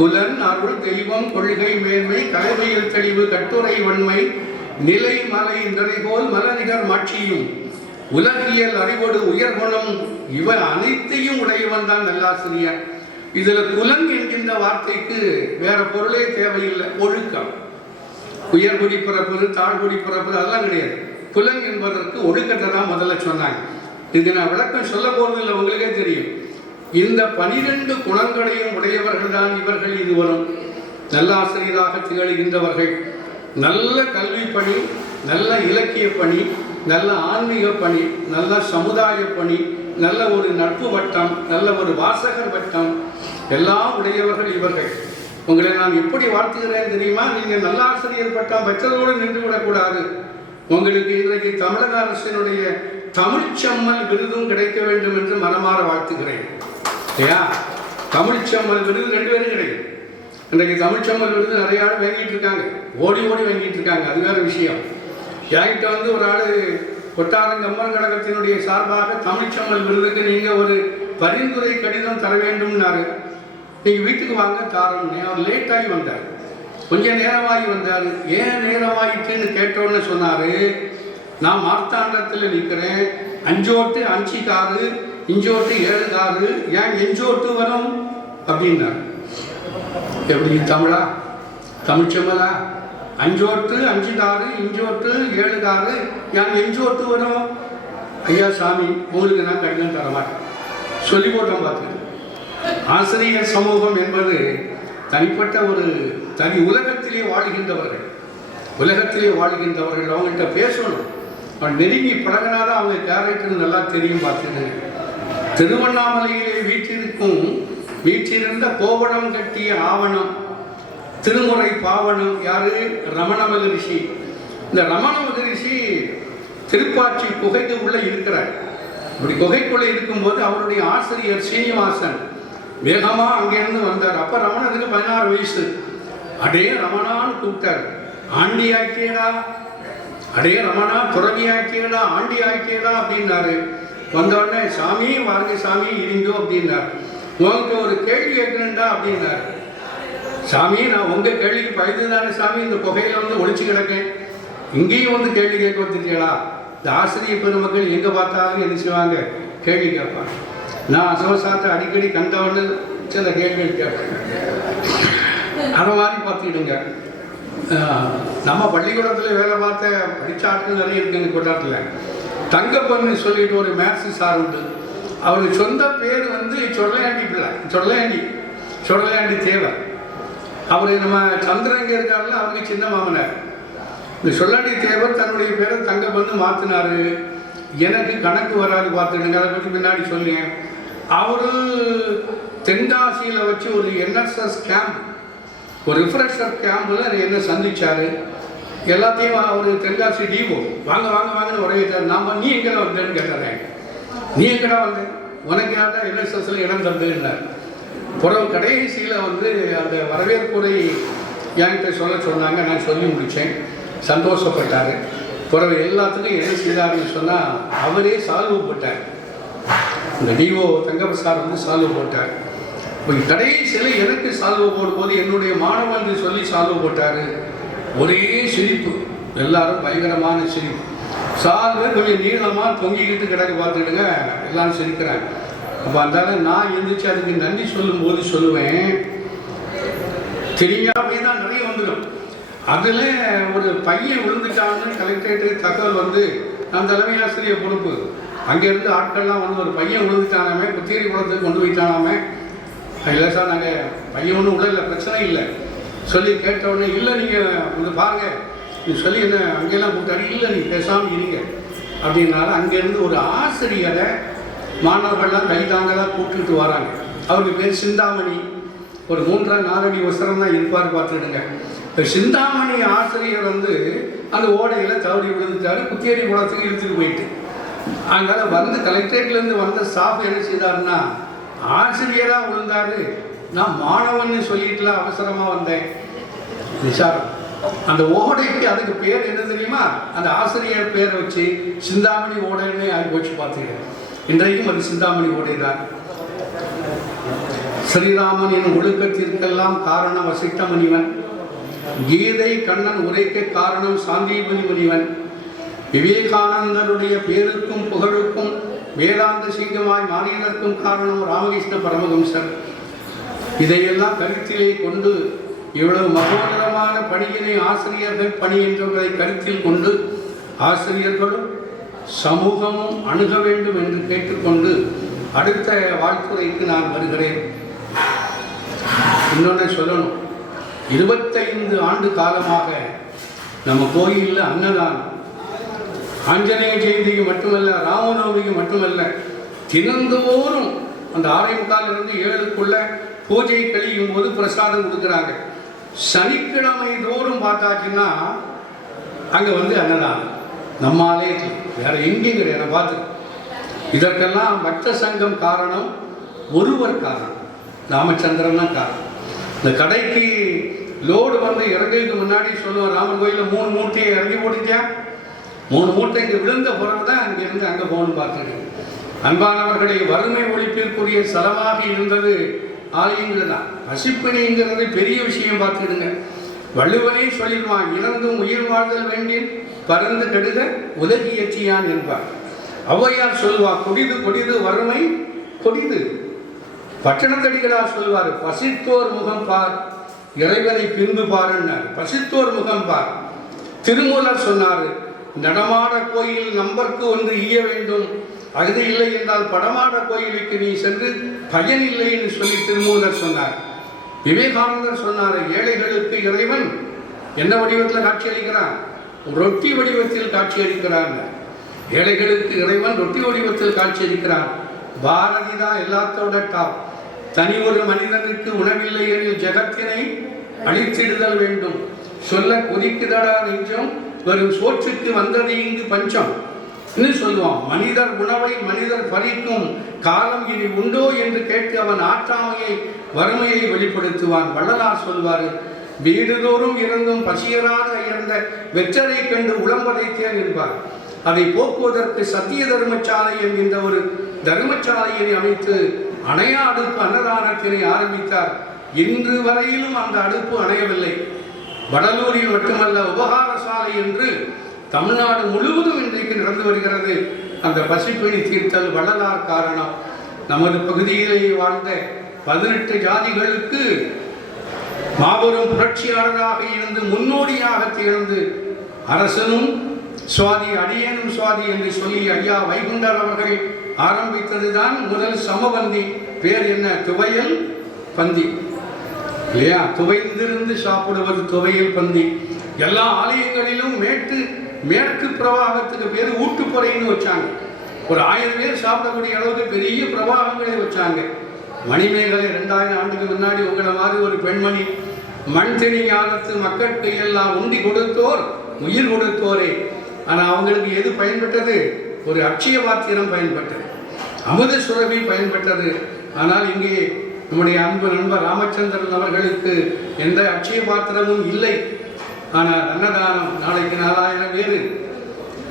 குலன் அருள் தெய்வம் கொள்கை மேன்மை கலைமையில் தெளிவு கட்டுரை வன்மை நிலை மலை நிறைபோல் மலநிகர் மாட்சியும் உலகியல் அறிவோடு உயர்குணம் இவ அனைத்தையும் உடையவன் தான் நல்லாசிரியர். இதுல குலன் என்கின்ற வார்த்தைக்கு வேற பொருளே தேவையில்லை. ஒழுக்கம், உயர்குடி பிறப்பு தாழ்குடி பிறப்பு அதெல்லாம் கிடையாது. குலன் என்பதற்கு ஒழுக்கத்தை தான் முதல்ல சொன்னாங்க. இது நான் விளக்கம் சொல்ல போறதில்லை, உங்களுக்கே தெரியும். இந்த 12 குணங்களையும் உடையவர்கள் தான் இவர்கள். இதுவரும் நல்ல ஆசிரியராக திகழ்கின்றவர்கள். நல்ல கல்வி பணி, நல்ல இலக்கிய பணி, நல்ல ஆன்மீக பணி, நல்ல சமுதாய பணி, நல்ல ஒரு நட்பு வட்டம், நல்ல ஒரு வாசகர் வட்டம் எல்லாம் உடையவர்கள் இவர்கள். உங்களை நான் எப்படி வாழ்த்துகிறேன் தெரியுமா? நீங்கள் நல்ல ஆசிரியர் பட்டம் பெற்றதோடு நின்று விடக்கூடாது. உங்களுக்கு இன்றைக்கு தமிழக அரசினுடைய தமிழ்ச்செம்மல் விருதும் கிடைக்க வேண்டும் என்று மனமாற வாழ்த்துகிறேன். இல்லையா? தமிழ்ச்செம்மல் விருது 2 பேரும் கிடைக்கும். இன்றைக்கு தமிழ்ச்செம்மல் விருது நிறைய ஆள் வாங்கிட்டு இருக்காங்க, ஓடி ஓடி வாங்கிட்டு இருக்காங்க. அது வேற விஷயம். என்கிட்ட வந்து ஒரு ஆள் கொட்டாரம் கம்பன் கழகத்தினுடைய சார்பாக தமிழ்ச்செம்மல் விருதுக்கு நீங்கள் ஒரு பரிந்துரை கடிதம் தர வேண்டும்னாரு. நீங்கள் வீட்டுக்கு வாங்க தாரம்னே. அவர் லேட்டாகி வந்தார், கொஞ்சம் நேரமாகி வந்தார். ஏன் நேரமாயிட்டுன்னு கேட்டோன்னு சொன்னார், நான் மார்த்தாண்டத்தில் நிற்கிறேன், 5 ஓட்டு 5 காரு, இஞ்சோட்டு 7 காரு, ஏன் எஞ்சோட்டு வரும் அப்படின்னார். எப்படி தமிழா? தமிழ்ச்செம்மலா? 5 ஓட்டு 5 காரு, இஞ்சோட்டு 7 காரு, ஏன் எஞ்சோட்டு வரும்? ஐயா சாமி, உங்களுக்கு நான் கடிதம் தரமாட்டேன் சொல்லி போட்டோம். பார்த்து ஆசிரியர் சமூகம் என்பது தனிப்பட்ட ஒரு தனி உலகத்திலே வாழ்கின்றவர்கள். உலகத்திலே வாழ்கின்றவர்கள் அவங்கள்ட்ட பேசணும். அவன் நெருங்கி பழகினாதான் அவங்க கேரக்டர் நல்லா தெரியும். பார்த்துங்க, திருவண்ணாமலையிலே வீற்றிருந்த கோவணம் கட்டிய ஆவணம் திருமுறை பாவனம் யாரு? ரமண மகரிஷி. இந்த ரமண மகரிஷி திருப்பாச்சி குகைக்கு உள்ள இருக்கிறார். இப்படி குகைக்குள்ள இருக்கும்போது அவருடைய ஆசிரியர் சீனிவாசன் வேகமா அங்கிருந்து வந்தார். அப்ப ரமணனுக்கு 16 வயசு. அடே ரமணான்னு கூப்பிட்டார். ஆண்டி ஆக்கியடா, அடே ரமணா துறவி ஆக்கியடா, ஆண்டி ஆக்கியடா அப்படின்னாரு. வந்தோடனே சாமி வாருங்க சாமி இருந்தோ அப்படின்னார். உங்கள்கிட்ட ஒரு கேள்வி கேட்கணுண்டா அப்படின்னாரு. சாமி, நான் உங்க கேள்விக்கு பயந்து தானே சாமி இந்த குகையில வந்து ஒழிச்சு கிடக்கேன், இங்கேயும் வந்து கேள்வி கேட்க வந்துட்டீங்களா? இந்த ஆசிரியர் பெருமக்கள் எங்க பார்த்தாலும் என்ன செய்வாங்க? கேள்வி கேட்பாங்க. நான் அசவசாத்தை அடிக்கடி கண்டவன்னு சில கேள்விகள் கேட்பேன். அதை மாதிரி பார்த்துக்கிடுங்க. நம்ம பள்ளிக்கூடத்தில் வேலை பார்த்த படித்த ஆட்கள் நிறைய இருக்குங்க. கொட்டாரத்தில் தங்கப்பன்னு சொல்லிட்டு ஒரு மேத்ஸ் சார் உண்டு. அவருக்கு சொந்த பேர் வந்து சொடலையாண்டி பிள்ளை, சொடலையாண்டி தேவர். அவர் நம்ம சந்திரங்க இருக்காருல, அவருக்கு சின்ன மாமனார். இந்த சொல்லாண்டி தேவர் தன்னுடைய பேரை தங்கப்பன்னு மாற்றினாரு. எனக்கு கணக்கு வராது பார்த்துடுங்க, அதை பற்றி பின்னாடி சொல்லுங்க. அவரு தென்காசியில் வச்சு ஒரு என்எஸ்எஸ் கேம்ப், ஒரு ரிஃப்ரெஷர் கேம்பில் என்ன சந்திச்சாரு. எல்லாத்தையும் அவர் தென்காசி டிஓ வாங்க வாங்க வாங்கன்னு உரையிட்டார். நாம நீ எங்கடா வந்தேன்னு கேட்டாரேன். நீ எங்கடா வந்த, உனக்கு யார்டா என்எஸ்எஸ்ல இடம் தந்துன்னார். புறவு கடைசியில் வந்து அந்த வரவேற்புரை என்கிட்ட சொன்னாங்க. நான் சொல்லி முடித்தேன். சந்தோஷப்பட்டார். புறவு எல்லாத்துக்கும் என்ன செய்தாருன்னு சொன்னால் அவரே சால்வு போட்டார். இந்த டிஓ தங்கப்பிரசாத் வந்து சால்வு போட்டார். இப்போ கடைசியில் எனக்கு சால்வு போடும்போது என்னுடைய மாணவன் சொல்லி சால்வு போட்டார். ஒரே சிரிப்பு, எல்லாரும் பயங்கரமான சிரிப்பு. சால்வு கொஞ்சம் நீளமாக தொங்கிக்கிட்டு கிடக்க பார்த்துக்கிட்டுங்க, எல்லாரும் சிரிக்கிறாங்க. அப்போ அந்தால நான் எழுந்திரிச்சு அதுக்கு நன்றி சொல்லும்போது சொல்லுவேன், தெரியாமே தான் நிறைய வந்துடும். அதில் ஒரு பையன் விழுந்துட்டான்னு கலெக்டரேட்டுக்கு தகவல் வந்து நான் தலைமை ஆசிரியர் பொறுப்பு. அங்கேருந்து ஆட்கள்லாம் வந்து ஒரு பையன் விழுந்துட்டானாமே, புத்தேரி குளத்துக்கு கொண்டு போயிட்டானாமே. இல்லை சார், நாங்கள் பையன் ஒன்றும் உள்ள பிரச்சனை இல்லை சொல்லி கேட்டவுடனே, இல்லை நீங்கள் வந்து பாருங்கள் நீ சொல்லி என்ன அங்கெல்லாம் கூப்பிட்டாரு. இல்லை நீ பேசாமல் இருங்க அப்படின்னால அங்கேருந்து ஒரு ஆசிரியரை மாணவர்கள்லாம் கைதாங்கலாம் கூப்பிட்டுட்டு வராங்க. அவருக்கு பேர் சிந்தாமணி. ஒரு 3-4 அடி உசரம் தான் இருப்பார். பார்த்துடுங்க. இப்போ சிந்தாமணி ஆசிரியர் வந்து அந்த ஓடையில் தவறி விழுந்துட்டாரு. புத்தேரி குளத்துக்கு இழுத்துட்டு போயிட்டு அதனால வந்து கலெக்டரேட்லேருந்து வந்த ஸ்டாஃப் என்ன செய்தாருன்னா, ஆசிரியராக விழுந்தாரு, நான் மாணவன்னு சொல்லிட்டுலாம் அவசரமாக வந்தேன். விசாரம் அந்த ஓடைக்கு அதுக்கு பேர் என்ன தெரியுமா? அந்த ஆசிரியர் பேரை வச்சு சிந்தாமணி ஓடைன்னு ஆகி போச்சு. பார்த்துக்கிறேன். இன்றைக்கும் அது சிந்தாமணி ஓடை தான். ஸ்ரீராமனின் ஒழுக்கத்திற்கெல்லாம் காரணம் வசிஷ்ட முனிவன். கீதை கண்ணன் உரைக்க காரணம் சாந்தீபனி முனிவன். விவேகானந்தருடைய பேருக்கும் புகழுக்கும் வேதாந்த சிங்கமாய் மாறியதற்கும் காரணம் ராமகிருஷ்ண பரமஹம்சர். இதையெல்லாம் கருத்திலே கொண்டு இவ்வளவு மகோதரமான பணியினை ஆசிரியர்கள் பணி என்றவர்களை கருத்தில் கொண்டு ஆசிரியர்களும் சமூகமும் அணுக வேண்டும் என்று கேட்டுக்கொண்டு அடுத்த வாழ்த்துறைக்கு நான் வருகிறேன். இன்னொன்று சொல்லணும், 25 ஆண்டு காலமாக நம்ம கோயிலில் அன்னதானம் ஆஞ்சநேய ஜெயந்திக்கு மட்டுமல்ல, ராமநவமிக்கு மட்டுமல்ல, தினந்தோறும் அந்த 6:45 7க்குள்ள பூஜை கழியும் போது பிரசாதம் கொடுக்குறாங்க. சனிக்கிழமை தோறும் பார்த்தாச்சுன்னா அங்கே அன்னதானம் நம்ம ஆலயத்தில் வேற எங்கேயும் கிடையாது. பார்த்து இதற்கெல்லாம் பக்த சங்கம் காரணம், ஒருவர் காரணம், ராமச்சந்திரன் தான் காரணம். இந்த கடைக்கு லோடு இறங்குறதுக்கு முன்னாடி சொல்லுவோம், ராமன் கோயிலில் 3 மூட்டையை இறங்கி போட்டுச்சா, 3 மூட்டை இங்கே விழுந்த பிறகு தான் அங்கிருந்து அங்கே போகணும் பார்த்துருக்கேன். அன்பானவர்களை, வறுமை ஒழிப்பிற்குரிய ஸ்தலமாக இருந்தது ஆலயங்கள் தான். பசிப்பிணிங்கிறது பெரிய விஷயம் பார்த்துக்கிடுங்க. வள்ளுவனே சொல்லிடுவான், இறந்தும் உயிர் வாழ்தல் வேண்டிய பறந்து கெடுக உலகியற்றியான் என்பார். ஔவையார் சொல்வார், கொடிது கொடிது வறுமை கொடிது. பட்டணத்தடிகளார் சொல்வார், பசித்தோர் முகம் பார் இறைவனை பின்பு பாருன்னார். பசித்தோர் முகம் பார். திருமூலர் சொன்னார், நடமாட கோயில் நம்பருக்கு ஒன்று ஈய வேண்டும், அது இல்லை என்றால் படமாட கோயிலுக்கு நீ சென்று பயன் இல்லை என்று சொல்லி திருமூலர் சொன்னார். விவேகானந்தர் சொன்னார், ஏழைகளுக்கு இறைவன் என்ன வடிவத்தில் காட்சி அளிக்கிறான்? ரொட்டி வடிவத்தில் காட்சி அளிக்கிறான். ஏழைகளுக்கு இறைவன் ரொட்டி வடிவத்தில் காட்சி அளிக்கிறான். பாரதி தான் எல்லாத்தோட டாப். தனி ஒரு மனிதனுக்கு உணவில்லை எனில் ஜெகத்தினை அழித்திடுதல் வேண்டும். சொல்ல கொதிக்குதடா நெஞ்சம், வரும் சோற்றுக்கு வந்தது இங்கு பஞ்சம் சொல்லுவான். மனிதர் உணவை மனிதர் பறிக்கும் காலம் இனி உண்டோ என்று கேட்டு அவன் ஆற்றாமையை வறுமையை வெளிப்படுத்துவான். வள்ளலார் சொல்வார், வீடுதோறும் இருந்தும் பசியராக இருந்த வெற்றரை கண்டு உளம்பதைத்தேன் என்பார். அதை போக்குவதற்கு சத்திய தர்மசாலை என்கின்ற ஒரு தர்மசாலையை அமைத்து அணையா அடுப்பு அன்னதானத்தினை ஆரம்பித்தார். இன்று வரையிலும் அந்த அடுப்பு அணையவில்லை. வடலூரில் மட்டுமல்ல, உபகார சாலை என்று தமிழ்நாடு முழுவதும் இன்றைக்கு நடந்து வருகிறது. அந்த பசிப்பிணி தீர்த்தல் வள்ளலார் காரணம். நமது பகுதியிலேயே வாழ்ந்த 18 ஜாதிகளுக்கு மாபெரும் புரட்சியாளராக இருந்து முன்னோடியாக திகழ்ந்து அரசனும் சுவாதி அடியனும் சுவாதி என்று சொல்லி ஐயா வைகுண்டர் அவர்கள் ஆரம்பித்ததுதான் முதல் சமபந்தி. பேர் என்ன? துவையல் பந்தி இல்லையா? துவைந்திருந்து சாப்பிடுவது துவையல் பந்தி. எல்லா ஆலயங்களிலும் மேற்கு பிரவாகத்துக்கு பேர் ஊட்டுப்புறைன்னு வச்சாங்க. ஒரு 1000 பேர் சாப்பிடக்கூடிய அளவுக்கு பெரிய பிரவாகங்களை வச்சாங்க. மணிமேகலை 2000 ஆண்டுக்கு முன்னாடி உங்களை மாதிரி ஒரு பெண்மணி, மண் தெனி ஞானத்து மக்களுக்கு எல்லாம் உண்டி கொடுத்தோர் உயிர் கொடுத்தோரே. ஆனால் அவங்களுக்கு எது பயன்பட்டது? ஒரு அட்சய பாத்திரம் பயன்பட்டது, அமுத சுரபி பயன்பட்டது. ஆனால் இங்கே நம்முடைய அன்பு நண்பர் ராமச்சந்திரன் அவர்களுக்கு எந்த அட்சய பாத்திரமும் இல்லை. ஆனால் அன்னதானம் நாளைக்கு 4000 பேர்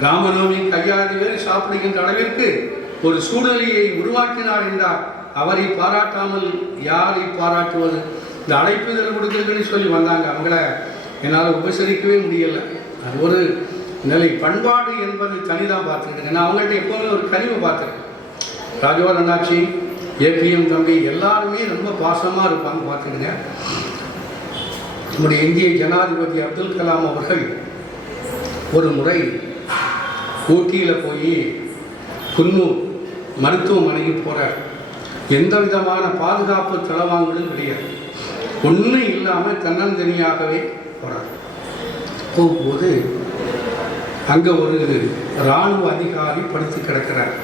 ராமநவமிக்கு 5000 பேர் சாப்பிடுகின்ற அளவிற்கு ஒரு சூழ்நிலையை உருவாக்கினார் என்றார். அவரை பாராட்டாமல் யாரை பாராட்டுவது? இந்த அழைப்புதல் கொடுக்குறதுன்னு சொல்லி வந்தாங்க, அவங்கள என்னால் உபசரிக்கவே முடியலை. அது ஒரு நிலை. பண்பாடு என்பது தனிதான் பார்த்துருக்கேன். நான் அவங்கள்ட்ட எப்போவுமே ஒரு கனிவை பார்த்துருக்கேன். ராஜோர் அண்ணாச்சி, ஏபிஎம் தம்பி எல்லாருமே ரொம்ப பாசமாக இருப்பாங்க பார்த்துக்கிங்க. நம்முடைய இந்திய ஜனாதிபதி அப்துல் கலாம் அவர்கள் ஒரு முறை ஊட்டியில் போய் குன்னூர் மருத்துவமனைக்கு போகிறார். எந்த விதமான பாதுகாப்பு தளவாங்களும் கிடையாது, ஒன்றும் இல்லாமல் தன்னந்தனியாகவே போகிறார். போகும்போது அங்கே ஒரு இராணுவ அதிகாரி படுத்து கிடக்கிறார்.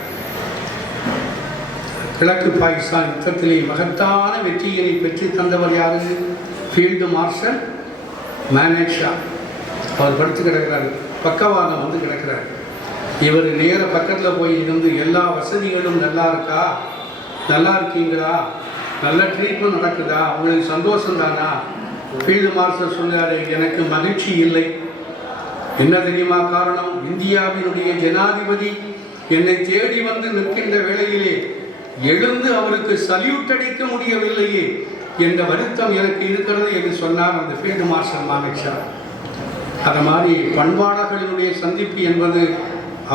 கிழக்கு பாகிஸ்தான் யுத்தத்திலே மகத்தான வெற்றியை பெற்று தந்தவர் யாரு? Field marshal மேனேக்ஷா. அவர் படுத்து கிடக்கிறார், பக்கவாதம் கிடக்கிறார். இவர் நேர பக்கத்தில் போய் இருந்து எல்லா வசதிகளும் நல்லா இருக்கா, நல்லா இருக்கீங்களா, நல்ல ட்ரீட்மெண்ட் நடக்குதா, உங்களுக்கு சந்தோஷம் தானா? ஃபீல்டு மார்ஷல் சொன்னார், எனக்கு மகிழ்ச்சி இல்லை. என்ன தெரியுமா காரணம்? இந்தியாவினுடைய ஜனாதிபதி என்னை தேடி நிற்கின்ற வேளையிலே எழுந்து அவருக்கு சல்யூட் அடிக்க முடியவில்லையே என்ற வருத்தம் எனக்கு இருக்கிறது என்று சொன்னார் அந்த ஃபீல்டு மார்ஷல் மானேக்ஷா. அது மாதிரி பண்பாளர்களினுடைய சந்திப்பு என்பது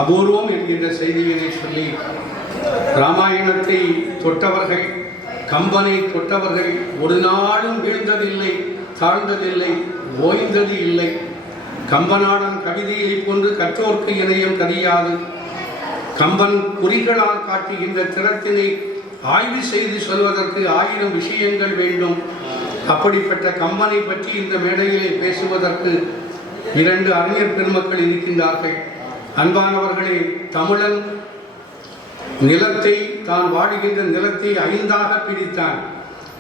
அபூர்வம் என்கின்ற செய்தியினை சொல்லி, ராமாயணத்தை தொட்டவர்கள், கம்பனை தொட்டவர்கள் ஒரு நாளும் வீழ்ந்ததில்லை, தாழ்ந்ததில்லை, ஓய்ந்தது இல்லை. கம்பநாடன் கவிதையை போன்று கற்றோர்க்கு இணையம் கதியாது. கம்பன் குறிகளால் காட்டுகின்ற திறத்தினை ஆய்வு செய்து சொல்வதற்கு 1000 விஷயங்கள் வேண்டும். அப்படிப்பட்ட கம்பனை பற்றி இந்த மேடையிலே பேசுவதற்கு 2 அறிஞர் பெருமக்கள் இருக்கின்றார்கள். அன்பானவர்களே, தமிழன் நிலத்தை, தான் வாழுகின்ற நிலத்தை 5ஆக பிரித்தான்.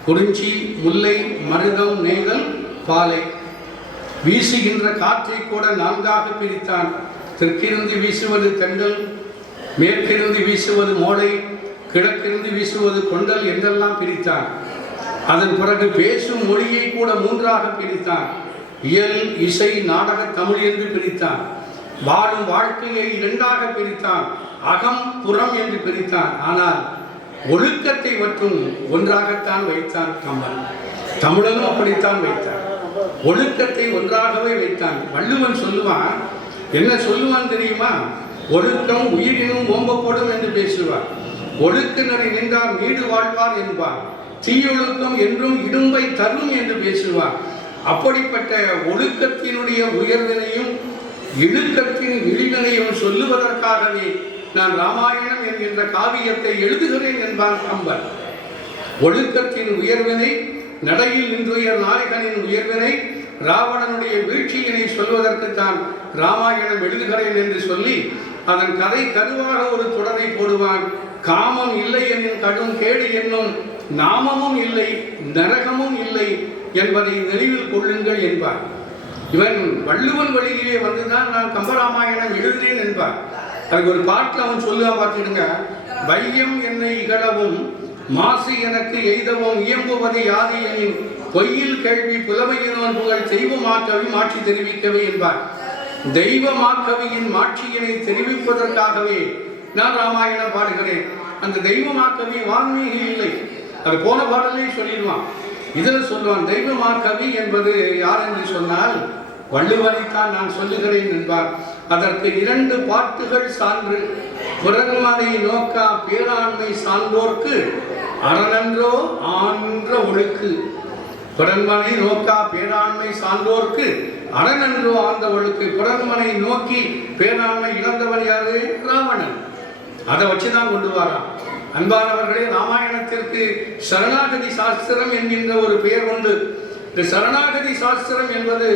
குறிஞ்சி, முல்லை, மருதம், நெய்தல், பாலை. வீசுகின்ற காற்றை கூட 4ஆக பிரித்தான். தெற்கிருந்து வீசுவது தென்றல், மேற்கிருந்து வீசுவது மோளை, கிழக்கிருந்து வீசுவது கொண்டல் என்றெல்லாம் பிரித்தான். அதன் பிறகு பேசும் மொழியை கூட 3ஆக பிரித்தான். இயல், இசை, நாடக, தமிழ் என்று பிரித்தான். வாழும் வாழ்க்கையை 2ஆக பிரித்தான். அகம், புறம் என்று பிரித்தான். ஆனால் ஒழுக்கத்தை மட்டும் ஒன்றாகத்தான் வைத்தான் கம்பன். தமிழனும் அப்படித்தான் வைத்தான். ஒழுக்கத்தை ஒன்றாகவே வைத்தான். வள்ளுவன் சொல்லுவான், என்ன சொல்லுவான் தெரியுமா? ஒழுக்கம் உயிரினும் ஓம்பப்படும் என்று பேசுவார். ஒழுக்க நெறி நின்றார் நீடு வாழ்வார் என்பார். தீயொழுக்கம் என்றும் இடும்பை தரும் என்று பேசுவார். அப்படிப்பட்ட ஒழுக்கத்தினுடைய உயர்வினையும் இழுக்கத்தின் இழிவினையும் சொல்லுவதற்காகவே நான் ராமாயணம் என்கின்ற காவியத்தை எழுதுகிறேன் என்பான் கம்பன். ஒழுக்கத்தின் உயர்வினை, நடையில் நின்றுயர் நாயகனின் உயர்வினை, ராவணனுடைய வீழ்ச்சியினை சொல்வதற்கு தான் ராமாயணம் எழுதுகிறேன் என்று சொல்லி அதன் கதை கருவாக ஒரு தொடரை போடுவான். காமம் இல்லை என்னும் கடும் கேடு என்னும் நாமமும் இல்லை, நரகமும் இல்லை என்பதை நினைவில் கொள்ளுங்கள் என்பார். இவன் வள்ளுவன் வழியிலே வந்துதான் நான் கம்பராமாயணம் எழுதுகிறேன் என்பார். அதுக்கு ஒரு பாட்டில் அவன் சொல்லுவா, பார்த்துடுங்க. வையம் என்னை இகழவும் மாசு எனக்கு எய்தவும் இயம்புவது யாது எனின் பொய்யில் கேள்வி புலமையினோன் புகழ் தெய்வமாக்கவி மாட்சி தெரிவிக்கவே என்பார். தெய்வமாக்கவியின் மாட்சியினை தெரிவிப்பதற்காகவே நான் ராமாயணம் பாடுகிறேன். அந்த தெய்வமாக்கவி வால்மீகி இல்லை, அது போன பாடலே சொல்லிடுவான். இதில் சொல்லுவான், தெய்வமாக்கவி என்பது யார் என்று சொன்னால் வள்ளுவனைத்தான் நான் சொல்லுகிறேன் என்பார். அதற்கு 2 பாட்டுகள் சான்று. புறன்மனை நோக்கா பேராண்மை சான்றோர்க்கு அறனன்றோ ஆன்ற ஒழுக்கு. புறன்மனை நோக்கா பேராண்மை சான்றோர்க்கு அறனன்றோ ஆழ்ந்த ஒழுக்கு. புறன்மனை நோக்கி பேராண்மை இழந்தவன் யாரு? ராவணன். அதை வச்சுதான் கொண்டு வரான். அன்பானவர்களே, ராமாயணத்திற்கு சரணாகதி சாஸ்திரம் என்கின்ற ஒரு பெயர் உண்டு. இந்த சரணாகதி சாஸ்திரம் என்பது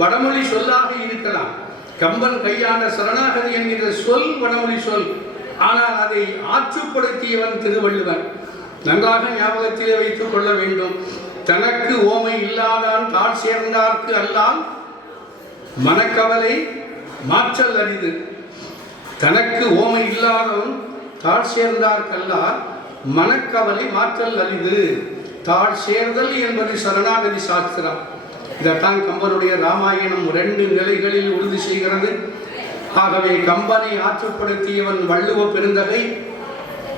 வடமொழி சொல்லாக இருக்கலாம். கம்பன் கையாண்ட சரணாகதி என்கிற சொல் வடமொழி சொல். ஆனால் அதை ஆற்றுப்படுத்தியவன் திருவள்ளுவன். நன்றாக ஞாபகத்திலே வைத்துக் கொள்ள வேண்டும். தனக்கு ஓமை இல்லாதான் தாழ் சேர்ந்தார்க்கு அல்லால் மனக்கவலை மாற்றல் அரிது. தனக்கு ஓமை இல்லாதவன் தாழ் சேர்ந்தார்க்கல்லால் மனக்கவலை மாற்றல் அரிது. தாழ் சேர்தல் என்பது சரணாகதி சாஸ்திரம். இதைத்தான் கம்பனுடைய ராமாயணம் 2 நிலைகளில் உறுதி செய்கிறது. ஆகவே கம்பனை ஆற்றுப்படுத்தியவன் வள்ளுவ பெருந்தகை,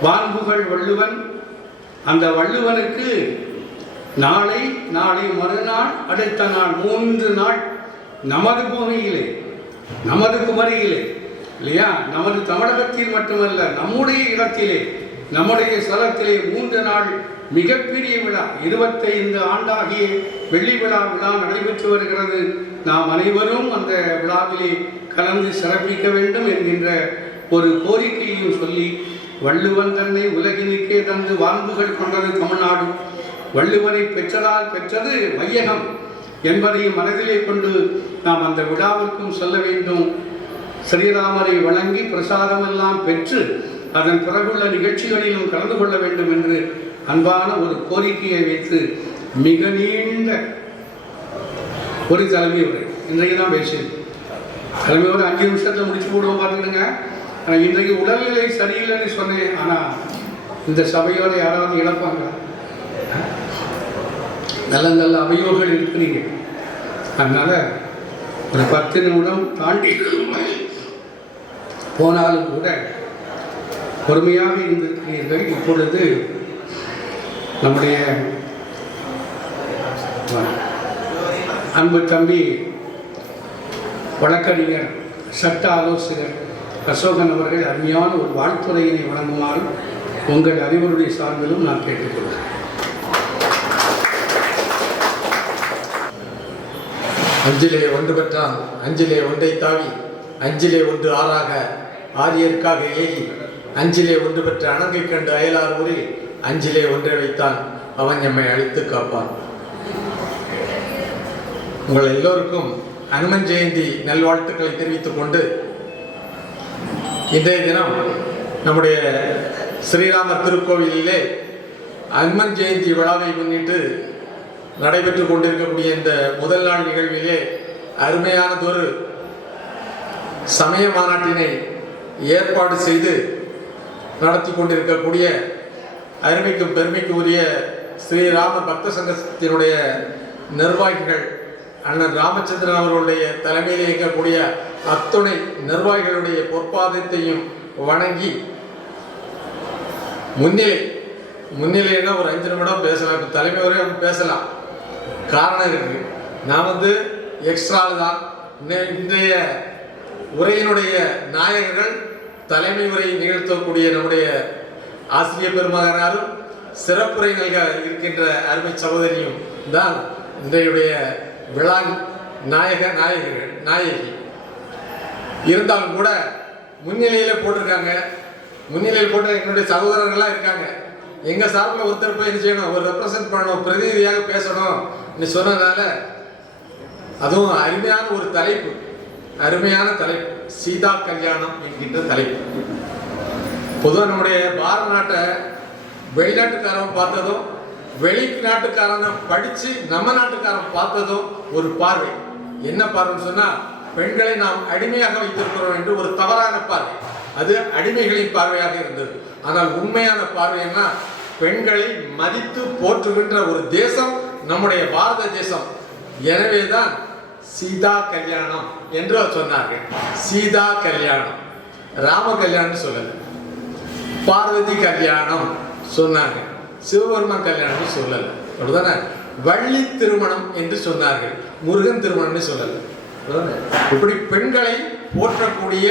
வான்புகழ் வள்ளுவன். அந்த வள்ளுவனுக்கு நாளை, நாளை மறுநாள், அடுத்த நாள் 3 நாள் நமது பூமியிலே, நமது குமரியிலே இல்லையா, நமது தமிழகத்தில் மட்டுமல்ல, நம்முடைய இடத்திலே, நம்முடைய ஸ்தலத்திலே 3 நாள் மிகப்பெரிய விழா, 25 ஆண்டாகிய வெள்ளி விழா நடைபெற்று வருகிறது. நாம் அனைவரும் அந்த விழாவிலே கலந்து சிறப்பிக்க வேண்டும் என்கின்ற ஒரு கோரிக்கையையும் சொல்லி, வள்ளுவன் தன்னை உலகினுக்கே தந்து வாழ்வுகள் கொண்டது தமிழ்நாடு, வள்ளுவனை பெற்றதால் பெற்றது வையகம் என்பதையும் மனதிலே கொண்டு நாம் அந்த விழாவிற்கும் சொல்ல வேண்டும். ஸ்ரீராமரை வணங்கி பிரசாதமெல்லாம் பெற்று அதன் பிறகுள்ள நிகழ்ச்சிகளிலும் கலந்து கொள்ள வேண்டும் என்று அன்பான ஒரு கோரிக்கையை வைத்து மிக நீண்ட ஒரு தலைமை உரை இன்றைக்கு தான் பேசுகிறேன். தலைமை உரை 5 நிமிஷத்தில் முடிச்சு போடுவோம் பார்த்துக்கிடுங்க. ஆனால் இன்றைக்கு உடல்நிலை சரியில்லைன்னு சொன்னேன். ஆனால் இந்த சபையோடு யாராவது இழப்பாங்க? நல்ல நல்ல அவையோர்கள் இருக்கிறீங்க. அதனால் ஒரு 10 நிமிடம் தாண்டி போனாலும் கூட பொறுமையாக இருந்திருக்கிறீர்கள். இப்பொழுது நம்முடைய அன்பு தம்பி வழக்கறிஞர் சட்ட ஆலோசகர் அசோகன் அவர்கள் அருமையான ஒரு வாழ்த்துறையினை வழங்குமாறு உங்கள் அறிவுறுடைய சார்பிலும் நான் கேட்டுக்கொள்கிறேன். அஞ்சிலே ஒன்று பெற்றான், அஞ்சிலே ஒன்றை தாவி, அஞ்சிலே ஒன்று ஆறாக ஆரியருக்காக ஏகி, அஞ்சிலே ஒன்று பெற்ற அணங்கை கண்டு அயலார் ஊரில் அஞ்சிலே ஒன்றை வைத்தான், அவன் எம்மை அழித்து காப்பான். உங்கள் எல்லோருக்கும் அனுமன் ஜெயந்தி நல்வாழ்த்துக்களை தெரிவித்துக் கொண்டு, இன்றைய தினம் நம்முடைய ஸ்ரீராமர் திருக்கோவிலிலே அனுமன் ஜெயந்தி விழாவை முன்னிட்டு நடைபெற்று கொண்டிருக்கக்கூடிய இந்த முதல் நாள் நிகழ்விலே அருமையானதொரு சமய மாநாட்டினை ஏற்பாடு செய்து நடத்தி கொண்டிருக்கக்கூடிய அருமைக்கும் பெருமைக்கும் உரிய ஸ்ரீராம பக்த சங்கத்தினுடைய நிர்வாகிகள் அண்ணன் ராமச்சந்திரன் அவர்களுடைய தலைமையில் இயக்கக்கூடிய அத்துணை நிர்வாகிகளுடைய பொற்பாதத்தையும் வணங்கி, முன்னிலைன்னா ஒரு 5 நிமிடம் பேசலாம், இப்போ தலைமை வரையும் பேசலாம். காரணம் இருக்கு, நான் எக்ஸ்ட்ரா தான். இன்றைய உரையினுடைய நாயகர்கள் தலைமை உரை நிகழ்த்தக்கூடிய நம்முடைய ஆசிரியர் பெருமகனாரும் சிறப்புரை நல்க இருக்கின்ற அருமை சகோதரியும் தான் இன்றைய விழா நாயகி. இருந்தாலும் கூட முன்னிலையில் போட்டிருக்காங்க. முன்னிலையில் போட்ட என்னுடைய சகோதரர்கள்லாம் இருக்காங்க. எங்கள் சார்பில் ஒருத்தர் போய் என்ன செய்யணும், ஒரு ரெப்ரசன்ட் பண்ணணும், பிரதிநிதியாக பேசணும் சொன்னதுனால, அதுவும் அருமையான ஒரு தலைப்பு, சீதா கல்யாணம் என்கின்ற தலைப்பு. பொதுவாக நம்முடைய பாரத நாட்டை வெளிநாட்டுக்காரன் பார்த்ததும், வெளிநாட்டுக்காரனை படித்து நம்ம நாட்டுக்காரன் பார்த்ததும் ஒரு பார்வை. என்ன பார்வைன்னு சொன்னால், பெண்களை நாம் அடிமையாக வைத்திருக்கிறோம் என்று ஒரு தவறான பார்வை. அது அடிமைகளின் பார்வையாக இருந்தது. ஆனால் உண்மையான பார்வைன்னா, பெண்களை மதித்து போற்றுகின்ற ஒரு தேசம் நம்முடைய பாரத தேசம். எனவேதான் சீதா கல்யாணம் என்று சொன்னார்கள். சீதா கல்யாணம், ராம கல்யாணம் சொல்லல, பார்வதி கல்யாணம் சொன்னாங்க, சிவபெருமான் கல்யாணம் சொல்லல. அப்படிதானே? வள்ளி திருமணம் என்று சொன்னார்கள், முருகன் திருமணம் சொல்லல. இப்படி பெண்களை போற்றக்கூடிய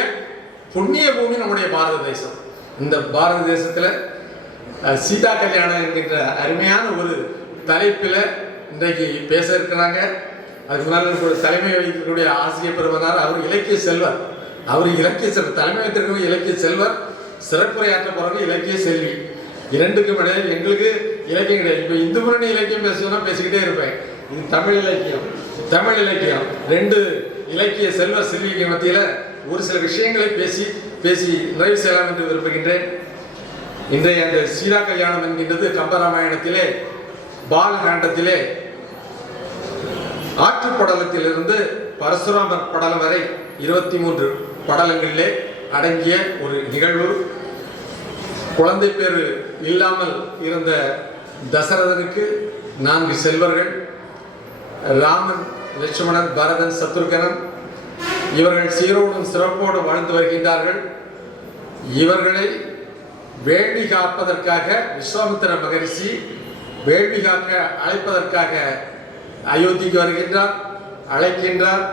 புண்ணிய பூமி நம்முடைய பாரத தேசம். இந்த பாரத தேசத்துல சீதா கல்யாணம் என்கின்ற அருமையான ஒரு தலைப்பில் இன்றைக்கு பேச இருக்கிறாங்க. அதுக்கு முன்னால் தலைமை வகிக்கக்கூடிய ஆசிரியர் பெருமனார், அவர் இலக்கிய செல்வர். தலைமை வைத்திருக்கக்கூடிய இலக்கிய செல்வர், சிறப்புரையாற்ற போறவங்க இலக்கிய செல்வி. இரண்டுக்கும் இடையே எங்களுக்கு இலக்கியம் கிடையாது. இப்போ இந்து முன்னணி இலக்கியம் பேசுவோம்னா பேசிக்கிட்டே இருப்பேன். இது தமிழ் இலக்கியம். 2 இலக்கிய செல்விக்கு மத்தியில் ஒரு சில விஷயங்களை பேசி நிறைவு செய்யலாம் என்று விரும்புகின்றேன். இன்றைய அந்த சீதா கல்யாணம் என்கின்றது கம்பராமாயணத்திலே பாலகாண்டத்திலே ஆற்றுப்படலத்திலிருந்து பரசுராமர் படலம் வரை 23 படலங்களிலே அடங்கிய ஒரு நிகழ்வு. குழந்தை பேரு இல்லாமல் இருந்த தசரதனுக்கு 4 செல்வர்கள், ராமன், லட்சுமணன், பரதன், சத்ருகனன். இவர்கள் சீரோடும் சிறப்போடும் வாழ்ந்து வருகின்றார்கள். இவர்களை வேள்வி காப்பதற்காக விஸ்வாமித்திர மகரிஷி வேள்வி காக்க அழைப்பதற்காக அயோத்திக்கு வருகின்றார், அழைக்கின்றார்.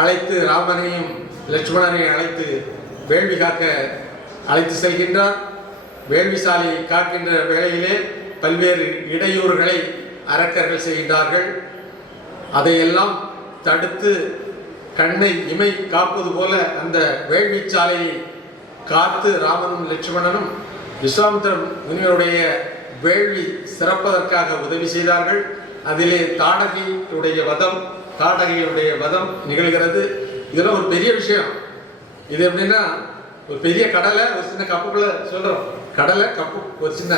அழைத்து ராமனையும் லட்சுமணனையும் அழைத்து வேள்வி காக்க அழைத்து செல்கின்றார். வேள்விசாலையை காக்கின்ற வேளையிலே பல்வேறு இடையூறுகளை அரக்கர்கள் செய்கின்றார்கள். அதையெல்லாம் தடுத்து கண்ணை இமை காப்பது போல அந்த வேள்வி சாலையை காத்து ராமனும் லட்சுமணனும் விஸ்வாமித்திர முனிவருடைய வேள்வி சிறப்பதற்காக உதவி செய்தார்கள். அதிலே தாடகையுடைய வதம் நிகழ்கிறது. இதெல்லாம் ஒரு பெரிய விஷயம். இது எப்படின்னா, ஒரு பெரிய கடலை ஒரு சின்ன கப்புக்குள்ள சொல்றோம், ஒரு சின்ன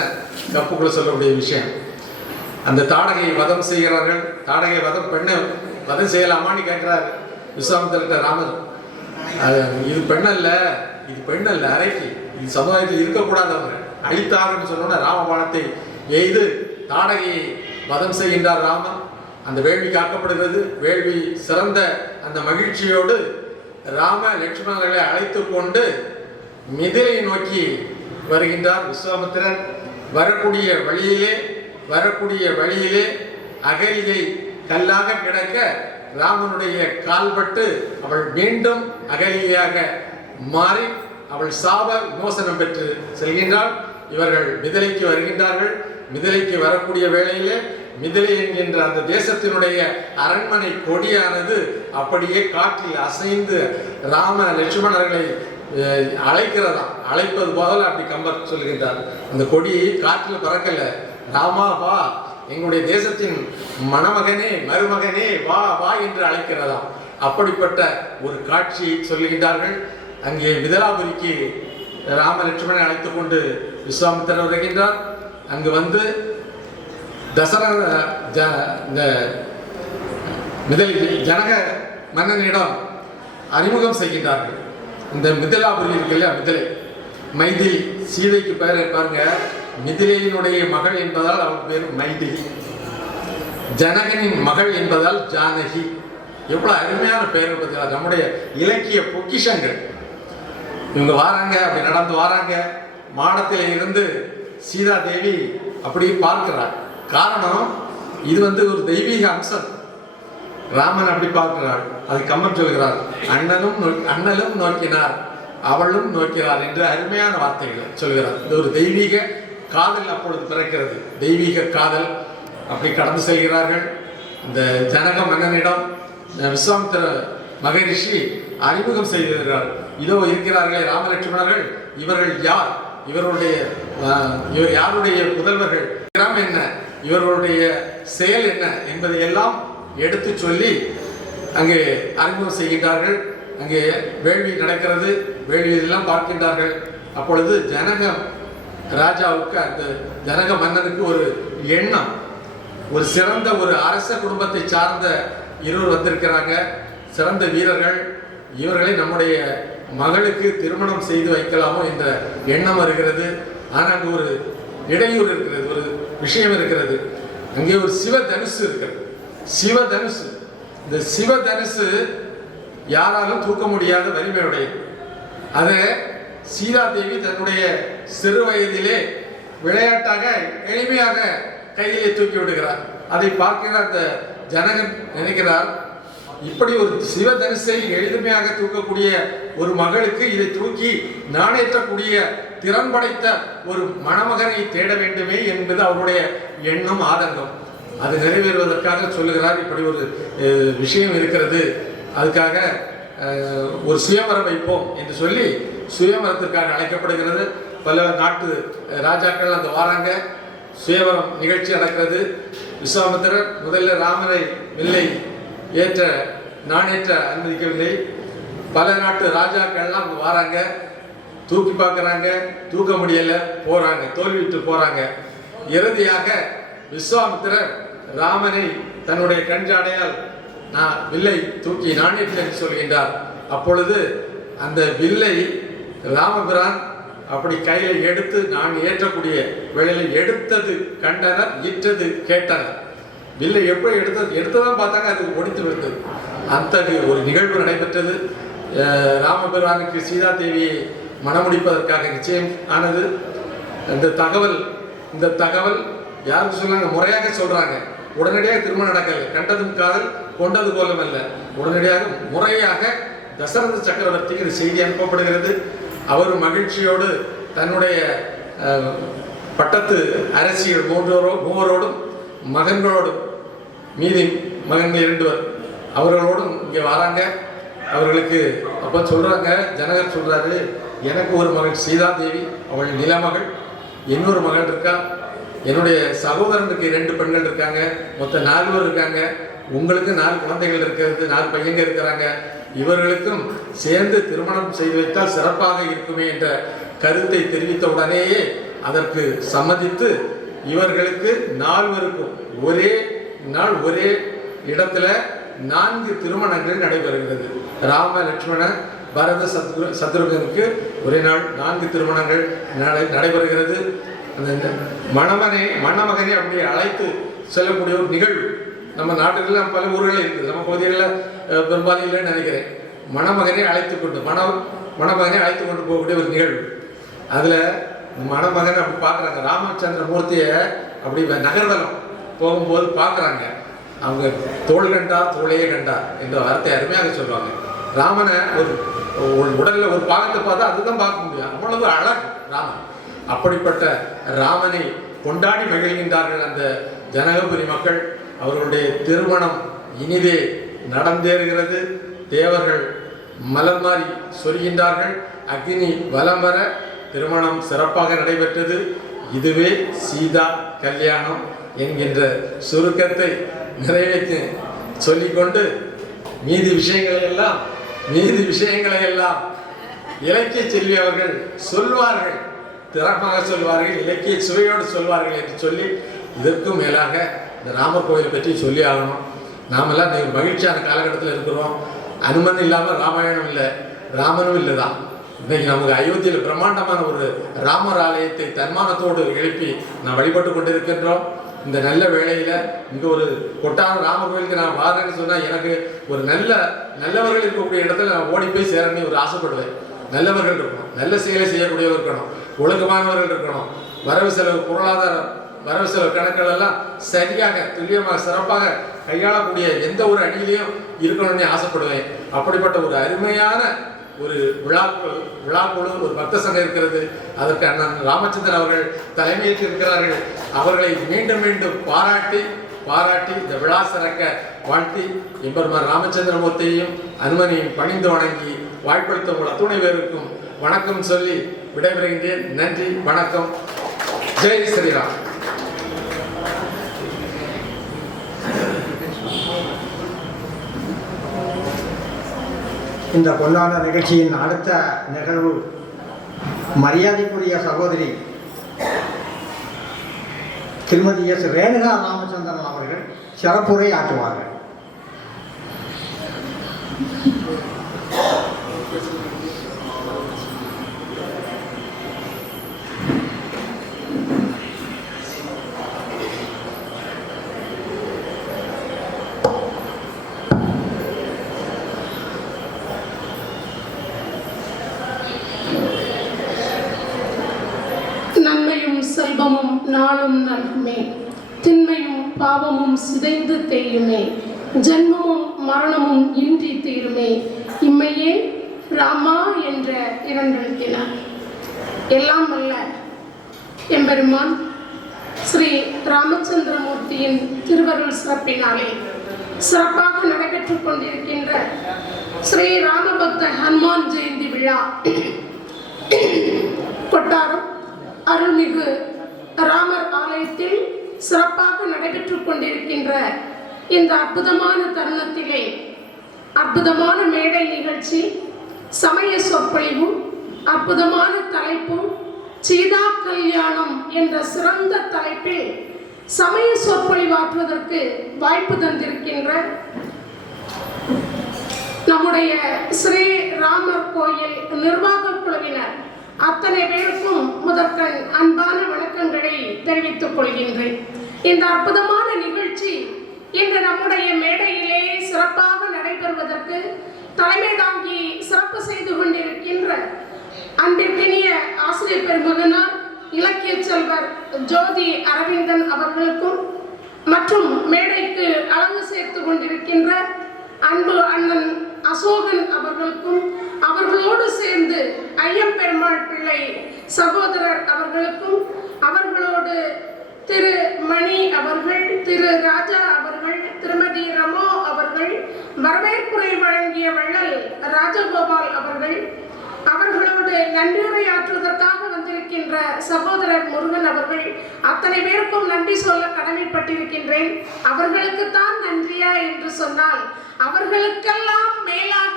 கப்புக்குள்ள சொல்லக்கூடிய விஷயம். அந்த தாடகை வதம் செய்கிறார்கள். தாடகை வதம், பெண்ணை வதம் செய்யலாமான்னு கேட்கிறார் விஸ்வாமித்திரர்கிட்ட ராமர். இது பெண்ணல்ல அரைக்கி, இது சமுதாயத்தில் இருக்கக்கூடாதவங்க, அழித்தார்கள் சொன்னோட ராமபாணத்தை எய்து தாடகையை வதம் செய்கின்றார் ராமன். அந்த வேள்வி காக்கப்படுகிறது. வேள்வி சிறந்த அந்த மகிழ்ச்சியோடு ராம லட்சுமணர்களை அழைத்து கொண்டு மிதிலை நோக்கி வருகின்றார் விஸ்வாமித்திரன். வரக்கூடிய வழியிலே அகலியை கல்லாக கிடக்க ராமனுடைய கால்பட்டு அவள் மீண்டும் அகலியாக மாறி அவள் சாப விமோசனம் பெற்று செல்கின்றாள். இவர்கள் மிதிலைக்கு வருகின்றார்கள். மிதிலைக்கு வரக்கூடிய வேளையிலே மிதிலை என்கின்ற அந்த தேசத்தினுடைய அரண்மனை கொடியானது அப்படியே காற்றில் அசைந்து ராம லட்சுமணர்களை அழைக்கிறதாம். அழைப்பது போல அப்படி கம்பர் சொல்கின்றார். அந்த கொடி காற்றில் பறக்கல, ராமா வா, எங்களுடைய தேசத்தின் மணமகனே மருமகனே வா வா என்று அழைக்கிறதாம். அப்படிப்பட்ட ஒரு காட்சி சொல்லுகின்றார்கள். அங்கே மிதிலாபுரிக்கு ராம லட்சுமணனை அழைத்துக் கொண்டு விஸ்வாமித்திரர் வருகின்றார். அங்கு வந்து ஜனக மன்னனிடம் அறிமுகம் செய்கின்றார்கள். இந்த மிதிலாபுரி இருக்கு இல்லையா, மிதிலை, மைதிலி, சீதைக்கு பேர் பாருங்க, மிதிலையினுடைய மகள் என்பதால் அவள் பேர் மைதிலி, ஜனகனின் மகள் என்பதால் ஜானகி. எவ்வளவு அருமையான பெயர் என்பதால் நம்முடைய இலக்கிய பொக்கிஷங்கள். இவங்க வாராங்க, அப்படி நடந்து வாராங்க, மாடத்தில் இருந்து சீதா தேவி அப்படி பார்க்கிறார். காரணம், இது வந்து ஒரு தெய்வீக அம்சம். ராமன் அப்படி பார்க்கிறாள். அது கம்பன் சொல்கிறார், அண்ணலும் நோக்கினார் அவளும் நோக்கிறார் என்று அருமையான வார்த்தைகளை சொல்கிறார். இது ஒரு தெய்வீக காதல் அப்பொழுது பிறக்கிறது, தெய்வீக காதல். அப்படி கடந்து செல்கிறார்கள். இந்த ஜனக மன்னனிடம் விஸ்வாமித்திர மகரிஷி அறிமுகம் செய்கிறார். இதோ இருக்கிறார்களே ராமலட்சுமணர்கள், இவர்கள் யார், இவர் யாருடைய புதல்வர்கள், கிராமம் என்ன, இவர்களுடைய செயல் என்ன என்பதை எல்லாம் எடுத்து சொல்லி அங்கே அறிமுகம் செய்கின்றார்கள். அங்கே வேள்வி நடக்கிறது, வேள்வியெல்லாம் பார்க்கின்றார்கள். அப்பொழுது ஜனக ராஜாவுக்கு, அந்த ஜனக மன்னனுக்கு ஒரு எண்ணம், ஒரு சிறந்த ஒரு அரச குடும்பத்தை சார்ந்த இருவர் வந்திருக்கிறாங்க, சிறந்த வீரர்கள், இவர்களை நம்முடைய மகளுக்கு திருமணம் செய்து வைக்கலாமோ என்ற எண்ணம் வருகிறது. ஆனால் அங்கு ஒரு இடையூறு இருக்கிறது, ஒரு விஷயம் இருக்கிறது. அங்கே ஒரு சிவதனுசு இருக்கிறது, சிவதனுசு. இந்த சிவதனுசு யாராலும் தூக்க முடியாத வலிமையுடையது. அதை சீதாதேவி தன்னுடைய சிறு வயதிலே விளையாட்டாக எளிமையாக கையிலே தூக்கி விடுகிறார். அதை பார்க்கிற அந்த ஜனகன் நினைக்கிறார், இப்படி ஒரு சிவதனுசை எளிமையாக தூக்கக்கூடிய ஒரு மகளுக்கு இதை தூக்கி நாணேற்றக்கூடிய திறன் படைத்த ஒரு மணமகனை தேட வேண்டுமே என்பது அவருடைய எண்ணம், ஆதங்கம். அது நிறைவேறுவதற்காக சொல்லுகிறார், இப்படி ஒரு விஷயம் இருக்கிறது, அதுக்காக ஒரு சுயவரம் வைப்போம் என்று சொல்லி சுயவரத்திற்காக அழைக்கப்படுகிறது. பல நாட்டு ராஜாக்கள் அந்த வாராங்க, சுயவரம் நிகழ்ச்சி நடக்கிறது. விஸ்வாமித்திரர் முதல்ல ராமனை வில்லை ஏற்ற நாணேற்ற அனுமதிக்கவில்லை. பல நாட்டு ராஜாக்கள்லாம் அங்கே வாராங்க, தூக்கி பார்க்குறாங்க, தூக்க முடியல, போறாங்க, தோல்விட்டு போறாங்க. இறுதியாக விஸ்வாமித்திரர் ராமனை தன்னுடைய கண்ஜாடையால் நான் வில்லை தூக்கி நாணேற்றேன் சொல்கின்றார். அப்பொழுது அந்த வில்லை ராமபிரான் அப்படி கையில எடுத்து நான் ஏற்றக்கூடிய வேளையில எடுத்தது கண்டனர், ஈற்றது கேட்டனர். வில்லை எப்படி எடுத்ததான் பார்த்தாங்க, அது ஒடித்து விடுத்தது. அத்தகைய ஒரு நிகழ்வு நடைபெற்றது. ராமபிரானுக்கு சீதா தேவியை மணமுடிப்பதற்காக நிச்சயம் ஆனது. இந்த தகவல் யாருக்கு சொன்னாங்க, முறையாக சொல்றாங்க. உடனடியாக திருமணம் நடக்கல, கண்டதும் காதல் கொண்டது போலும் அல்ல. உடனடியாக முறையாக தசரத சக்கரவர்த்திக்கு இந்த செய்தி அனுப்பப்படுகிறது. அவர் மகிழ்ச்சியோடு தன்னுடைய பட்டத்து அரசியல் மூவரோடும் மகன்களோடும், மீதி மகன்கள் 2 அவர்களோடும் இங்கே வராங்க. அவர்களுக்கு அப்போ சொல்றாங்க, ஜனகர் சொல்றாரு, எனக்கு ஒரு மகள் சீதாதேவி, அவள் நிலமகள், இன்னொரு மகள் இருக்கா, என்னுடைய சகோதரனுக்கு 2 பெண்கள் இருக்காங்க, மொத்தம் 4 பேர் இருக்காங்க, உங்களுக்கு 4 குழந்தைகள் இருக்கிறது, 4 பையங்க இருக்கிறாங்க, இவர்களுக்கும் சேர்ந்து திருமணம் செய்து வைத்தால் சிறப்பாக இருக்குமே என்ற கருத்தை தெரிவித்த உடனேயே அதற்கு சம்மதித்து இவர்களுக்கு 4 ஒரே நாள் ஒரே இடத்துல 4 திருமணங்கள் நடைபெறுகிறது. ராம லட்சுமண பரத சத்ருகனுக்கு ஒரே நாள் 4 திருமணங்கள் நடைபெறுகிறது. அந்த மணமகனை அப்படி அழைத்து செல்லக்கூடிய ஒரு நிகழ்வு நம்ம நாட்டுகளில் பல ஊர்களில் இருக்குது, நம்ம பகுதிகளில் பெரும்பாலும் இல்லைன்னு நினைக்கிறேன். மணமகனை அழைத்து கொண்டு போகக்கூடிய ஒரு நிகழ்வு. அதில் மணமகன் அப்படி பார்க்குறாங்க. ராமச்சந்திரமூர்த்தியை அப்படி நகர்வலம் போகும்போது பார்க்குறாங்க. அவங்க தோள் கண்டா தோளையே கண்டா என்ற வார்த்தை அருமையாக சொல்லுவாங்க. ராமனை ஒரு உடலில் ஒரு பாகத்தை பார்த்தா அதுதான் பார்க்க முடியும், அவ்வளவு அழகு ராமன். அப்படிப்பட்ட ராமனை கொண்டாடி மகிழ்கின்றார்கள் அந்த ஜனகபுரி மக்கள். அவர்களுடைய திருமணம் இனிதே நடந்தேறுகிறது. தேவர்கள் மலர் மாறி சொல்கின்றார்கள். அக்னி வலம் வர திருமணம் சிறப்பாக நடைபெற்றது. இதுவே சீதா கல்யாணம் என்கின்ற சுருக்கத்தை நிறைவேற்றி சொல்லிக்கொண்டு மீதி விஷயங்களை எல்லாம் இலக்கிய செல்வி அவர்கள் சொல்வார்கள், திறமாக சொல்வார்கள், இலக்கிய சுவையோடு சொல்வார்கள் என்று சொல்லி, இதற்கும் மேலாக இந்த ராமர் கோயிலை பற்றி சொல்லி ஆகணும். நாமெல்லாம் மகிழ்ச்சியான காலகட்டத்தில் இருக்கிறோம். அனுமன் இல்லாமல் ராமாயணம் இல்லை, ராமனும் இல்லை தான். இன்னைக்கு நமக்கு அயோத்தியில் பிரம்மாண்டமான ஒரு ராமர் ஆலயத்தை தன்மானத்தோடு எழுப்பி நான் வழிபட்டு கொண்டிருக்கின்றோம். இந்த நல்ல வேளையில் இங்கே ஒரு கொட்டான ராமர் கோயிலுக்கு நான் வாரேன்னு சொன்னால் எனக்கு ஒரு நல்லவர்கள் இருக்கக்கூடிய இடத்துல நான் ஓடி போய் சேரணும்னு ஒரு ஆசைப்படுவேன். நல்லவர்கள் இருக்கணும், நல்ல செயலை செய்யக்கூடியவர் இருக்கணும், ஒழுக்கமானவர்கள் இருக்கணும், வரவு செலவு கணக்குகள் எல்லாம் சரியாக துல்லியமாக சிறப்பாக கையாளக்கூடிய எந்த ஒரு அணியிலையும் இருக்கணும்னு ஆசைப்படுவேன். அப்படிப்பட்ட ஒரு அருமையான ஒரு விழாக்குழு ஒரு பக்த சங்கம் இருக்கிறது. அதற்கு அண்ணன் ராமச்சந்திரன் அவர்கள் தலைமையேற்று இருக்கிறார்கள். அவர்களை மீண்டும் மீண்டும் பாராட்டி இந்த விழா சிறக்க வாழ்த்தி எம்பெருமான் ராமச்சந்திரமூர்த்தியையும் அனுமனையும் பணிந்து வணங்கி வாய்ப்படுத்தும் உள்ள அத்துணை பேருக்கும் வணக்கம் சொல்லி விடைபெறுகின்றேன். நன்றி, வணக்கம். ஜெய் ஸ்ரீராம். இந்த பொன்னான நிகழ்ச்சியின் அடுத்த நிகழ்வு மரியாதைக்குரிய சகோதரி திருமதி எஸ் ரேணுகா ராமச்சந்திரன் அவர்கள் சிறப்புரை ஆற்றுவார்கள். செல்வமும் நாளும் நல்குமே, திண்மையும் பாவமும் சிதைந்து தேயுமே, ஜென்மமும் மரணமும் இன்றி தீருமே, இம்மையே ராமா என்ற இரண்டெழுத்தினார். எல்லாம் வல்ல எம்பெருமான் ஸ்ரீ ராமச்சந்திரமூர்த்தியின் திருவருள் சிறப்பினாலே சிறப்பாக நடைபெற்றுக் கொண்டிருக்கின்ற ஸ்ரீ ராமபக்த ஹனுமான் ஜெயந்தி விழா கொட்டாரம் அருள்மிகு ராமர் ஆலயத்தில் சிறப்பாக நடைபெற்றுக் கொண்டிருக்கின்ற இந்த அற்புதமான தருணத்திலே அற்புதமான மேடை நிகழ்ச்சி, சமய சொற்பொழிவும், அற்புதமான தலைப்பும் சீதா கல்யாணம் என்ற சிறந்த தலைப்பில் சமய சொற்பொழிவாற்றுவதற்கு வாய்ப்பு தந்திருக்கின்ற நம்முடைய ஸ்ரீ ராமர் கோயில் நிர்வாக குழுவினர் அத்தனை பேருக்கும் முதற்கண் அன்பான வணக்கங்களை தெரிவித்துக் கொள்கின்றேன். இந்த அற்புதமான நிகழ்ச்சி இன்று நம்முடைய மேடையிலே சிறப்பாக நடைபெறுவதற்கு தலைமை தாங்கி சிறப்பு செய்து கொண்டிருக்கின்ற அன்பிற்கினிய ஆசிரியர் பெருமகனார் இலக்கிய செல்வர் ஜோதி அரவிந்தன் அவர்களுக்கும் மற்றும் மேடைக்கு அழகு சேர்த்து கொண்டிருக்கின்ற அன்பு அண்ணன் அசோகன் அவர்களுக்கும், அவர்களோடு சேர்ந்து ஐயம்பெருமாள் பிள்ளை சகோதரர் அவர்களுக்கும், அவர்களோடு திரு மணி அவர்கள், திரு ராஜா அவர்கள், திருமதி ரமோ அவர்கள், வரவேற்புரை வழங்கிய வள்ளல் ராஜகோபால் அவர்கள், அவர்களோடு நன்றியுரையாற்றுவதற்காக வந்திருக்கின்ற சகோதரர் முருகன் அவர்கள், அத்தனை பேருக்கும் நன்றி சொல்ல கடமைப்பட்டிருக்கின்றேன். அவர்களுக்குத்தான் நன்றியா என்று சொன்னால், அவர்களுக்கெல்லாம் மேலாக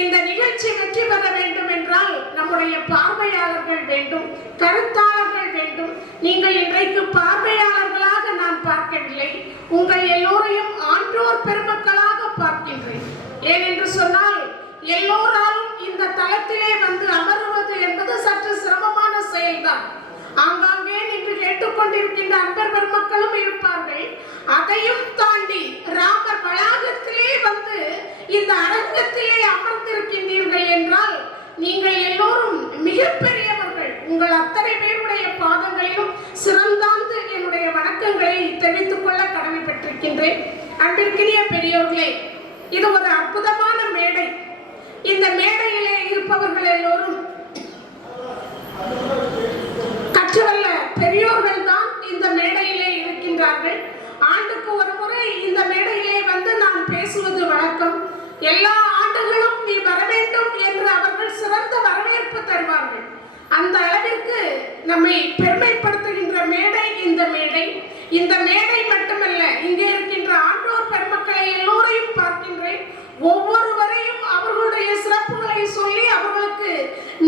இந்த நிகழ்ச்சி வெற்றி பெற வேண்டும் என்றால் நம்முடைய பார்வையாளர்கள் வேண்டும், கருத்தாளர்கள் வேண்டும். நீங்கள் இன்றைக்கு பார்வையாளர்களாக நான் பார்க்கவில்லை, உங்கள் எல்லோரையும் ஆன்றோர் பெருமக்களாக பார்க்கின்றேன். ஏனென்று சொன்னால் எல்லோராலும் இந்த தளத்திலே வந்து அமருவது என்பது சற்று சிரமமான செயல்தான். ஆங்காங்கே நின்று கேட்டுக்கொண்டிருக்கின்ற அன்பர் பெருமக்களும் இருப்பார்கள். அதையும் தாண்டி ராமர் வளாகத்திலே வந்து இந்த அரங்கத்திலே அமர்ந்திருக்கின்றீர்கள் என்றால் நீங்கள் எல்லோரும் மிகப்பெரியவர்கள். உங்கள் அத்தனை பேருடைய சிறந்தாந்து என்னுடைய வணக்கங்களை தெரிவித்துக் கொள்ள கடமைப்பட்டிருக்கின்றேன். அன்பிற்கினிய பெரியோர்களே, இது ஒரு அற்புதமான மேடை. இந்த மேடையிலே இருப்பவர்கள் எல்லோரும் கற்றவல்ல பெரியோர்கள் தான் இந்த மேடையிலே இருக்கின்றார்கள். ஆண்டுக்கு ஒரு முறை இந்த மேடையிலே வந்து நான் பேசுவது வழக்கம். எல்லா ஆண்டுகளும் நீ வர வேண்டும் என்று அவர்கள் சிறந்த வரவேற்பு தருவார்கள். அந்த அளவிற்கு நம்மை பெருமைப்படுத்துகின்ற மேடை இந்த மேடை. இந்த மேடை மட்டுமல்ல, இங்கே இருக்கின்ற ஆன்றோர் பெருமக்களை எல்லோரையும் பார்க்கின்றேன். ஒவ்வொருவரையும் அவர்களுடைய சிறப்புகளை சொல்லி அவர்களுக்கு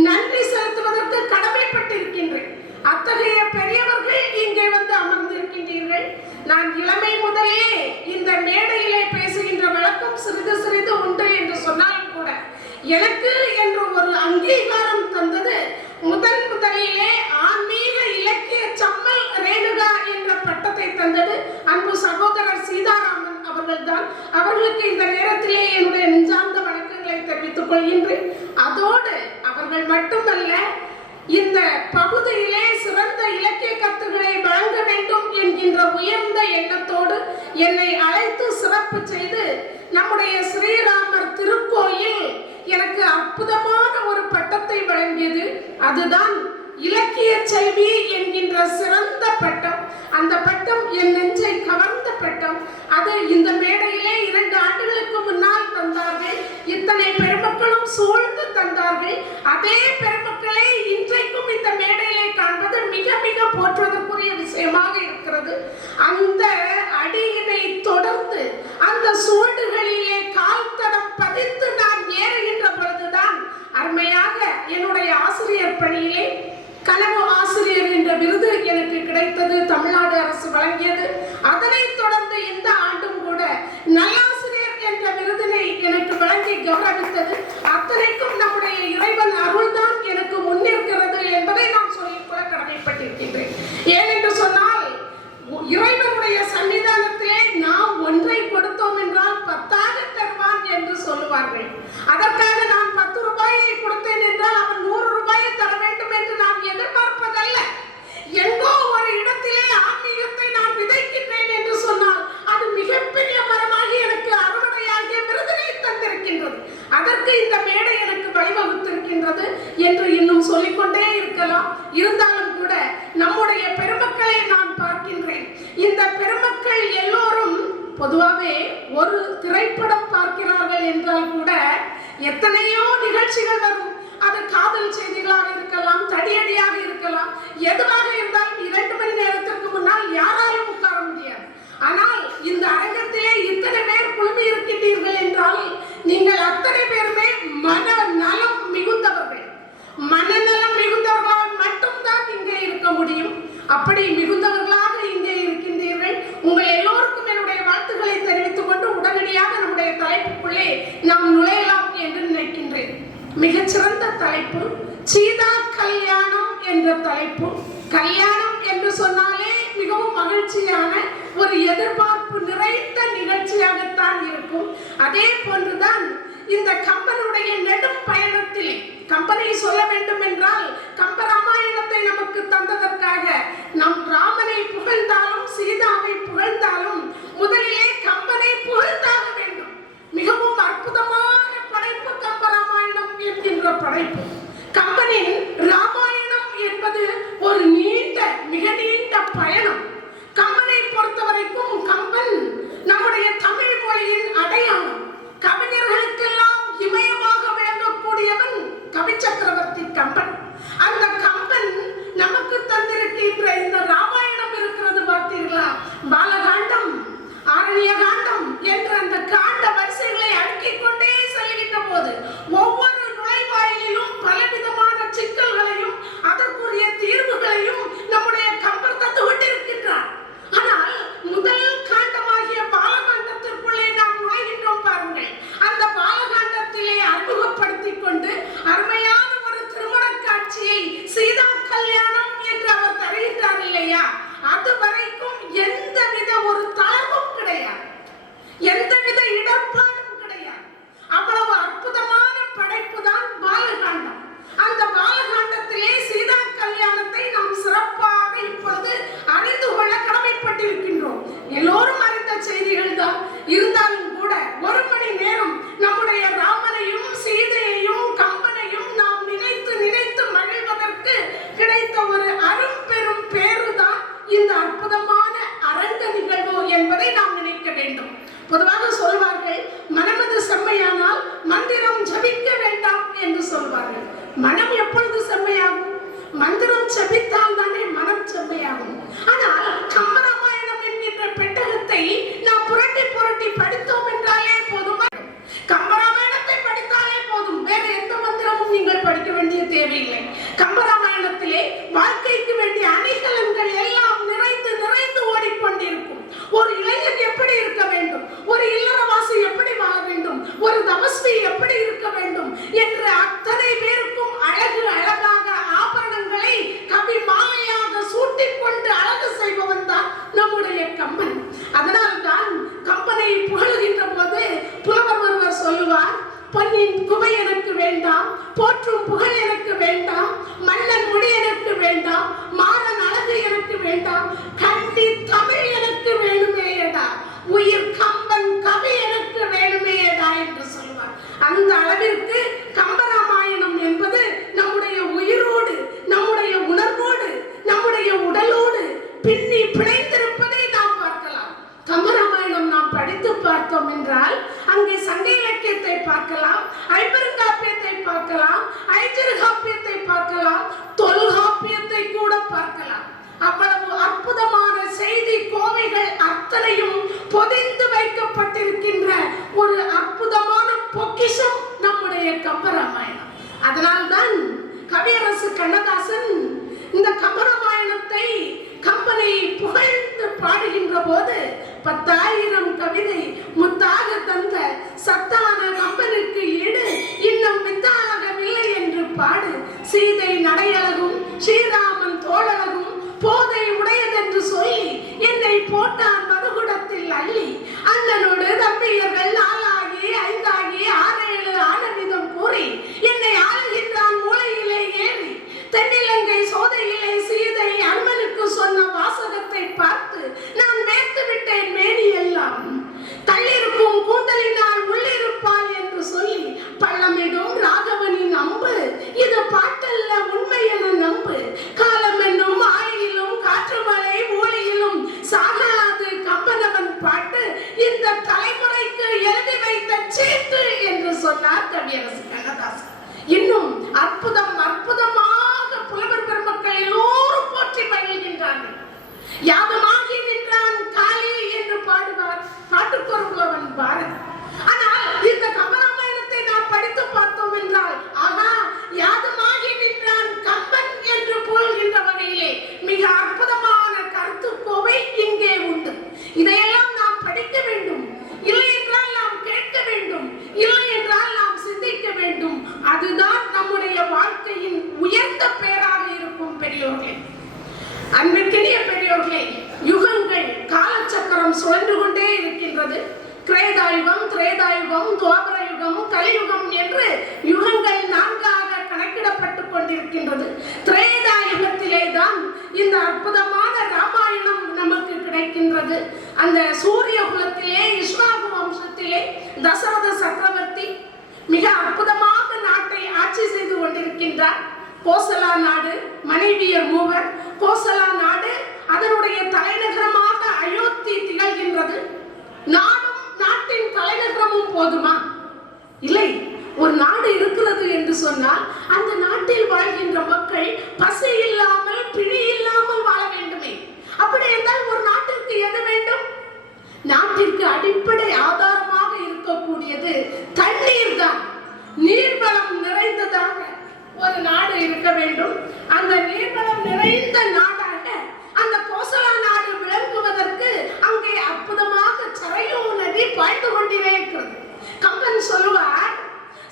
நன்றி செலுத்துவதற்கு கடமைப்பட்டிருக்கின்றேன். அத்தகைய பெரியவர்கள் இங்கே வந்து அமர்ந்திருக்கின்றீர்கள். நான் இளமை முதலே இந்த மேடையிலே பேசுகின்ற வழக்கம் சிறிது சிறிது உண்டு என்று சொன்னாலும் கூட எனக்கு என்று ஒரு அங்கீகாரம் தந்தது முதலிலே ஆன்மீக இலக்கிய சம்மல் ரேணுகா என்ற பட்டத்தை தந்தது அன்பு சகோதரர் சீதாராமன் அவர்கள்தான். அவர்களுக்கு இந்த நேரத்திலே என்னுடைய நெஞ்சார்ந்த வணக்கங்களை தெரிவித்துக் கொள்கின்றேன். அதோடு அவர்கள் மட்டுமல்ல, இந்த பகுதியிலே சிறந்த இலக்கிய கருத்துக்களை வழங்க வேண்டும் என்கின்ற உயர்ந்த எண்ணத்தோடு என்னை அழைத்து சிறப்பு செய்து நம்முடைய ஸ்ரீராமர் திருக்கோயில் எனக்கு அற்புதமான ஒரு பட்டத்தை வழங்கியது. அதுதான் இலக்கிய செல்வி என்கின்ற சிறந்த பட்டம். அந்த பட்டம் என் நெஞ்சை கவர்ந்த பட்டம். அது இந்த மேடையிலே 2 ஆண்டுகளுக்கு முன்னால் தந்தார்கள். இத்தனை பெருமக்களும் சூழ்ந்து தந்தார்கள். அதே பெருமக்களை இன்றைக்கும் இந்த மேடையிலே காண்பது மிக மிக போற்றுவதற்குரிய விஷயமாக இருக்கிறது. அந்த அடியினை தொடர்ந்து அந்த சூழ்நிலைகளிலே கால் தடம் பதித்து நான் ஏறுகின்ற பொழுதுதான் அருமையாக என்னுடைய ஆசிரியர் பணியிலே கனவு ஆசிரியர் என்ற விருது எனக்கு கிடைத்தது. தமிழ்நாடு அரசு வழங்கியது. அதனைத் தொடர்ந்து இந்த ஆண்டும் கூட நல்லாசிரியர் என்ற விருதினை எனக்கு வழங்கி கௌரவித்தது. அத்தனைக்கும் நம்முடைய இறைவன் அருள்தான் எனக்கு முன்னிருக்கிறது என்பதை நான் சொல்லிக்கொள்ள கடமைப்பட்டிருக்கின்றேன். ஏனென்று சொன்னால், இறைவனுடைய சன்னிதானத்திலே நாம் ஒன்றை கொடுத்தோம் என்றால் 10ஆக தருவான் என்று சொல்லுவார்கள். அதற்காக நான் 10 ரூபாயை கொடுத்தேன் என்றால் அவன் 100 ரூபாயை தர வேண்டும் என்று நான் எதிர்பார்ப்பதல்ல. எங்கோ ஒரு இடத்திலே ஆன்மீகத்தை நான் விதைக்கின்றேன் என்று சொன்னால் அது மிகப்பெரிய மரமாகி எனக்கு அறுவடையாகிய விருதினை தந்திருக்கின்றது. அதற்கு இந்த மேடை எனக்கு வழிவகுத்திருக்கின்றது என்று இன்னும் சொல்லிக்கொண்டே இருக்கலாம். இருந்தாலும் கூட நம்முடைய பெருமக்களை நான் பார்க்கின்றேன். இந்த பெருமக்கள் எல்லோரும் பொதுவாகவே ஒரு திரைப்படம் பார்க்கிறார்கள் என்றால் கூட எத்தனையோ நிகழ்ச்சிகள் வரும். அது காதல் செய்திகளாக இருக்கலாம், தடியடியாக இருக்கலாம், எதுவாக இருந்தாலும் 2 மணி நேரத்திற்கு முன்னால் யாராலும் உட்கார முடியாது. ஆனால் இந்த அரங்கத்திலே இத்தனை பேர் குழுமி இருக்கின்றீர்கள் என்றால் நீங்கள் அத்தனை பேருமே மனநலம் மிகுந்தவர்கள். மனநலம் மிகுந்தவர்களால் மட்டும்தான் இங்கே இருக்க முடியும். அப்படி மிகுந்தவர்களாக இங்கே இருக்கின்றீர்கள். உங்கள் எல்லோருக்கும் என்னுடைய வாழ்த்துக்களை தெரிவித்துக் கொண்டு உடனடியாக நம்முடைய தலைப்புக்குள்ளே நாம் நுழையலாம் என்று நினைக்கின்றேன். மிகச்சிறந்த தலைப்பு சீதா கல்யாணம் என்ற தலைப்பு. கல்யாணம் என்று சொன்னாலே மிகவும் மகிழ்ச்சியான ஒரு எதிர்பார்ப்பு நிறைந்த நிகழ்ச்சியாகத்தான் இருக்கும். அதே போன்றுதான் இந்த கம்பனுடைய நெடும் பயணத்தில் கம்பனை சொல்ல வேண்டும் என்றால் கம்பராமாயணத்தை நமக்கு தந்ததற்காக நம் ராமனை புகழ்ந்தாலும் சீதாவை புகழ்ந்தாலும் முதலிலே கம்பனை புகழ்ந்தாக வேண்டும். மிகவும் அற்புதமான படைப்பு கம்பராமாயணம் என்கின்ற படைப்பு. கம்பனின் ராமாயணம் என்பது ஒரு மிக நீண்ட பயணம். கம்பனை பொறுத்தவரைக்கும் கம்பன் நம்முடைய தமிழ் மொழியின் அடையாளம். கவிஞர்களுக்கெல்லாம் இமயமாக விளங்கக்கூடியவன் கவி சக்கரவர்த்தி கம்பன். அந்த கம்பன் பின்னி பிணைந்திருப்பதை நாம் பார்க்கலாம். கம்பராமாயணம் நாம் படித்து பார்த்தோம் என்றால் அங்கே சங்க இலக்கியத்தை பார்க்கலாம், ஐம்பெருங்காப்பியத்தை பார்க்கலாம், ஐஞ்சிறுகாப்பியத்தை பார்க்கலாம், தொல்காப்பியத்தை கூட பார்க்கலாம். அவ்வளவு அற்புதமான செய்தி கோவைகள் அத்தனையும் பொதிந்து வைக்கப்பட்டிருக்கின்ற ஒரு அற்புதமான பொக்கிஷம் நம்முடைய கம்பராமாயணம். அதனால்தான் கவியரசு கண்ணதாசன் இந்த கம்பராமாயணத்தை கம்பனை புகழ்ந்து பாடுகின்ற போது 10,000 கவிதை முத்தாக தந்த சத்தான கம்பனுக்கு ஈடு இன்னும் வித்தாகவில்லை என்று பாடு. சீதை நடையழகும் ஸ்ரீராமன் தோழழகும் போதை உடையதென்று சொல்லி என்னை போட்டான் மறுகுடத்தில் அள்ளி. அண்ணனோடு தம்பியர்கள் 4ஆகி 5ஆகி 6-7 ஆனவிதம் கூறி என்னை ஆளுகின்றான் மூளையிலே ஏறி. தென்னிலங்கை சோதையிலே சீதை அம்மனுக்கு சொன்ன வாசகத்தை பார்த்து நான் மேய்த்து விட்டேன் மேனி எல்லாம். தள்ளிருக்கும் கூந்தலினால் உள்ளிருப்பாள் என்று சொல்லி பள்ளமிடும் ராகவனின் அம்பு இது பாட்டல்ல உண்மை என நம்பு. காலம் என்னும் ஆயிலும் காற்று மழை ஊழியிலும் சாகாது கம்பனவன் பாட்டு இந்த தலைமுறைக்கு எழுதி வைத்த சீட்டு என்று சொன்னார் கவியரசு கண்ணதாசன். இன்னும் அற்புதமாக புலவர் பெருமக்கள் எல்லோரும் போற்றி மகிழ்கின்றார்கள். யாதமாகி நின்றான் காளி என்று பாடுவார் பாட்டுக்கொரு புலவன் பாரதி. ஆனால் இந்த கம்பராமாயணத்தை நாம் படித்து பார்த்தோம் என்றால் ஆகா யாதமாகி நின்றான் கம்பன் என்று போல்கின்ற வகையிலே மிக அற்புதமான கருத்து கோவை இங்கே உண்டு. இதையெல்லாம் நாம் படிக்க வேண்டும், இல்லை என்றால் நாம் கேட்க வேண்டும், இல்லை என்றால் நாம் சிந்திக்க வேண்டும். அதுதான் நம்முடைய வாழ்க்கையின் உயர்ந்த பேராக இருக்கும். பெரியோர்களே, அன்பிற்கினிய பெரியோர்களே, யுகங்கள் காலச்சக்கரம் சுழன்று கொண்டே இருக்கின்றது. கிரேதாயுகம், திரேதாயுகம், துவாபர யுகம், கலியுகம் என்று யுகங்கள் 4ஆக கணக்கிடப்பட்டு கொண்டிருக்கின்றது. திரேதாயுகத்திலே தான் இந்த அற்புதமான ராமாயணம் நமக்கு கிடைக்கின்றது. அந்த சூரிய குலத்திலே இஸ்வாகு வம்சத்திலே தசரத சக்கரவர்த்தி மிக அற்புதமாக நாட்டை ஆட்சி செய்து கொண்டிருக்கின்றார். கோசலா நாடு, மனைவியர் 3. கோசலா நாடு அதனுடைய தலைநகரமாக அயோத்தி திகழ்கின்றது. நாட்டின் தலைநகரமும் போதுமா? இல்லை. ஒரு நாடு இருக்கிறது என்று சொன்னால் அந்த நாட்டில் வாழ்கின்ற மக்கள் பசி இல்லாமல் பிணி இல்லாமல் வாழ வேண்டுமே. அப்படி என்றால் ஒரு நாட்டிற்கு எது வேண்டும்? நாட்டிற்கு அடிப்படை ஆதாரமாக இருக்கக்கூடியது தண்ணீர் தான். நீர்வளம் நிறைந்ததாக ஒரு நாடு இருக்க வேண்டும். அந்த நீர்வளம் நிறைந்த நாடாக அந்த கோசலா நாடு விளங்குவதற்கு அங்கே அற்புதமாக சரையூ நதி பாய்ந்து கொண்டே இருக்கிறது. கம்பன் சொல்லுவார்,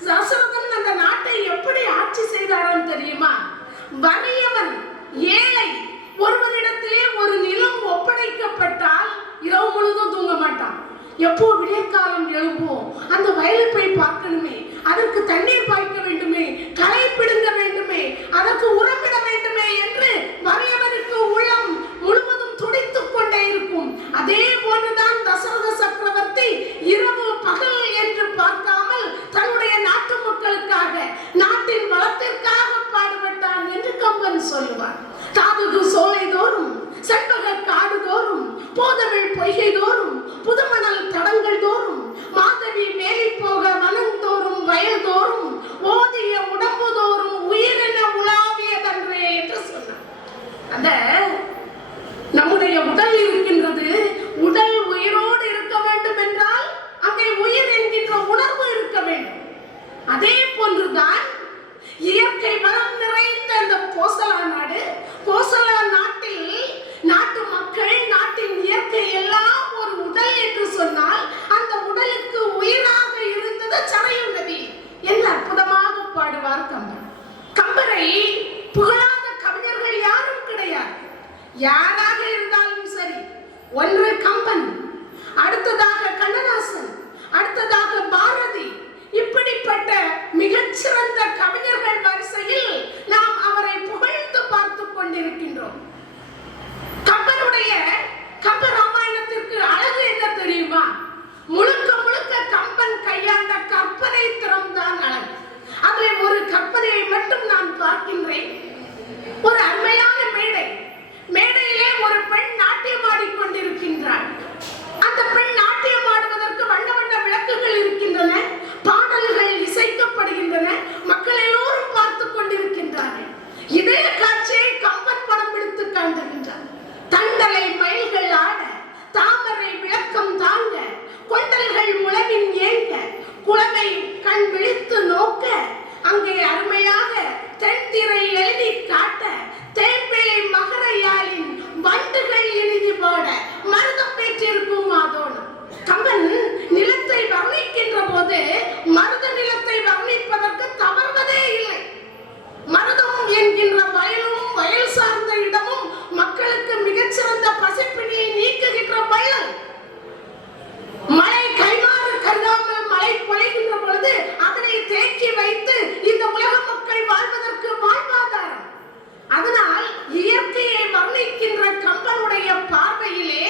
தசரதன் அந்த நாட்டை எப்படி ஆட்சி செய்தாராம் தெரியுமா? வறியவன் ஏழை ஒருவரிடத்திலே ஒரு நிலம் ஒப்படைக்கப்பட்டால் இரவு முழுதும் தூங்க மாட்டான். எப்போ விடியற்காலம் எழும்போம், அந்த வயலை போய் பார்க்கணுமே, அதற்கு தண்ணீர் பாய்க்க வேண்டுமே, களை பிடுங்க வேண்டுமே, அதற்கு உரமிட வேண்டுமே என்று வறியவனுக்கு உள்ளம் முழுவதும் துடித்துக் கொண்டே இருக்கும். அதே போன்றுதான் தசரத சக்கரவர்த்தி இரவு பகல் என்று பார்க்காமல் தன்னுடைய நாட்டு மக்களுக்காக நாட்டின் வளத்திற்காக பாடுபட்டான் என்று கம்பன் சொல்லுவார். காதுகு சோலை தோறும், செண்பக காடு தோறும், போதமிழ் பொய்கை தோறும், புதுமணல் தடங்கள் தோறும், மாதவி மேலி போக வனம் தோறும், வயல் தோறும், ஓதிய உடம்பு தோறும் உயிரென உலாவியதன்றே என்று சொன்னார். அந்த நம்முடைய உடல் இருக்கின்றது, உடல் உயிரோடு இருக்க வேண்டும் என்றால் அங்கே உயிர் என்கின்ற உணர்வு இருக்க வேண்டும். அதே போன்றுதான் இயற்கை வளம் நிறைந்த அந்த கோசலா நாடு. கோசலா நாட்டில் நாட்டு மக்கள், நாட்டின் இயற்கை எல்லாம் ஒரு உடல் என்று சொன்னால் அந்த உடலுக்கு உயிராக இருந்தது சரையூ நதி என்று அற்புதமாக பாடுவார் கம்பர். கம்பரை புகழாத கவிஞர்கள் யாரும் கிடையாது. குழந்தை கண் விழித்து நோக்க அங்கே அருமையாக தென்திரை எழுதி காட்ட தேன்பிழை மகரையாளின் வண்டுகள் எழுதி போட மருதம் பெற்றிருக்கும் மாதோனம். கம்பன் நிலத்தை வர்ணிக்கின்ற போது மருத நிலத்தை வர்ணிப்பதற்கு தவறுவதே இல்லை. மருதம் என்கின்ற வயலும் வயல் சார்ந்த இடமும் மக்களுக்கு மிகச்சிறந்த பசிப்பிணியை நீக்குகின்ற வயல். மழை கைமாறு கருதாமல் மழை பொழிகின்ற பொழுது அதனை தேக்கி வைத்து இந்த உலக மக்கள் வாழ்வதற்கு வாழ்வாதாரம். அதனால் இயற்கையை வர்ணிக்கின்ற கம்பனுடைய பார்வையிலே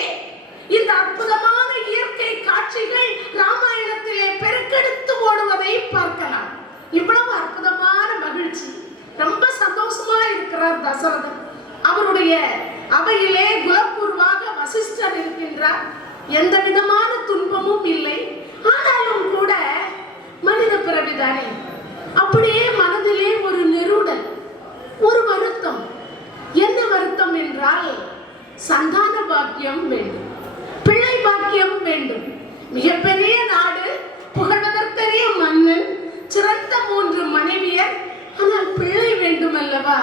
இந்த அற்புதமான இயற்கை காட்சிகள் ராமாயணத்திலே பெருக்கெடுத்து ஓடுவதை பார்க்கலாம். இவ்வளவு அற்புதமான மகிழ்ச்சி, ரொம்ப சந்தோஷமா இருக்கிறார் தசரதன். அவருடைய அவையிலே குலகுருவாக வசிஷ்டர் இருக்கின்றார். எந்த விதமான துன்பமும் இல்லை. ஆனாலும் கூட மனித பிறவிதானே, அப்படியே மனதிலே ஒரு நெருடல், ஒரு வருத்தம். என்ன வருத்தம் என்றால் சந்தான பாக்கியம் வேண்டும், பிள்ளை பாக்கியம் வேண்டும். மிகப்பெரிய நாடு, புகழ்வதற்கரிய மன்னன், சிறந்த 3 மனைவியர், ஆனால் பிள்ளை வேண்டும் அல்லவா?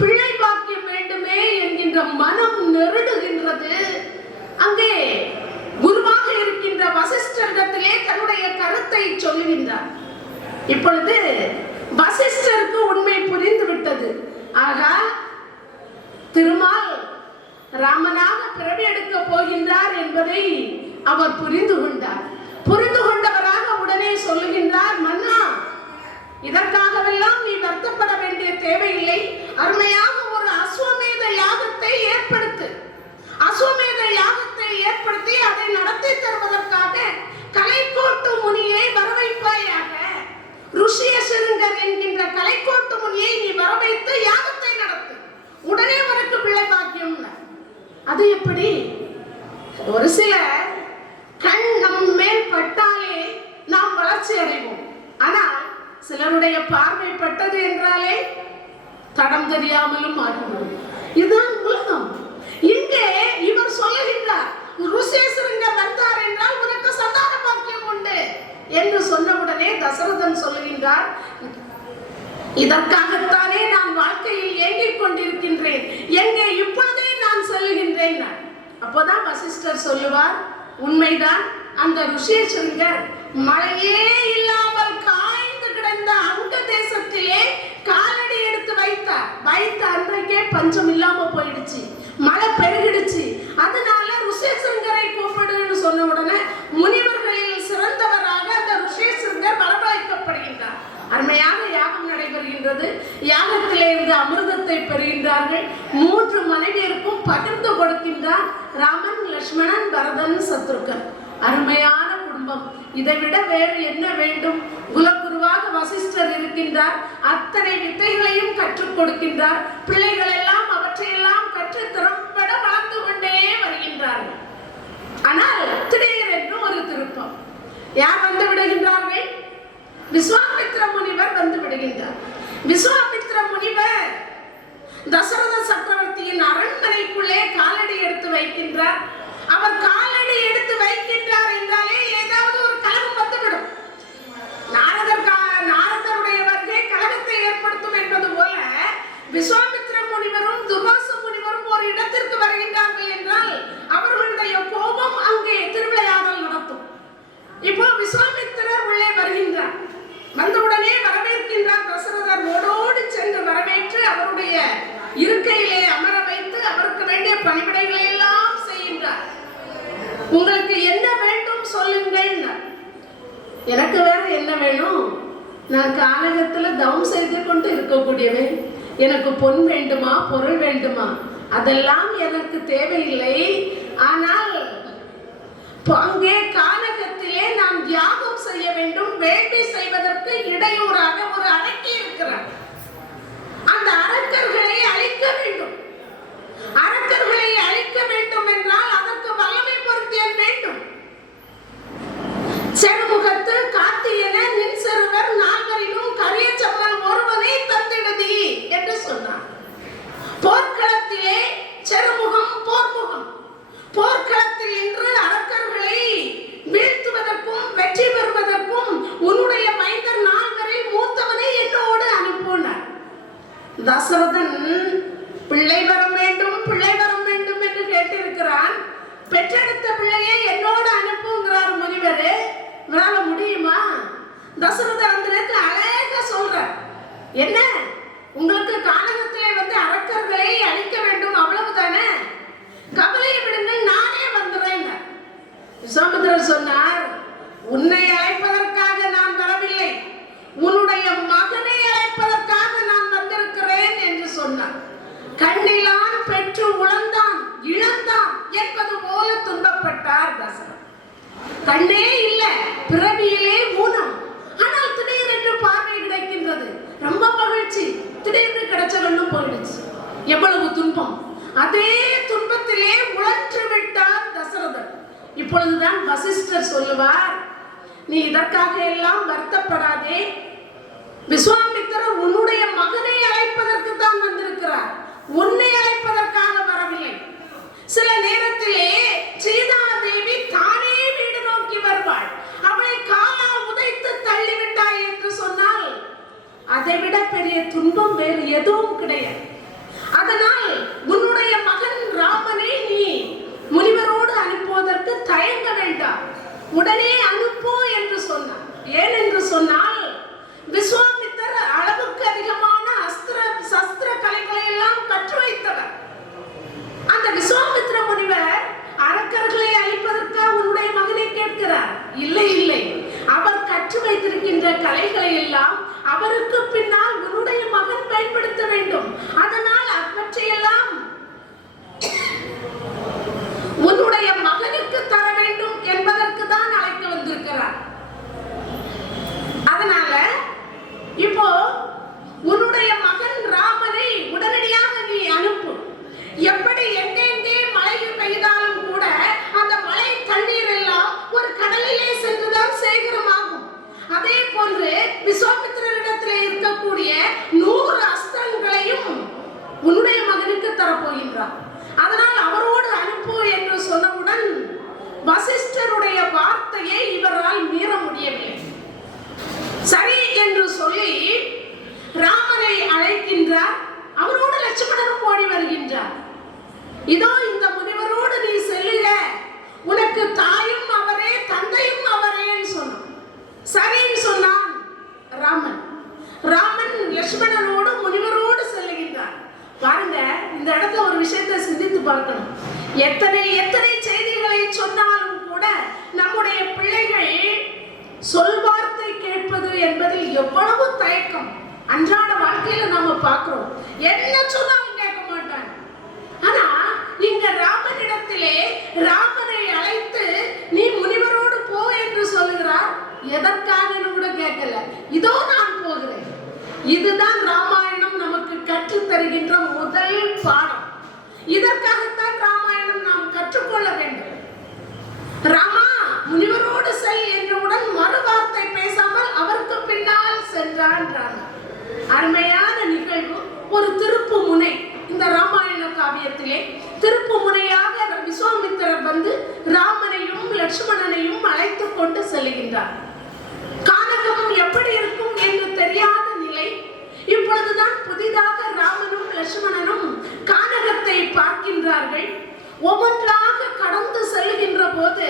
பிள்ளை பாக்கியம் வேண்டுமே என்கின்ற மனம் நெருடுகின்றது. அங்கே குருவாக இருக்கின்ற வசிஷ்டரிடத்திலே தன்னுடைய கருத்தை சொல்லுகின்றார். இப்பொழுது வசிஷ்டருக்கு உண்மை புரிந்து விட்டது. ஆகா, திருமால் ராமனாக பிறவி எடுக்க போகின்றார் என்பதை அவர் புரிந்து கொண்டார். புரிந்து கொண்டவராக உடனே சொல்லுகின்றார், மன்னா, இதற்காகவெல்லாம் நீ வருத்தப்பட வேண்டிய தேவையில்லை. அருமையாக ஒரு அஸ்வமேத யாகத்தை ஏற்படுத்து. அஸ்வமேத யாகத்தை ஏற்படுத்தி அதை நடத்தி தருவதற்காக கலைக்கோட்டு முனியை வரவைப்பாயாக. ருஷியசிருங்கர் என்கின்ற கலைக்கோட்டு முனியை நீ வரவைத்து யாகத்தை நடத்து. உடனே உனக்கு பிள்ளை பாக்கியம். அது எப்படி? ஒரு சில கண் நம் மேல் பட்டாலே நாம் வளர்ச்சி அடைவோம். ஆனால் சிலருடைய பார்வை பட்டது என்றாலே தடம் தெரியாமலும் ஆகிவிடும். இதுதான் உலகம். இங்கே இவர் சொல்லுகின்றார், ருஷேஸ்வரங்க வந்தார் என்றால் உனக்கு சந்தான பாக்கியம் உண்டு என்று சொன்னவுடனே தசரதன் சொல்லுகின்றார், இதற்காகத்தானே நான் வாழ்க்கையில் ஏங்கிக் கொண்டிருக்கின்றேன். எங்கே இப்பொழுதே நான் சொல்லுகின்றேன். அப்போதான் வசிஷ்டர் சொல்லுவார், உண்மைதான். அந்த ருஷேஸ்வரங்கர் மழையே இல்லாமல் காய்ந்து கிடந்த அங்க தேசத்திலே காலடி எடுத்து வைத்த அன்றைக்கே பஞ்சம் இல்லாம போயிடுச்சு, மழை பெருகிடுச்சு. அதனால ருஷேஸ்வரங்கரை கூப்பிடுன்னு சொன்ன உடனே முனிவர்களில் சிறந்தவராக அந்த ருஷேஸ்வரங்கர் வரவழைக்கப்படுகின்றார். அருமையாக யாகம் நடைபெறுகின்றது. யாகத்திலே இருந்து அமிர்தத்தை பெறுகின்றார்கள். 3 மனைவியருக்கும் பகிர்ந்து கொடுக்கின்றார் ராமன், லட்சுமணன், பரதன், சத்ருகன். அருமையான குடும்பம். இதை விட வேறு என்ன வேண்டும்? குலகுருவாக வசிஷ்டர் இருக்கின்றார். அத்தனை வித்தைகளையும் கற்றுக் கொடுக்கின்றார். பிள்ளைகள் எல்லாம் அவற்றையெல்லாம் கற்று திறம்பட வளர்ந்து கொண்டே வருகின்றார்கள். ஆனால் திடீரென்று ஒரு திருப்பம். யார் வந்து விடுகின்றார்கள்? விஸ்வாமித்ர முனிவர் வந்து விடுகின்றார். விஸ்வாமித்ர முனிவர் தசரத சக்கரவர்த்தியின் அரண்மனைக்குள்ளே காலடி எடுத்து வைக்கின்றார். அவர் காலடி எடுத்து வைக்கின்றார் என்றாலே ஏதாவது ஒரு கலகம் வந்துவிடும். நாரதருடைய வருகை கலகத்தை ஏற்படுத்தும் என்பது போல விஸ்வாமித்ர முனிவரும் துர்வாச முனிவரும் ஒரு இடத்திற்கு வருகின்றார்கள் என்றால் அவர்களுடைய கோபம் அங்கே திருவிளையாடல் நடத்தும். இப்போ விஸ்வாமித்திரர் உள்ளே வருகின்றார். வந்தவுடனே வரவேற்கின்றார் தசரதர். ஓடோடு சென்று வரவேற்று அவருடைய இருக்கையிலே அமர வைத்து அவருக்கு வேண்டிய பணிவிடைகளை எல்லாம் செய்கின்றார். உங்களுக்கு என்ன வேண்டும் சொல்லுங்கள். எனக்கு வேற என்ன வேணும்? நான் கானகத்துல தவம் செய்து கொண்டு இருக்கக்கூடியவன். எனக்கு பொன் வேண்டுமா, பொருள் வேண்டுமா, அதெல்லாம் எனக்கு தேவையில்லை. ஆனால் அங்கே கானகத்திலே நாம் தியாகம் செய்ய வேண்டும். வேள்வி செய்வதற்கு இடையூறாக ஒரு அரக்கி இருக்கிறார். அந்த அரக்கர்களை அழிக்க வேண்டும். அரக்கர்களை அழிக்க வேண்டும் என்றால் அதற்கு வல்லமை பொருத்தியன் வேண்டும். செருமுகத்து காத்தியன நின் செருவர் நால்வரிலும் கரிய சம்மன் ஒருவனை தந்திடுதி என்று சொன்னார். போர்க்களத்திலே செருமுகம் போர்முகம். போர்க்களத்தில் இன்று அரக்கர்களை வீழ்த்துவதற்கும் வெற்றி பெறுவதற்கும் உன்னுடைய தான் பெற்று உழந்தான் இழந்தான் என்பது போல துன்பப்பட்டார் தசரதர். கண்ணே இல்ல, பிறவியிலே ஊனம், ஆனால் திடீரென்று பார்வை கிடைக்கின்றது, ரொம்ப மகிழ்ச்சி, திடீர்னு கிடைச்ச வெள்ளம் போயிடுச்சு. எவ்வளவு துன்பம்! அதே துன்பத்திலே உழன்று விட்டார் தசரதர். இப்பொழுதுதான் வசிஷ்டர் சொல்லுவார், நீ இதற்காக எல்லாம் வருத்தப்படாதே, விஸ்வாமித்திரர் உன்னுடைய மகனை அழைப்பதற்கு தான் வந்திருக்கிறார், உன்னை அழைப்பதற்காக வரவில்லை. சில நேரத்திலே சீதா தேவி தானே வீடு நோக்கி வருவாள், அவளை காலால் உதைத்து தள்ளிவிட்டாய் என்று சொன்னால் அதைவிட பெரிய துன்பம் வேறு எதுவும் கிடையாது. அதனால் உன்னுடைய மகன் ராமனை நீ முனிவரோடு அனுப்புவதற்கு தயங்க வேண்டாம், உடனே அனுப்பு என்று சொன்னார். ஏன் என்று சொன்னால் விஸ்வாமித்தர் அளவுக்கு அதிகமான சஸ்திர கலைகளை எல்லாம் கற்று வைத்தவர். அந்த விஸ்வாமித்திர முனிவர் அரக்கர்களை அழிப்பதற்கு உன்னுடைய மகனை கேட்கிறார். இல்லை இல்லை, அவர் கற்று வைத்திருக்கின்ற கலைகளை எல்லாம் அவருக்கு பின்னால் உன்னுடைய மகன் பயன்படுத்த வேண்டும். அதனால் அவற்றையெல்லாம் உன்னுடைய மகனுக்கு தர வேண்டும் என்பதற்கு தான் அழைக்க வந்திருக்கிறார். அதனால இப்போ உன்னுடைய மகன் ராமனை உடனடியாக நீ அனுப்பு. எப்படி எங்கெங்கே மழை பெய்தாலும் கூட அந்த மழை தண்ணீர் எல்லாம் ஒரு கடலிலே சென்றுதான் சேகரமாகும். அதே போன்று விஸ்வாமித்திரரிடத்திலே இருக்கக்கூடிய 100 அஸ்திரங்களையும் உன்னுடைய மகனுக்கு தரப்போகின்றார். அதனால் அவரோடு அனுப்பு என்று சொன்னவுடன் வசிஷ்டருடைய வார்த்தையை இவரால் மீற முடியவில்லை. சரி என்று சொல்லி ராமனை அழைக்கின்றார். அவரோடு லட்சுமணனும் ஓடி வருகின்றார். இதோ இந்த முனிவரோடு நீ செல்லுக, உனக்கு தாயும் அவரே தந்தையும் அவரேன்னு சொன்னான். சரின்னு சொன்னான் ராமன். ராமன் லட்சுமணனோடு முனிவரோடு செல்லுகின்றார். பாருங்க, இந்த இடத்துல ஒரு விஷயத்தை சிந்தித்து பார்க்கணும். எத்தனை எத்தனை செய்திகளை சொன்னாலும் கூட நம்முடைய பிள்ளைகள் சொல்வார்த்தை கேட்பது என்பதில் எவ்வளவு தயக்கம் அன்றாட வாழ்க்கையில நாம பார்க்கிறோம். என்ன சொன்னாலும் கேட்க மாட்டாங்க. ஆனா இங்க ராமனிடத்திலே ராமனை அழைத்து நீ முனிவரோடு போ என்று சொல்லுகிறார். எதற்காக கூட கேட்கல, இதோ நான் போகிறேன். இதுதான் ராமாயணம் நமக்கு கற்றுத் தருகின்ற முதல் பாடம். இதற்காகத்தான் ராமாயணம் நாம் கற்றுக்கொள்ள வேண்டும். ராமா முனிவரோடு செல் என்றவுடன் மறுவார்த்தை பேசாமல் அவருக்கு பின்னால் சென்றான் ராமன். அருமையான நிகழ்வு, ஒரு திருப்பு முனை. இந்த ராமாயண காவியத்திலே திருப்பு முனையாக விஸ்வாமித்திரர் வந்து ராமனையும் லட்சுமணனையும் அழைத்து கொண்டு செல்கின்றார். கானகம் எப்படி இருக்கும் என்று தெரியாத நிலை. இப்பொழுதுதான் புதிதாக ராமனும் லட்சுமணனும் கானகத்தை பார்க்கின்றார்கள். ஒவ்வொன்றாக கடந்து செல்கின்ற போது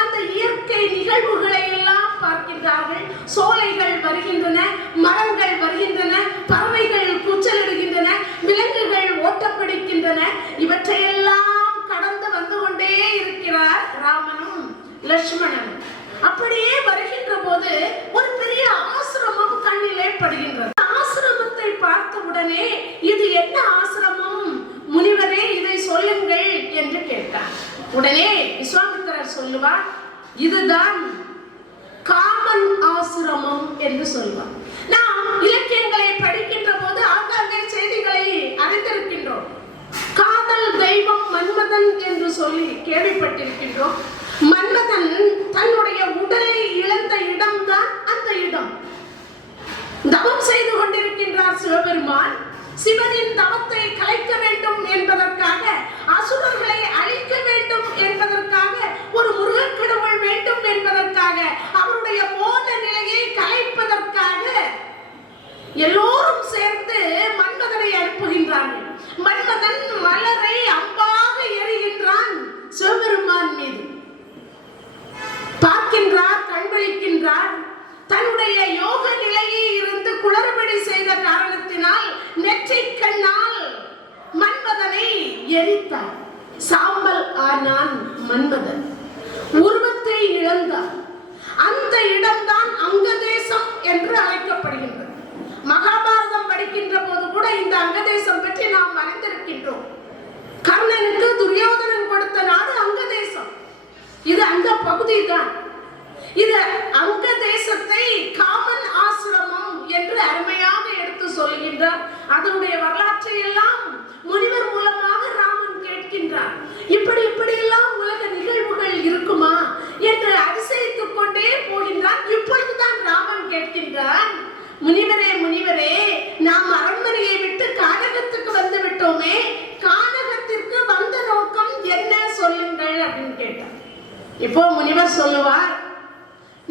அந்த இயற்கை நிகழ்வுகளை எல்லாம் பார்க்கின்றார்கள். சோலைகள் வருகின்றன, மரங்கள் வருகின்றன, பறவைகள் கூச்சலிடுகின்றன, விலங்குகள் ஓட்டம் பிடிக்கின்றன. இவற்றையெல்லாம் கடந்து வந்து கொண்டே இருக்கிறார் ராமனும் லட்சுமணனும். அப்படியே வருகின்ற போது ஒரு பெரிய ஆசிரமம் கண்ணிலே படுகின்றது. ஆசிரமத்தை பார்த்தவுடனே இது என்ன ஆசிரமம் முனிவரே, இதை சொல்லுங்கள் என்று கேட்டார். உடனே விஸ்வாமித்திரர் சொல்லுவார், இதுதான் காமன் ஆசிரமம் என்று சொல்வார். நாம் இலக்கியங்களை படிக்கின்ற போது ஆங்காங்கே செய்திகளை அறிந்திருக்கின்றோம். காதல் தெய்வம் மன்மதன் என்று சொல்லி கேள்விப்பட்டிருக்கின்றோம். மன்மதன் தன்னுடைய உடலை இழந்த இடம்தான் அந்த இடம். தவம் செய்து கொண்டிருக்கின்றார் சிவபெருமான். சிவனின் தவத்தை கலைக்க வேண்டும் என்பதற்காக, அசுரர்களை அழிக்க வேண்டும் என்பதற்காக, ஒரு முருகக் கடவுள் வேண்டும் என்பதற்காக, அவருடைய மோன நிலையை கலைப்பதற்காக எல்லோரும் சேர்ந்து மன்மதனை அனுப்புகின்றார்கள். மன்மதன் மலரை அம்பாக எறிகின்றான் சிவபெருமான் மீது. பார்க்கின்றார், கண்விழிக்கின்றார். தன்னுடைய யோக நிலையை இருந்து குளறுபடி செய்த காரணத்தினால் நெற்றிக் கண்ணால் மன்மதனை எரித்தார். சாம்பல் ஆனான் மன்மதன். உருவத்தை இழந்தார். அந்த இடம்தான் அங்கதேசம் என்று அழைக்கப்படுகின்றது. மகாபாரதம் படிக்கின்ற போது கூட இந்த அங்கதேசம் பற்றி நாம் அறிந்திருக்கின்றோம். வந்தோமே, கானகத்திற்கு வந்த நோக்கம் என்ன சொல்லுங்கள் அப்படின்னு கேட்டார். இப்போ முனிவர் சொல்லுவார்,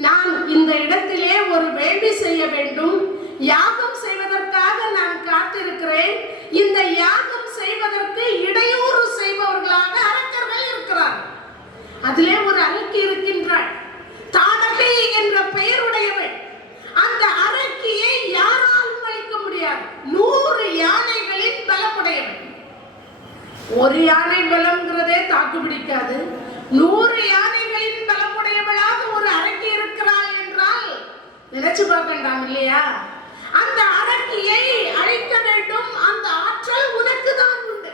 நான் இந்த இடத்திலே ஒரு வேள்வி செய்ய வேண்டும், யாகம் செய்வதற்காக நான் காத்திருக்கிறேன். இந்த யாகம் செய்வதற்கு இடையூறு செய்பவர்களாக அரக்கர்கள் இருக்கிறார். அதிலே ஒரு அரக்கி இருக்கின்றாள், தாடகை என்ற பெயருடையவள். அந்த அரக்கியை யாராலும் அழிக்க முடியாது. 100 யானைகளின் பலமுடையவள். ஒரு யானை பலம்ங்கிறதே தாக்கு பிடிக்காது. 100 யானைகளின் பலமுடையவளாக ஒரு அரக்கி இருக்கிறாள் என்றால் நினைச்சு பார்க்கண்டாம் இல்லையா? அந்த அரக்கியை அழிக்க வேண்டும், அந்த ஆற்றல் உனக்கு தான் உண்டு.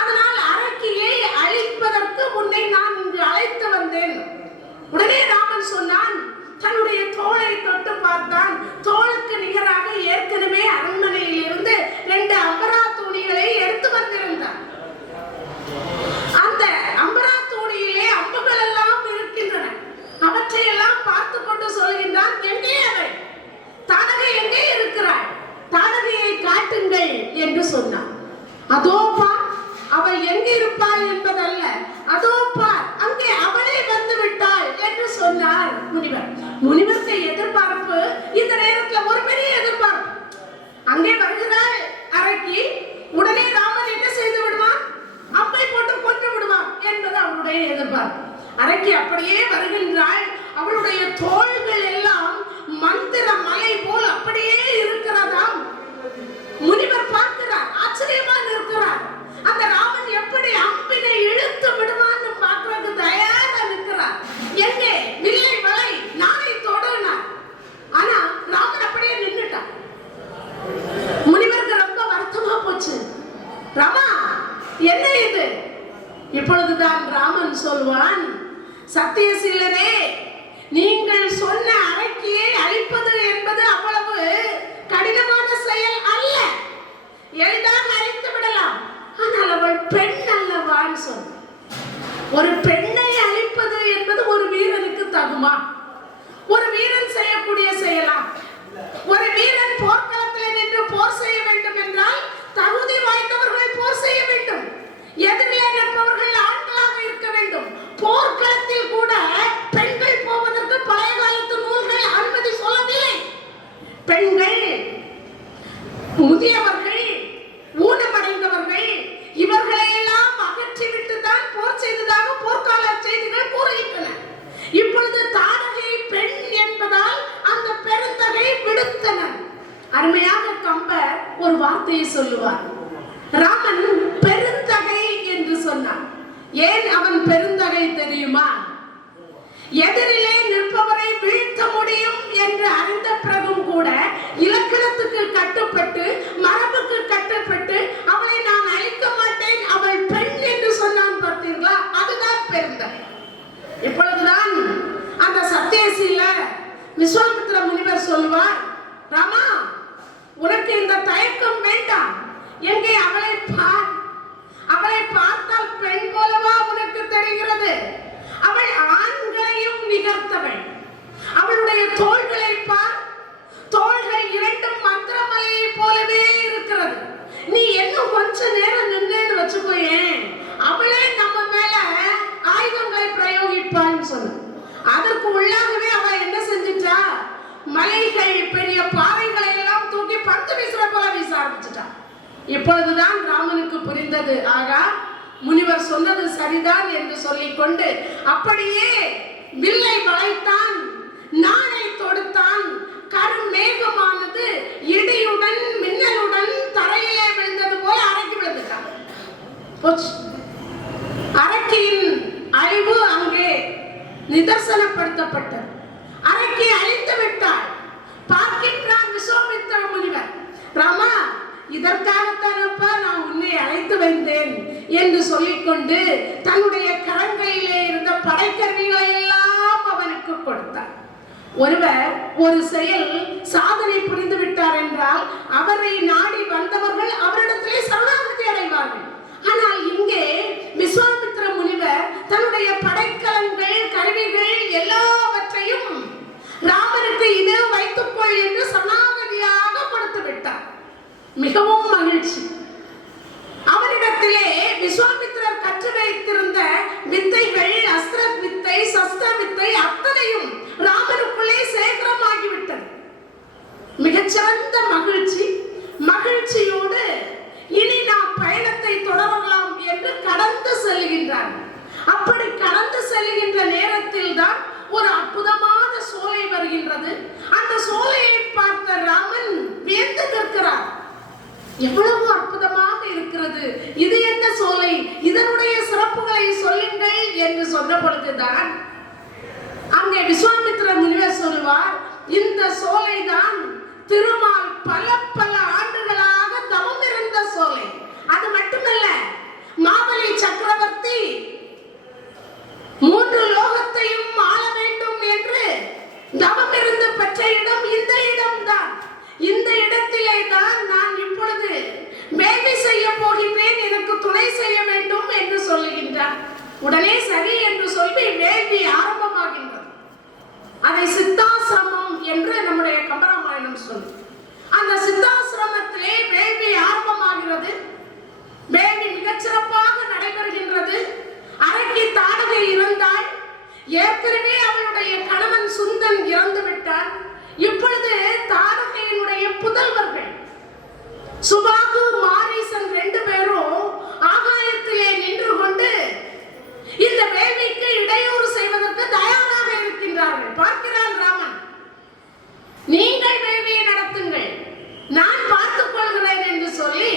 அதனால் அரக்கியை அழிப்பதற்கு உன்னை நான் இங்கு அழைத்து வந்தேன். உடனே ராமன் சொன்னான், தன்னுடைய தோளை தொட்டு பார்த்தான். தோளுக்கு நிகராக ஏற்கனவே அரண்மனையில் இருந்து 2 அம்பரா தூணிகளை எடுத்து வந்திருந்தான். அந்த அம்பரா தூணியிலே அம்புகள் எல்லாம் இருக்கின்றன. அவற்றையெல்லாம் பார்த்து கொண்டு சொல்கின்றான், எங்கே அவள்? தாடகை எங்கே இருக்கிறாள்? தாடகையை காட்டுங்கள் என்று சொன்னான். அதோ பார், அவள் எங்கே இருப்பாள் என்பதல்ல, அதோ பார், அங்கே அவளே வந்து விட்டாள் என்று சொன்னார் முனிவர். முனிவருக்கு எதிர்பார்ப்பு இந்த நேரத்தில் ஒரு பெரிய எதிர்பார்ப்பு. அங்கே வருகிறாள் அரக்கி, உடனே ராமன் என்ன செய்து விடுவான்? அம்பை போட்டு கொன்று விடுவான் என்பது அவளுடைய எதிர்பார்ப்பு. அரக்கி அப்படியே வருகின்றாள். அவளுடைய தோள்கள் எல்லாம் மந்திர மலை போல் அப்படியே இருக்கிறதாம். முனிவர் பார்க்கிறார், ஆச்சரியமா இருக்கிறார். அந்த ராமன் எப்படி அம்பினை இழுத்து விடுவான்னு பார்க்கறது தயாரா இருக்கிறார். எங்கே வில்லை வலை, நாளை தொடர்னார். ஆனா ராமன் அப்படியே நின்னுட்டான். முனிவருக்கு ரொம்ப வருத்தமா போச்சு. ராமா, என்ன இது? இப்பொழுதுதான் ராமன் சொல்வான், சத்தியசீலரே, நீங்கள் சொன்ன அரக்கியை அழிப்பது என்பது அவ்வளவு கடினமான செயல் அல்ல. எளிதாக அழித்து விடலாம். ஆனால் அவள் பெண் அல்லவான்னு சொன்ன. ஒரு பெண்ணை அழிப்பது என்பது ஒரு வீரனுக்கு தகுமா? ஒரு வீரன் செய்யக்கூடிய செயலா? ஒரு வீரன் போர்க்களத்தில் நின்று போர் செய்ய வேண்டும் என்றால் தகுதி வாய்ந்தவர்கள் போர் செய்ய வேண்டும். எதிரிலே நிற்பவர்கள் ஆண்களாக இருக்க வேண்டும். போர்க்களத்தில் கூட பெண்கள் போவதற்கு பழைய காலத்து நூல்கள் அனுமதி சொல்லவில்லை. பெண்கள், முதியவர்கள், ஊனமடைந்தவர்கள், இவர்களை எல்லாம் அகற்றிவிட்டு தான் போர் செய்ததாக போர்க்கால செய்திகள் கூறுகின்றன. இப்பொழுது தாடகை பெண் என்பதால் அந்த பெருந்தகை விடுத்தனர். அருமையாக கம்பர் ஒரு வார்த்தையை சொல்லுவார். ராமன் பெருந்தகை என்று சொன்னான். ஏன் அவன் பெருந்தகை தெரியுமா? எதிரிலே நிற்பவரை வீழ்த்த முடியும் என்று அறிந்த பிறகும் கூட இலக்கணத்துக்கு கட்டுப்பட்டு, மரபுக்கு கட்டுப்பட்டு அவளை நான் அழிக்க மாட்டேன், அவள் பெண் என்று சொன்னான். பார்த்தீர்களா? அதுதான் பெருந்தகை. இப்பொழுதுதான் அந்த சத்தியசீல விஸ்வாமித்திர முனிவர் சொல்வார், ராமா, உனக்கு இந்த தயக்கம் வேண்டாம். எங்கே அவளை பார். அவளை பார்த்தால் பெண் போலவா உனக்கு தெரிகிறது? அவள் ஆண்களையும் நிகர்த்தவள். அவளுடைய தோள்களை பார். தோள்கள் 2 மந்திரமலையை போலவே இருக்கிறது. நீ இன்னும் கொஞ்ச நேரம் நின்று வச்சுக்கோயேன், அவளே நம்ம மேல ஆயுதங்களை பிரயோகிப்பான்னு சொன்ன. அதற்கு உள்ளாகவே அவள் என்ன செஞ்சிட்டா? மலைகள், பெரிய பாறைகளை எல்லாம் தூக்கி பந்து வீசுற போல வீச ஆரம்பிச்சுட்டா. இப்பொழுதுதான் ராமனுக்கு புரிந்தது, ஆகா, முனிவர் சொன்னது சரிதான் என்று சொல்லிக் கொண்டு அப்படியே வில்லை வளைத்தான், நாணை தொடுத்தான். கருமேகமானது இடியுடன் மின்னலுடன் தரையிலே விழுந்தது போல அரக்கி விழுந்துட்டான். அரக்கியின் அழிவு அங்கே நிதர்சனப்படுத்தப்பட்டது. அரக்கி அழித்து விட்டாள். பார்க்கின்றான் விஸ்வாமித்திர முனிவர், ராமா, இதற்காகத்தானப்பா நான் உன்னை அழைத்து வந்தேன் என்று சொல்லிக்கொண்டு தன்னுடைய கரங்களிலே இருந்த படைக்கருவிகளை எல்லாம் அவனுக்கு கொடுத்தார். ஒருவர் ஒரு செயல் சாதனை புரிந்து விட்டார் என்றால் அவரை நாடி வந்தவர்கள் அவரிடத்திலே சரணாகதி அடைவார்கள். ஆனால் இங்கே விஸ்வாமித்திர முனிவர் தன்னுடைய படைக்கலங்கள், கருவிகள் எல்லாவற்றையும் ராமனுக்கு இது வைத்துக்கொள் என்று சரணாகதியாக கொடுத்து விட்டார். மிகவும் மகிழ்ச்சி. வித்தை, சஸ்திர வித்தை அத்தனையும் ராமனுக்குள்ளே சேகரமாகிவிட்டது. மிகச்சிறந்த மகிழ்ச்சியோடு இனி நாம் பயணத்தை தொடரலாம் என்று கடந்து செல்கின்றார். அப்படி கடந்து செல்கின்ற நேரத்தில் தான் ஒரு அற்புதமான சோலை வருகின்றது. அந்த சோலையை பார்த்த ராமன் வியந்து நிற்கிறார். எவ்வளவு அற்புதமாக இருக்கிறது, இது என்ன சோலை, இதனுடைய சிறப்புகளை சொல்லுங்கள் என்று சொன்ன பொழுதுதான் அங்கே விஸ்வாமித்திர முனிவர் சொல்லுவார், இந்த சோலை தான் திருமால் பல ஆண்டுகளாக தவம் இருந்த சோலை. அது மட்டுமல்ல, மாபலி சக்கரவர்த்தி 3 லோகத்தையும் ஆள வேண்டும் என்று தவம் இருந்து பெற்ற இடம் இந்த இடம்தான். இந்த இடத்திலே தான் நான் இப்பொழுது வேள்வி செய்ய போகின்றேன், எனக்கு துணை செய்ய வேண்டும் என்று சொல்லுகின்றார். உடனே சரி என்று சொல்லி வேள்வி ஆரம்பமாகின்றது. அதை சித்தாசிரமம் என்று நம்முடைய கம்பராமாயணம் சொல்லு. அந்த சித்தாசிரமத்திலே வேள்வி ஆரம்பமாகிறது. வேள்வி மிகச்சிறப்பாக நடைபெறுகின்றது. அறைக்கு தாடகை இருந்தாள். ஏற்கனவே அவளுடைய கணவன் சுந்தன் இறந்து விட்டார். இப்பொழுது தாடகையினுடைய புதல்வர்கள் சுபாகு, மாரீசன் 2 பேரும் ஆகாயத்திலே நின்று கொண்டு இந்த வேள்விக்கு இடையூறு செய்வதற்கு தயாராக இருக்கின்றார்கள். பார்க்கிறான் ராமன், நீங்கள் வேள்வியை நடத்துங்கள், நான் பார்த்துக் கொள்கிறேன் என்று சொல்லி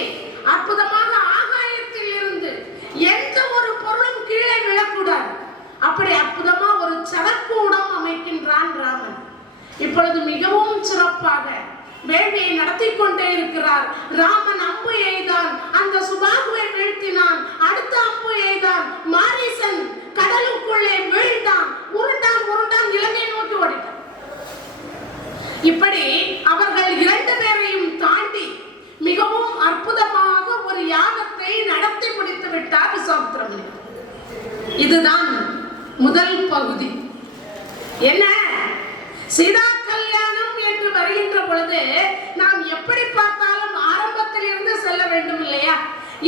அற்புதமாக ஆகாயத்தில் இருந்து எந்த ஒரு பொருளும் கீழே விழக்கூடாது, அப்படி அற்புதமா ஒரு சரக்கூடம் அமைக்கின்றான் ராமன். இப்பொழுது மிகவும் சிறப்பாக வேள்வியை நடத்தி கொண்டே இருக்கிறார். ராமன் அம்பு எய்தான், அந்த சுபாகுவை வீழ்த்தினான். அடுத்த அம்பு எய்தான், மாரீசன் கடலுக்குள்ளே வீழ்ந்தான். உருண்டான் இலங்கை நோக்கி ஓடிட்டான். இப்படி அவர்கள் 2 பேரையும் தாண்டி மிகவும் அற்புதமாக ஒரு யாகத்தை நடத்தி முடித்து விட்டார் விஸ்வாமித்திர முனிவர். இதுதான் முதல் பகுதி. என்ன, சீதா கல்யாணம் என்று வருகின்ற பொழுது நாம் எப்படி பார்த்தாலும் ஆரம்பத்தில் இருந்து செல்ல வேண்டும் இல்லையா?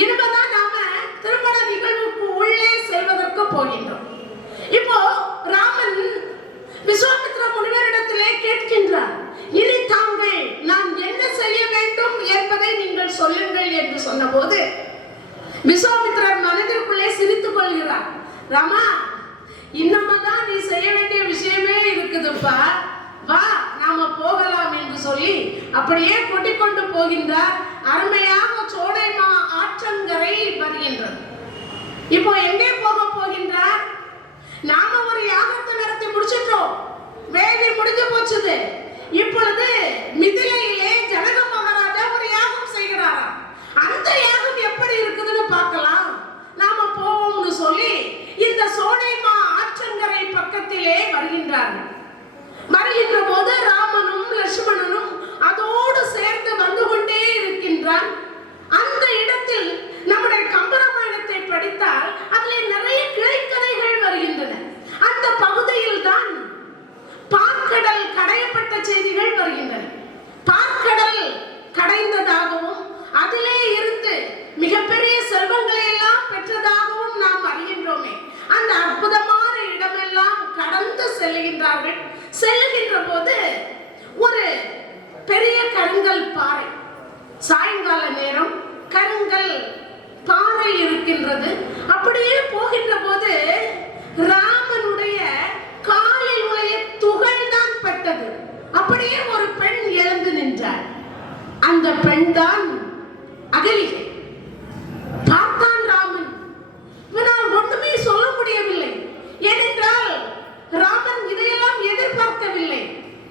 இனிமேதான் நாம திருமண நிகழ்வுக்கு உள்ளே செல்வதற்கு போகின்றோம். இப்போ ராமன் விஸ்வாமித்திர முனிவரிடத்திலே கேட்கின்றார், இனி தாங்கள் நான் என்ன செய்ய வேண்டும் என்பதை நீங்கள் சொல்லுங்கள் என்று சொன்னபோது விஸ்வாமித்திரர் மனதிற்குள்ளே சிரித்துக் கொள்கிறார். ராமா, இன்னும்தான் நீ செய்ய வேண்டிய விஷயமே இருக்குதுப்பா, வா நாம போகலாம் என்று சொல்லி அப்படியே கூட்டிக் கொண்டு போகின்றார். அருமையாக சோடைமா ஆற்றங்கரை வருகின்றது. இப்போ எங்கே போக போகின்றார்? நாம ஒரு யாகத்தை நடத்தி முடிச்சிட்டோம், வேள்வி முடிஞ்சு போச்சுது. இப்பொழுது மிதிலையிலே ஜனக மகாராஜா ஒரு யாகம் செய்கிறாராம். அந்த யாகம் எப்படி இருக்குதுன்னு பார்க்கலாம், நாம போவோம்னு சொல்லி இந்த சோடைமா ஆற்றங்கரை பக்கத்திலே வருகின்றார்கள். வருகின்ற போது ராமனும் லட்சுமணனும் அதோடு சேர்ந்து வந்து கொண்டே இருக்கின்றான். அந்த இடத்தில் நம்முடைய கம்பராமாயணத்தை படித்தால் அதில் நிறைய கிளைக்கதைகள் வருகின்றன. அந்த பகுதியில் தான் பார்க்கடல் கடையப்பட்ட செய்திகள் வருகின்றன. பார்க்கடல் கடைந்ததாகவும் அதிலே இருந்து மிகப்பெரிய செல்வங்களை எல்லாம் பெற்றதாகவும் நாம் அறிகின்றோமே. அந்த அற்புதமான இடமெல்லாம் கடந்து செல்கின்றார்கள். செல்லுகின்ற போது ஒரு பெரிய கருங்கல் பாறை, சாயங்கால நேரம் கருங்கல் பாறை இருக்கின்றது. அப்படியே போகின்ற போது ராமனுடைய காலில் உடைய துகள் தான் பட்டது. அப்படியே ஒரு பெண் எழுந்து நின்றார். அந்த பெண் தான் அகலிகை. பார்த்தான் ராமன், இவனால் ஒன்றுமே சொல்ல முடியவில்லை. ஏனென்றால் ராமன் இதையெல்லாம் எதிர்பார்க்கவில்லை.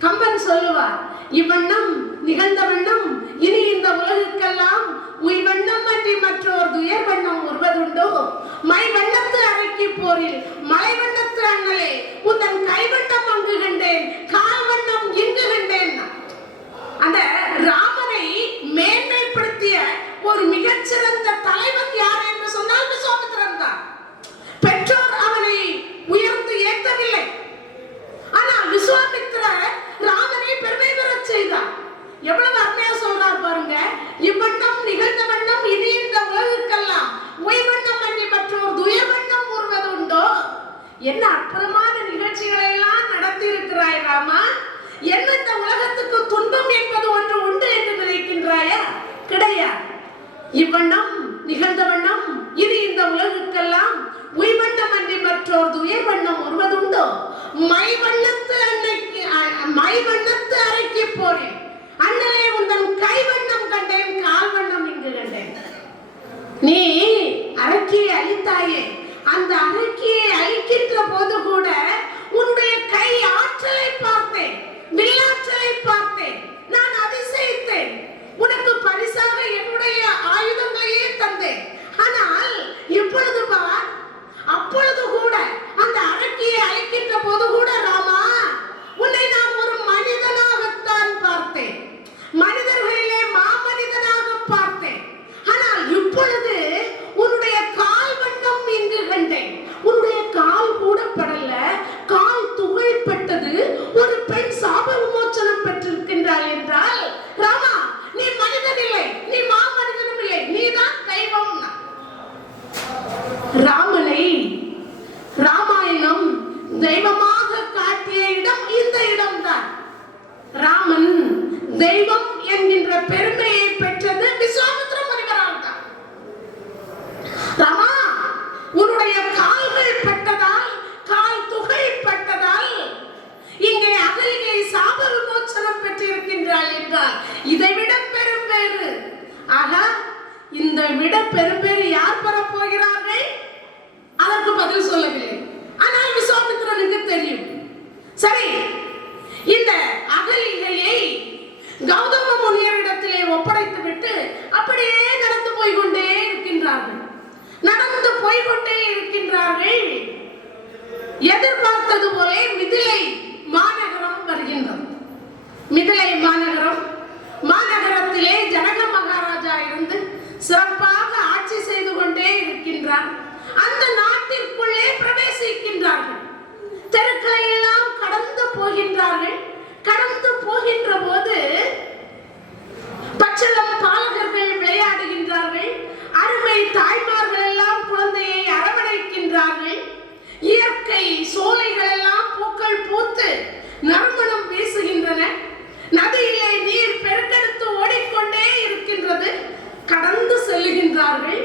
கம்பன் சொல்லுவார், இவ்வண்ணம் நிகழ்ந்த வண்ணம் இனி இந்த உலகுக்கெல்லாம் உய்வண்ணம் அன்றி மற்றோர் துயர் வண்ணம் உருவதுண்டோ, மை வண்ணத்து அறைக்கு போரில் மலை வண்ணத்து அண்ணலே உந்தன் கைவண்ணம் அங்கு கண்டேன், கால் வண்ணம் இங்கு கண்டேன். அந்த ராமனை மேன்மைப்படுத்திய ஒரு மிகச்சிறந்த தலைவன் யார் என்று சொன்னால் விஸ்வாமித்திரன் தான். பெற்றோர் அவனை உயர்ந்து ஏற்கவில்லை. ஆனால் விஸ்வாமித்திரர் ராமனை பெருமை பெறச் செய்தார். எவ்வளவு அருமையா சொல்றார் பாருங்க, இவ்வண்ணம் நிகழ்ந்த வண்ணம் இனி இந்த உலகுக்கெல்லாம் உய்வண்ணம் அன்றி மற்றோர் துயர் வண்ணம் உருவதுண்டோ. என்ன அற்புதமான மைவண்ணத்து அறைக்கு போறேன். அண்ணலே உந்தன் கைவண்ணம் கண்டேன், கால் வண்ணம் இங்கு கண்டேன். நீ அரக்கியை அழித்தாயே, அந்த அரக்கியை அழிக்கின்ற போது கூட உன்னுடைய கை ஆற்றலை பார்த்தேன், வில்லாற்றலை பார்த்தேன். நான் அதிசயித்தேன். உனக்கு பரிசாக என்னுடைய ஆயுதங்களையே தந்தேன். ஆனால் இப்பொழுது பார், அப்பொழுது கூட அந்த அரக்கியை அழிக்கின்ற போது கூட ராமா, உன்னை நான் ஒரு மனிதனாகத்தான் பார்த்தேன், மனிதர்களிலே மாமனிதனாக பார்த்தேன். ஆனால் இப்பொழுது உன்னுடைய கால் வண்ணம் இங்கு கண்டேன். உன்னுடைய கால் கூட படல, கால் துகள் பட்டது. ஒரு பெண் சாப விமோசனம் பெற்றிருக்கின்றாள் என்றால் ராமா, நீ மனிதன் இல்லை, நீ மாமனிதனும் இல்லை, நீதான் தெய்வம். ராமனை ராமாயணம் தெய்வமாக காட்டிய இடம் இந்த இடம்தான். ராமன் தெய்வம் என்கின்ற பெருமையை பெற்றது விஸ்வாமித்திர முனிவரால் தான். ராமா, உன்னுடைய கால்கள் பட்டதால், கால் துகள் பட்டதால் இங்கே அகலிகை சாப விமோசனம் பெற்றிருக்கின்றாள் என்றால் இதைவிட பெரும்பேறு. ஆகா, இந்த விட பெரும்பேறு யார் பெறப்போகிறார்கள்? அதற்கு பதில் சொல்லவில்லை. ஆனால் விஸ்வாமித்திரனுக்கு தெரியும். சரி, இந்த அகலிகையை கௌதம முனியரிடத்திலே ஒப்படைத்து விட்டு அப்படியே நடந்து போய்கொண்டே இருக்கின்றார்கள். நடந்து போய்கொண்டே இருக்கின்றார்கள். எதிர்பார்த்தது போல மிதிலை மாநகரம் வருகின்றது. மிதிலை மாநகரத்திலே ஜனக மகாராஜா இருந்து சிறப்பாக ஆட்சி செய்து கொண்டே இருக்கின்றார். அந்த நாட்டிற்குள்ளே பிரவேசிக்கின்றார்கள். தெருக்களை எல்லாம் கடந்து போகின்றார்கள். கடந்து போகின்ற போது பச்சளம் பாலகர்கள் விளையாடுகின்றார்கள். அருமை தாய்மார்கள் எல்லாம் குழந்தையை அரவணைக்கின்றார்கள். இயற்கை சோலைகள் எல்லாம் பூக்கள் பூத்து நறுமணம் வீசுகின்றன. நதியிலே நீர் பெருக்கெடுத்து ஓடிக்கொண்டே இருக்கின்றது. கடந்து செல்லுகின்றார்கள்.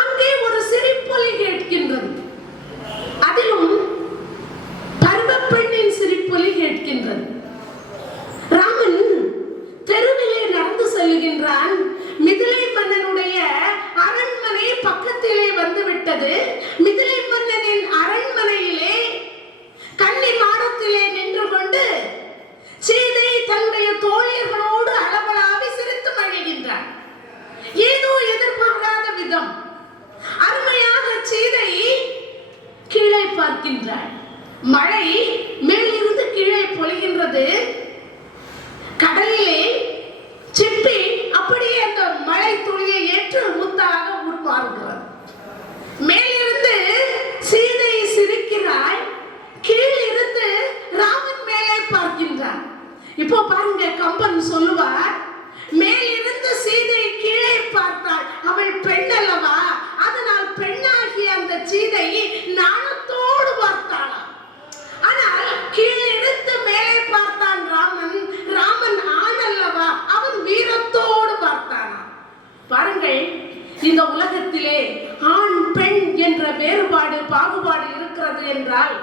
அங்கே ஒரு சிரிப்பொலி கேட்கின்றது. அதிலும் பருவ பெண்ணின் சிரிப்பொலி கேட்கின்றது. ராமன் தெருவிலே நடந்து செல்லுகின்றான். மிதிலை மன்னனுடைய அரண்மனை பக்கத்திலே வந்துவிட்டது. மிதிலை மன்னனின் அரண்மனையிலே கன்னி மாடத்திலே நின்று கொண்டு சீதை தன்னுடைய தோழியர்களோடு அளவலாவி சிரித்து மகிழ்கின்றான். ஏதோ எதிர்பாராத விதம் அருமையாக சீதை கீழே பார்க்கின்றாள். மழை மேலிருந்து கீழே பொழிகின்றது. கடலிலே சிப்பி அப்படியே அந்த மழை துளியை ஏற்று முத்தாக உருமாறுகிறது. மேலிருந்து சீதை சிரிக்கிறாள். கீழிருந்து ராமன் மேலே பார்க்கின்றான். இப்போ பாருங்க, கம்பன் சொல்லுவார், மேலிருந்து சீதை கீழே பார்த்தாள், அவள் பெண் அல்லவா, அதனால் பெண்ணாகிய அந்த சீதை நாணத்தோடு பார்த்தாளாம். ஆனால் கீழிருந்து மேலே பார்த்தான் ராமன். ராமன் ஆண் அல்லவா, அவன் வீரத்தோடு பார்த்தானாம். பாருங்கள், இந்த உலகத்திலே ஆண் பெண் என்ற வேறுபாடு பாகுபாடு இருக்கிறது என்றால்,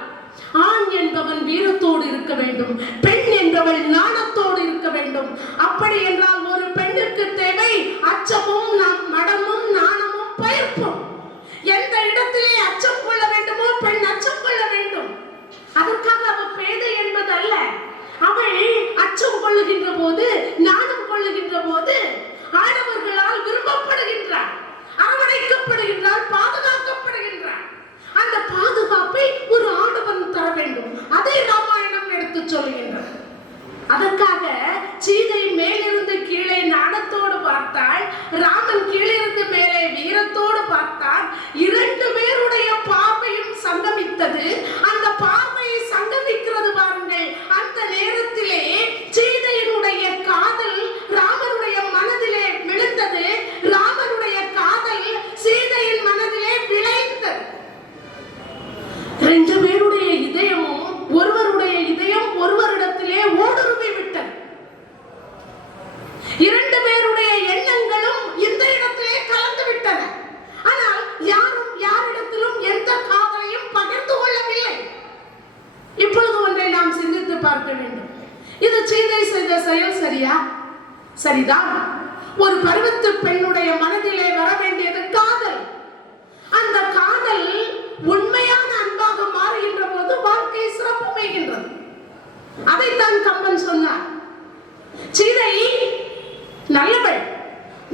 ஆண் என்பவன் வீரத்தோடு இருக்க வேண்டும், பெண் என்பவள் நாணத்தோடு இருக்க வேண்டும். அப்படி என்றால் ஒரு பெண்ணுக்கு தேவை அச்சமும் மடமும் நாணமும் பயிர்ப்பும். எந்த இடத்திலே அச்சம் கொள்ள வேண்டுமோ பெண் அச்சம் கொள்ள வேண்டும். அதற்காக அவள் பேதை என்பது அல்ல. அவள் அச்சம் கொள்ளுகின்ற போது, நாணம் கொள்ளுகின்ற போது ஆடவர்களால் விரும்பப்படுகின்றாள், அரவணைக்கப்படுகின்றாள், பாதுகாக்கப்படுகின்றாள். அந்த பாதுகாப்பை ஒரு ஆடவன் தர வேண்டும். அதை ராமாயணம் எடுத்து சொல்லுகின்றது. அதற்காக சீதை மேலிருந்து கீழே நாணத்தோடு பார்த்தாள், ராமன் கீழிருந்து மேலே வீரத்தோடு பார்த்தாள். செயல் சரியா? சரிதான். ஒரு பருவத்து பெண்ணுடைய மனதிலே வர வேண்டியது காதல். அந்த காதல் உண்மையான அன்பாக மாறுகின்ற போது வாழ்க்கை சிறப்புமைகின்றது. அதைத்தான் கம்பன் சொன்னார். சீதை நல்லவள்,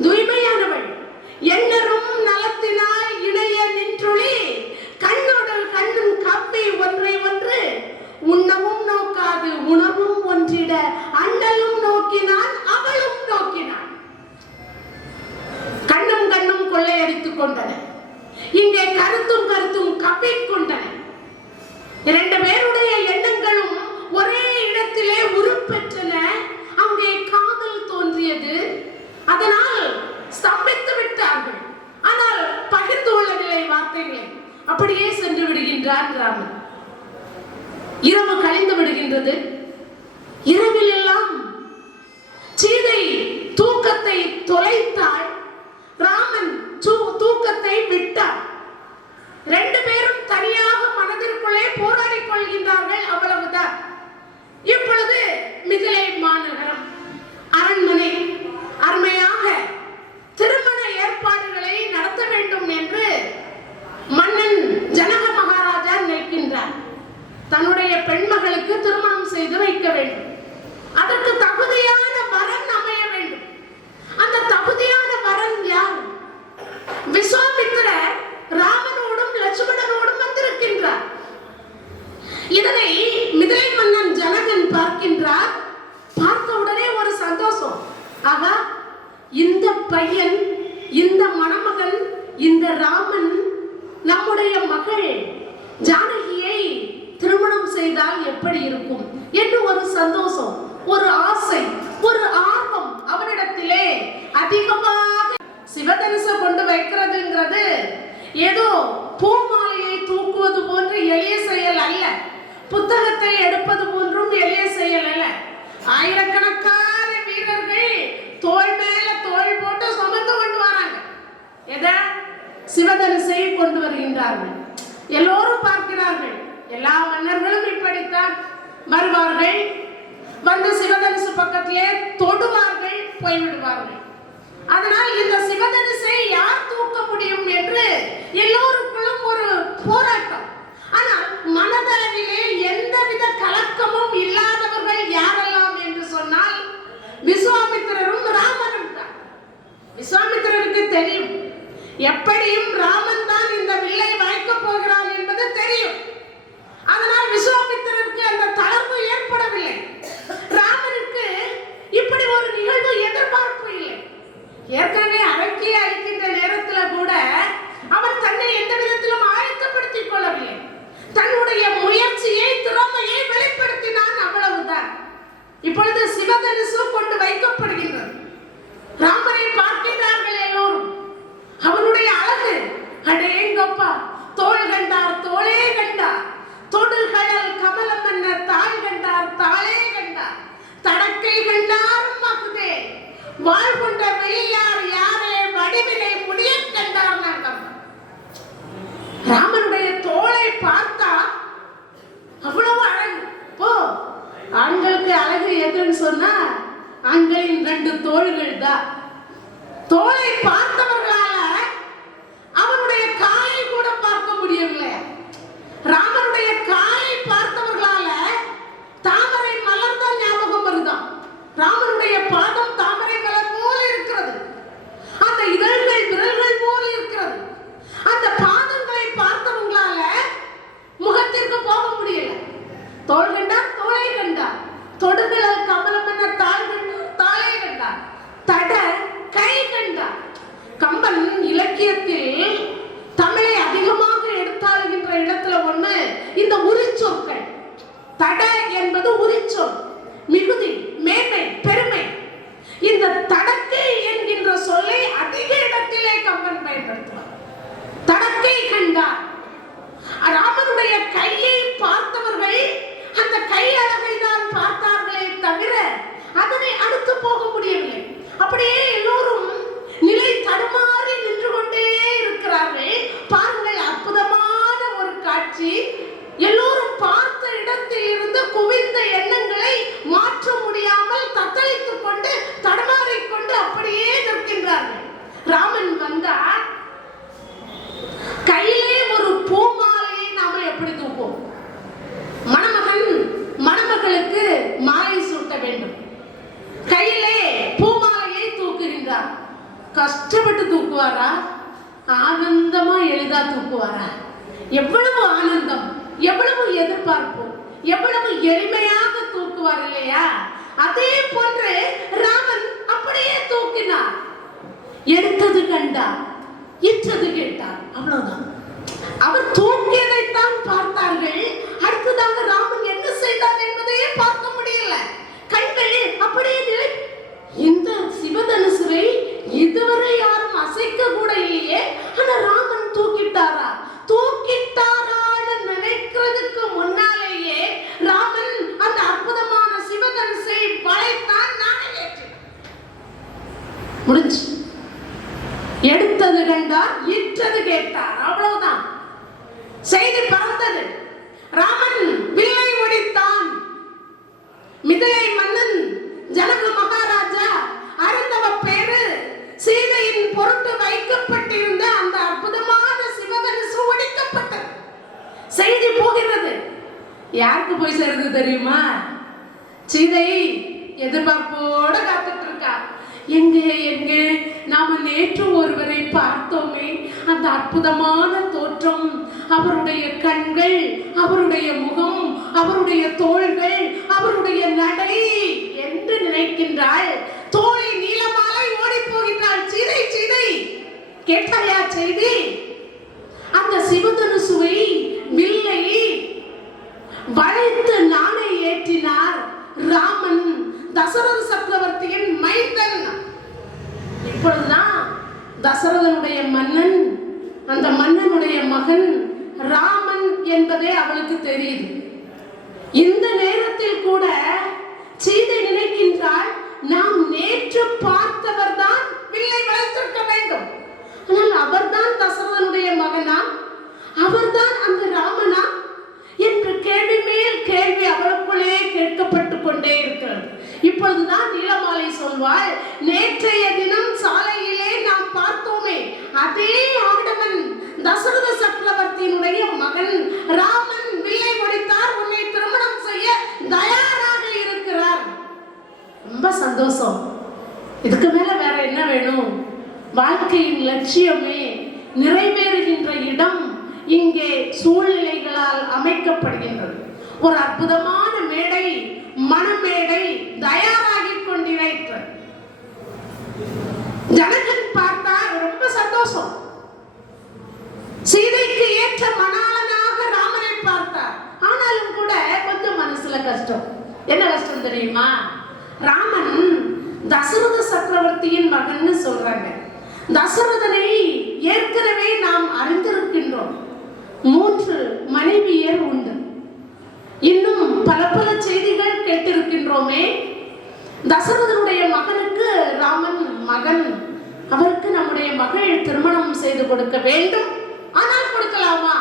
தூய்மையானவள், எண்ணரும் நலத்தினால் இணைய நின்றுளி, கண்ணோடு கண்ணும் காப்பை ஒன்றை ஒன்று, உண்ணவும் நோக்காது உணவும் ஒன்றிட, அண்ணலும் நோக்கினான் அவளும் நோக்கினான். கண்ணும் கண்ணும் கொள்ளையடித்துக் கொண்டன. இங்கே கருத்தும் கருத்தும் கப்பை கொண்டன. இரண்டு பேருடைய எண்ணங்களும் ஒரே இடத்திலே உருப்பெற்றன. அங்கே காதல் தோன்றியது. அதனால் ஸ்தம்பித்து விட்டார்கள். ஆனால் பகிர்ந்து கொள்ளவில்லை வார்த்தைகளை. அப்படியே சென்று விடுகின்றார் ராமன். இரவு கழிந்து விடுகின்றது. இரவில் எல்லாம் சீதை தூக்கத்தை தொலைத்தாள். ராமன் தூக்கத்தை விட்டார். ரெண்டு பேரும் தனியாக மனதிற்குள்ளே போராடிக் கொள்கின்றார்கள். அவ்வளவுதான். இப்பொழுது மிதிலை மாநகரம் அரண்மனை அருமையாக திருமண ஏற்பாடுகளை நடத்த வேண்டும் என்று மன்னன் ஜனக மகாராஜா நினைக்கின்றார். தன்னுடைய பெண்மகளுக்கு திருமணம் செய்து வைக்க வேண்டும். அதற்கு தகுதியான வரன் அமைய வேண்டும். அந்த தகுதியான வரன் யார்? விஸ்வாமித்திரர் ராமனோடும் லட்சுமணனோடும் வந்திருக்கின்றார். இதனை மிதிலை மன்னன் ஜனகன் பார்க்கின்றார். பார்த்த உடனே ஒரு சந்தோஷம். ஆகா, இந்த பையன், இந்த மணமகன், இந்த ராமன் நம்முடைய மகள் ஜானகியை திருமணம் செய்தால் எப்படி இருக்கும் என்று ஒரு சந்தோஷம், ஒரு ஆசை, ஒரு ஆர்வம் அவனிடத்திலே அதிகமாக. சிவதனுச கொண்டு வைக்கிறதுங்கிறது ஏதோ பூமாலையை தூக்குவது போன்று எளிய செயல் அல்ல. புத்தகத்தை எடுப்பது போன்றும் எளிய செயல் அல்ல. ஆயிரக்கணக்கான வீரர்கள் தோள் மேல தோள் போட்டு சுமந்து கொண்டு வராங்க. எதை? சிவதனுசை கொண்டு வருகின்றார்கள். எல்லோரும் பார்க்கிறார்கள். எல்லா மன்னர்களும் இப்படித்தான் வருவார்கள். வந்து சிவதனுசு பக்கத்திலே தொடுவார்கள், போய்விடுவார்கள். அதனால் இந்த சிவதனுசை யார் தூக்க முடியும் என்று எல்லோருக்குள்ளும் ஒரு போராட்டம். ஆனால் மனதளவிலே எந்தவித கலக்கமும் இல்லாதவர்கள் யாரெல்லாம் என்று சொன்னால் விஸ்வாமித்திரரும் ராமனும் தான். விஸ்வாமித்திரருக்கு தெரியும், எப்படியும் ராமன் தான் இந்த வில்லை வைக்கப் போகிறான் என்பது தெரியும். அதனால் விஸ்வாமித்திரருக்கு அந்த தளர்வு ஏற்படவில்லை. ராமனுக்கு இப்படி ஒரு நிகழ்வு எதிர்பார்ப்பு இல்லை. ஏற்கனவே அரக்கியை அழிக்கின்ற நேரத்தில் கூட அவன் தன்னை எந்த விதத்திலும் ஆயத்தப்படுத்திக் கொள்ளவில்லை. தன்னுடைய முயற்சியை, திறமையை வெளிப்படுத்தினான். அவ்வளவுதான். இப்பொழுது சிவதனுசு கொண்டு வைக்கப்படுகின்றது. ராமனை பார்க்கின்றார்கள் எல்லோரும். அவனுடைய அழகு, அடேங்கப்பா, தோள் கண்டார் தோளே கண்டார், தொடுகடல் கமலம் என்ன தாள் கண்டார் தாளே கண்டார், தடக்கை கண்டாரும் மகுதே, வாழ் கொண்ட வெளியார் யாரே வடிவிலை முடிய கண்டார். நாங்கள் ராமனுடைய தோளை பார்த்தா அவ்வளவு அழகு. ஓ, ஆண்களுக்கு அழகு எதுன்னு சொன்னா ஆண்களின் 2 தோள்கள் தான். தோளை பார்த்தவர்களால அவனுடைய காலை கூட பார்க்க முடியவில்லை. ராமனுடைய காலை பார்த்தவர்களால தாமரை மலர் தான் ஞாபகம் வருதான். ராமனுடைய பாதம் தாமரை மலர் போல இருக்கிறது. அந்த இதழ்கள் விரல்கள் போல இருக்கிறது. அந்த பாதங்களை பார்த்தவங்களால முகத்திற்கு போக முடியல. தோள் கண்டார் தோளை கண்டார், தொடுகடல் கமலம் என்ன தாள் கண்டார் தாளே கண்டார், தட கை கண்டார். கம்பன் இலக்கியத்தில் தமிழை அதிகமாக எடுத்தாளுகின்ற இடத்துல ஒண்ணு இந்த உரிச்சொற்கள். தட என்பது உரிச்சொல், மிகுதி, மேன்மை, பெருமை. இந்த தடக்கை என்கின்ற சொல்லை அதிக இடத்திலே கம்பன் பயன்படுத்துவார். தடக்கை கண்டார். ராமனுடைய கையை பார்த்தவர்கள் அந்த கை அழகை தான் பார்த்தார்களே தவிர அதனை அடுத்து போக முடியவில்லை. அப்படியே எல்லோரும் நிலை தடுமாறி நின்று கொண்டே இருக்கிறார்கள். பாருங்கள், அற்புதமான ஒரு காட்சி. எல்லோரும் பார்த்த இடத்தில் இருந்து குவிந்த எண்ணங்களை மாற்ற முடியும். தூக்குவாரா? எவ்வளவு ஆனந்தம், எவ்வளவு எதிர்பார்ப்பு, எவ்வளவு எளிமையாக தூக்குவார் இல்லையா? அதே போன்று ராமன் அப்படியே தூக்கினார். எடுத்தது கண்டார், இற்றது கேட்டார், அவ்வளவுதான். அவர் தூக்கியதைத்தான் பார்த்தார்கள். அடுத்ததாக ராமன் என்ன செய்தார் என்பதையே பார்க்க முடியல. கண்கள் அப்படியே நிலை. இந்த சிவதனுசுவை இதுவரை யாரும் அசைக்க கூட இல்லையே, ஆனா ராமன் தூக்கிட்டாரா? தூக்கிட்டாரான்னு நினைக்கிறதுக்கு முன்னாலேயே ராமன் அந்த அற்புதமான சிவதனுசை வளைத்தான், நானே ஏற்றேன். முடிஞ்சு. எடுத்தது கண்டார், இற்றது கேட்டார், அவ்வளவுதான். செய்தி பறந்தது. ராமன் வில்லை ஒடித்தான். மிதிலை மன்னன் ஜனக மகாராஜா அருந்தவ பேரு சீதையின் பொருட்டு வைக்கப்பட்டிருந்த அந்த அற்புதமான சிவதனுசு ஒடிக்கப்பட்டது. செய்தி போகிறது. யாருக்கு போய் சேருது தெரியுமா? சீதை எதிர்பார்ப்போட காத்துட்டு இருக்கா. எங்கே எங்கே நாம நேற்று ஒருவரை பார்த்தோமே, அந்த அற்புதமான தோற்றம், அவருடைய கண்கள், அவருடைய முகம், அவருடைய தோள்கள், அவருடைய நடை என்று நினைக்கின்றாள். தோழி நீலமாலை ஓடி போகின்றாள். சீதை சீதை கேட்டாயா செய்தி? அந்த சிவதனுசுவை வில்லை வளைத்து நாணை ஏற்றினார் ராமன், தசரத சக்கரவர்த்தியின் மைந்தன். இப்பொழுதுதான் தசரதனுடைய மன்னன், அந்த மன்னனுடைய மகன் ராமன் என்பதே அவளுக்கு தெரியுது. இந்த நேரத்தில் கூட சீதை நினைக்கின்றாள், நாம் நேற்று பார்த்தவர் தான் வில்லை வளைத்திருக்க வேண்டும். ஆனால் அவர்தான் தசரதனுடைய மகனா? அவர்தான் அந்த ராமனா என்று கேள்வி மேல் கேள்வி அவளுக்குள்ளே கேட்கப்பட்டு கொண்டே இருக்கிறது. இப்பொழுதுதான் நீலமாலை சொல்வாள், நேற்றைய தினம் சாலையிலே நாம் பார்த்தோமே, அதே ஆண்டவன் தசரத சக்கரவர்த்தியினுடைய மகன் ராமன் வில்லை ஒடித்தார், உன்னை திருமணம் செய்ய தயாராக இருக்கிறார். ரொம்ப சந்தோஷம். இதுக்கு மேல வேற என்ன வேணும்? வாழ்க்கையின் லட்சியமே நிறைவேறுகின்ற இடம் இங்கே சூழ்நிலைகளால் அமைக்கப்படுகின்றது. ஒரு அற்புதமான மேடை, மணமேடை தயாராகி கொண்டிருக்கிறது. ஜனகன் பார்த்தார், ரொம்ப சந்தோஷம். சீதைக்கு ஏற்ற மணாளனாக ராமனை பார்த்தார். ஆனாலும் கூட கொஞ்சம் மனசுல கஷ்டம். என்ன கஷ்டம் தெரியுமா? ராமன் தசரத சக்கரவர்த்தியின் மகன் சொல்றாங்க. தசரதனை ஏற்கனவே நாம் அறிந்திருக்கின்றோம். 3 மனைவியர் உண்டு. இன்னும் பல பல செய்திகள் கேட்டிருக்கின்றோமே. தசரதனுடைய மகனுக்கு ராமன் மகன், அவருக்கு நம்முடைய மகள் திருமணம் செய்து கொடுக்க வேண்டும். ஆனால் கொடுக்கலாமா?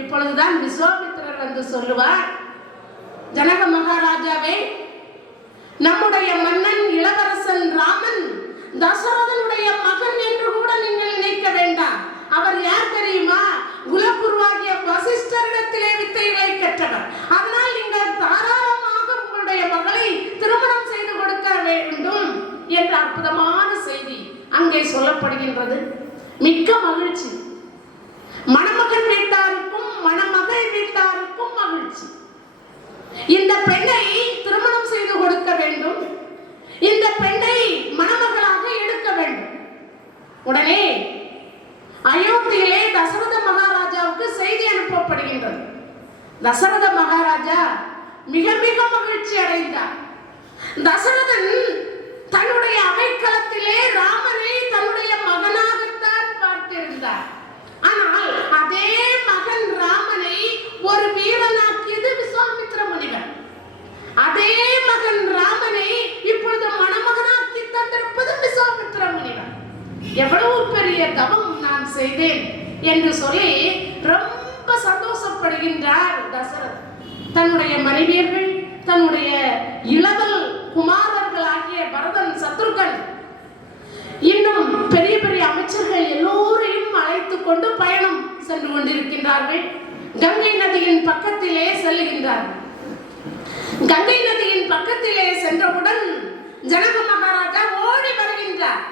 இப்பொழுதுதான் விஸ்வாமித்திரர் வந்து சொல்லுவார், ஜனக மகாராஜாவே, நம்முடைய மன்னன் இளவரசன் ராமன் தசரதனுடைய மகன் என்று கூட நீங்கள் நினைக்க வேண்டாம். அவர் யார் தெரியுமா? குலகுருவாகிய வசிஷ்டரிடத்திலே வித்தைகளை கற்றவர். அதனால் நீங்கள் தாராளமாக உங்களுடைய மகளை திருமணம் செய்து கொடுக்க வேண்டும் என்ற அற்புதமான செய்தி அங்கே சொல்லப்படுகின்றது. மிக்க மகிழ்ச்சி. மணமகன் வீட்டாருக்கும் மணமகள் வீட்டாருக்கும் மகிழ்ச்சி. இந்த பெண்ணை திருமணம் செய்து கொடுக்க வேண்டும், இந்த பெண்ணை மணமகளாக எடுக்க வேண்டும். உடனே அயோத்தியிலே தசரத மகாராஜாவுக்கு செய்தி அனுப்பப்படுகின்றது. தசரத மகாராஜா மிக மிக மகிழ்ச்சி அடைந்தார். தசரதன் தன்னுடைய அவைக்களத்திலே ராமனை தன்னுடைய மகனாகத்தான் பார்த்திருந்தார். ஆனால் அதே மகன் ராமனை ஒரு வீரனாக்கியது விஸ்வாமித்திர முனிவர். அதே மகன் ராமனை இப்பொழுது மணமகனாக்கி தந்திருப்பது விஸ்வாமித்திர முனிவர். எவ்வளவு பெரிய தவம் நான் செய்தேன் என்று சொல்லி ரொம்ப சந்தோஷப்படுகின்றார் தசரதன். தன்னுடைய மனைவியர்கள், தன்னுடைய இளவல் குமாரர்களாகிய பரதன், சத்ருகன், இன்னும் பெரிய பெரிய அமைச்சர்கள் எல்லோரையும் அழைத்துக் கொண்டு பயணம் சென்று கொண்டிருக்கின்றார்கள். கங்கை நதியின் பக்கத்திலே செல்லுகின்றார்கள். கங்கை நதியின் பக்கத்திலே சென்றவுடன் ஜனக மகாராஜா ஓடி வருகின்றார்.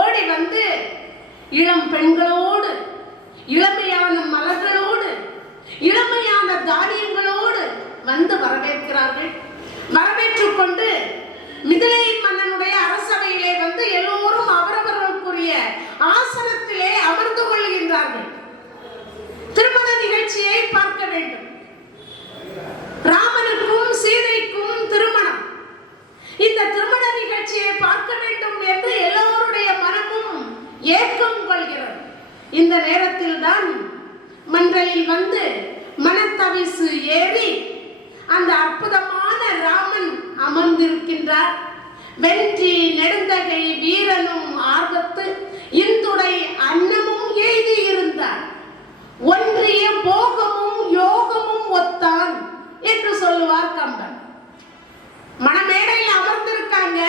ஓடி வந்து இளம் பெண்களோடு இளமையான மலர்களோடு இளமையான தானியங்களோடு வந்து வரவேற்கிறார்கள். வரவேற்றுக் கொண்டு மிதிலை மன்னனுடைய அரசவையிலே வந்து எல்லோரும் அவரவர்களுக்குரிய ஆசனத்திலே அமர்ந்து கொள்கின்றார்கள். திருமண நிகழ்ச்சியை பார்க்க வேண்டும். ராமனுக்கும் சீதைக்கும் திருமணம். இந்த திருமண நிகழ்ச்சியை பார்க்க வேண்டும் என்று எல்லோருடைய மனமும் ஏக்கம் கொள்கிறது. இந்த நேரத்தில் தான் மன்றலில் வந்து மனத்தவிசு ஏறி அந்த அற்புதமான ராமன் அமர்ந்திருக்கின்றார். வென்றி நெடுந்தகை வீரனும் ஆர்வத்து இந்துடை அன்னமும் எய்தி இருந்தார். ஒன்றிய போகமும் யோகமும் ஒத்தான் என்று சொல்லுவார் கம்பன். மணமேடையில் அமர்ந்திருக்காங்க.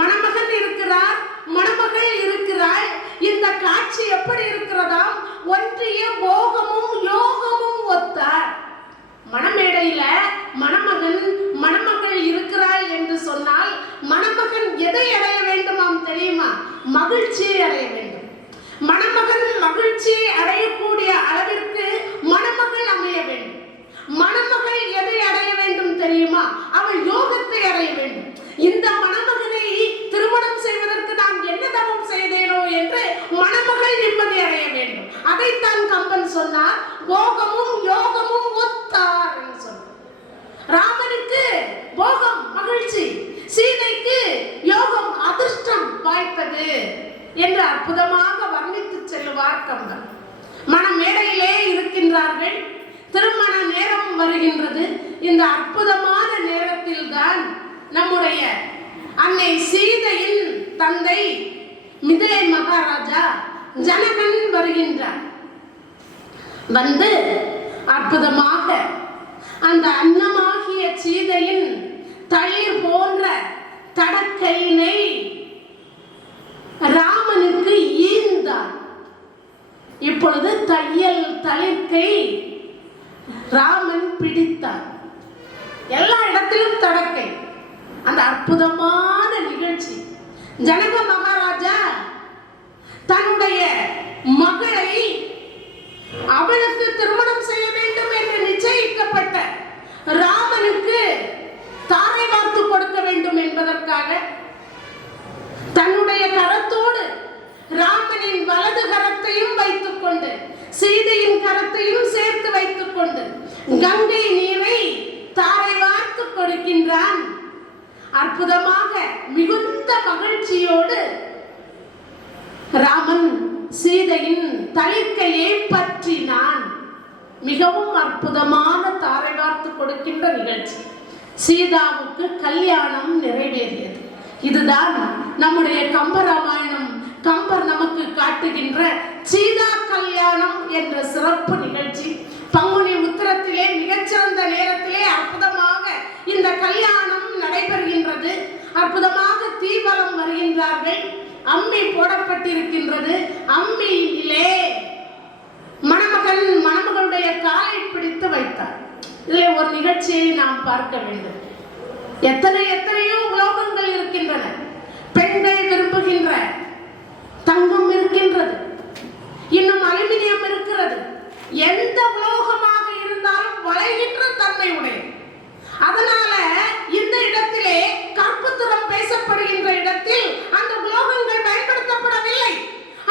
மணமகன் இருக்கிறார், மணமகள் இருக்கிறாள். இந்த காட்சி எப்படி இருக்கிறதாம்? ஒன்றிய போகமும் யோகமும் ஒத்தார். மணமேடையில மணமகன் மணமகள் இருக்கிறாள் என்று சொன்னால் மணமகன் எதை அடைய வேண்டுமாம் தெரியுமா? மகிழ்ச்சியை அடைய வேண்டும். மணமகன் மகிழ்ச்சி அடையக்கூடிய அளவிற்கு மணமகள் அமைய வேண்டும். மணமகள் எதை அடைய வேண்டும் தெரியுமா? அவள் யோகத்தை அடைய வேண்டும். இந்த மணமகனை திருமணம் செய்வதற்கு நான் என்ன தவம் செய்தேனோ என்று மணமகள் நிம்மதி அடைய வேண்டும். அதைத்தான் கம்பன் சொன்னார். போகமும் யோகமும் ஒத்தார் என்று சொன்னார். ராமனுக்கு போகம் மகிழ்ச்சி, சீதைக்கு யோகம் அதிர்ஷ்டம் வாய்த்தது என்று அற்புதமாக வர்ணித்து செல்லுவார் கம்பன். மணமேடையிலே இருக்கின்றார்கள். திருமண நேரம் வருகின்றது. இந்த அற்புதமான நேரத்தில் தான் நம்முடைய அன்னை சீதையின் தந்தை மிதிலை மகாராஜா ஜனகன் வருகின்றார். வந்து அற்புதமாக அந்த அன்னமாகிய சீதையின் தளிர் போன்ற தடக்கையினை ராமனுக்கு ஈந்தார். இப்பொழுது தையல் தளிர்க்கை ராமன் பிடித்தார். எல்லா இடத்திலும் தடக்கை. அந்த அற்புதமான நிகழ்ச்சி. ஜனக மகாராஜா தன்னுடைய மகளை அவளுக்கு திருமணம் செய்ய வேண்டும் என்று நிச்சயிக்கப்பட்ட ராமனுக்கு தாரை வார்த்து கொடுக்க வேண்டும் என்பதற்காக தன்னுடைய கரத்தோடு ராமனின் வலது கரத்தையும் வைத்துக் கொண்டு சீதையின் கரத்தையும் சேர்த்து வைத்துக் கொண்டு கங்கை நீரை தாரை வார்த்து கொடுக்கின்றான். அற்புதமாக மிகுந்த மகிழ்ச்சியோடு ராமன் சீதையின் தளிர்க்கையை பற்றினான். மிகவும் அற்புதமான தாரை வார்த்து கொடுக்கின்ற நிகழ்ச்சி. சீதாவுக்கு கல்யாணம் நிறைவேறியது. இதுதான் நம்முடைய கம்பராமாயணம். கம்பர் நமக்கு காட்டுகின்ற சீதா கல்யாணம் என்ற சிறப்பு நிகழ்ச்சி. பங்குனி உத்திரத்திலே மிகச்சிறந்த நேரத்திலே அற்புதமாக இந்த கல்யாணம் நடைபெறுகின்றது. அற்புதமாக தீபலம் வருகின்றார்கள். அம்மி போடப்பட்டிருக்கின்றது. அம்மியிலே மணமகன் மணமகளுடைய காலை பிடித்து வைத்தார். இதில் ஒரு நிகழ்ச்சியை நாம் பார்க்க வேண்டும். எத்தனையோ உலோகங்கள் இருக்கின்றன. பெண்கள் விரும்புகின்ற தங்கம் இருக்கின்றது, இன்னும் அலுமினியம் இருக்கிறது. எந்த உலோகமாக இருந்தாலும் வளைகின்ற தன்மை உடையது. அதனால இந்த இடத்திலே கற்புத்திரம் பேசப்படுகின்ற இடத்தில் அந்த உலோகங்கள் பயன்படுத்தப்படவில்லை.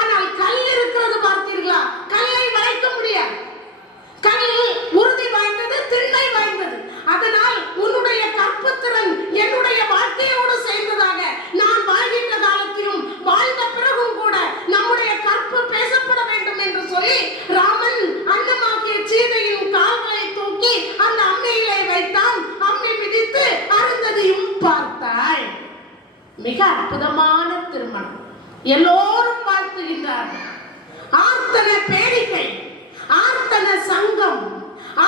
ஆனால் கல் இருக்கிறது, பார்த்தீர்களா? கல்லை வளைக்க முடியாது. கல் உறுதி வாய்ந்தது, திண்மை வாய்ந்தது. அதனால் உன்னுடைய கற்புத்திறன் என்னுடைய வாழ்க்கையோடு சேர்ந்ததாக நான் வாழ்கின்ற காலத்திலும் வாழ்ந்த பிறகும் கூட நம்முடைய கற்பு பேசப்பட வேண்டும் என்று சொல்லி ராமன் அன்னமாகிய சீதையின் கால்களை தூக்கி அந்த அம்மையிலே வைத்தான். அம்மை மிதித்து அருந்ததியும் பார்த்தாள். மிக அற்புதமான திருமணம். எல்லோரும் வாழ்த்துகின்றார்கள். ஆர்த்தன பேரிகை, ஆர்த்தன சங்கம்,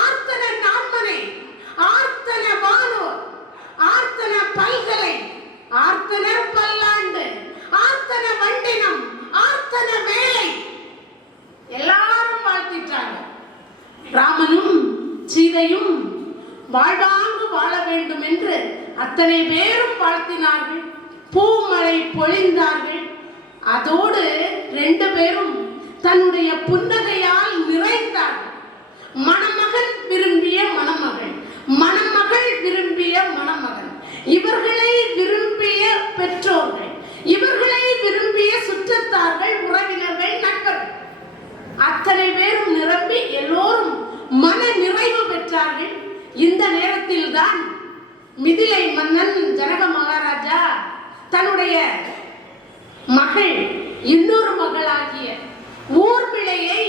ஆர்த்தன நான்மனை, ஆர்த்தன வானோர், ஆர்த்தன பல்கலை, ஆர்த்தன பல்லாண்டு, ஆர்த்தன வண்டினம், ஆர்த்தன வேலை. எல்லாரும் வாழ்த்திட்டாங்க. ராமனும் சீதையும் வாழ்வாங்கு வாழ வேண்டும் என்று அத்தனை பேரும் வாழ்த்தினார்கள். பூமழை பொழிந்தார்கள். அதோடு 2 பேரும் தன்னுடைய புன்னகையால் நிறைந்தார்கள். மணமகன் விரும்பிய மணமகள், மணமகள் விரும்பிய மணமகன், இவர்களை விரும்பிய பெற்றோர்கள், இவர்களை விரும்பிய சுற்றத்தார்கள், உறவினர்கள், நண்பர்கள், அத்தனை பேரும் நிரம்பி எல்லோரும் மன நிறைவு பெற்றார்கள். இந்த நேரத்தில் தான் மிதிலை மன்னன் ஜனக மகாராஜா தன்னுடைய மகள், இன்னொரு மகளாகிய ஊர்மிளையை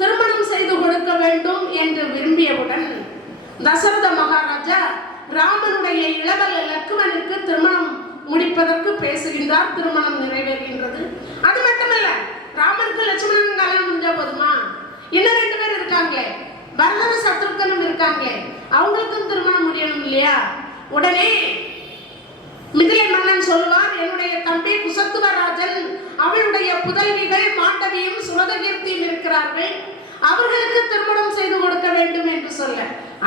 திருமணம் செய்து கொடுக்க வேண்டும் என்று விரும்பியவுடன் தசரத மகாராஜா ராமனுடைய இளவல் லக்ஷ்மணுக்கு திருமணம் முடிப்பதற்கு பேசுகின்றார். திருமணம் நிறைவேறுகின்றது. அது மட்டுமல்ல, ராமனுக்கு லட்சுமணன் கல்யாணம் முடிஞ்சா போதுமா? இன்னும் 2 பேர் இருக்காங்க, பரதன சத்ருகனும் இருக்காங்க, அவங்களுக்கும் திருமணம் முடியணும் இல்லையா? உடனே மிதிலை மன்னன் சொல்வார், என்னுடைய தம்பி குசத்துவராஜன், அவளுடைய புதல்விகள் மாண்டவியும் சுரதகீர்த்தியும் இருக்கிறார்கள், அவர்களுக்கு திருமணம் செய்து கொடுக்க வேண்டும் என்று சொல்ல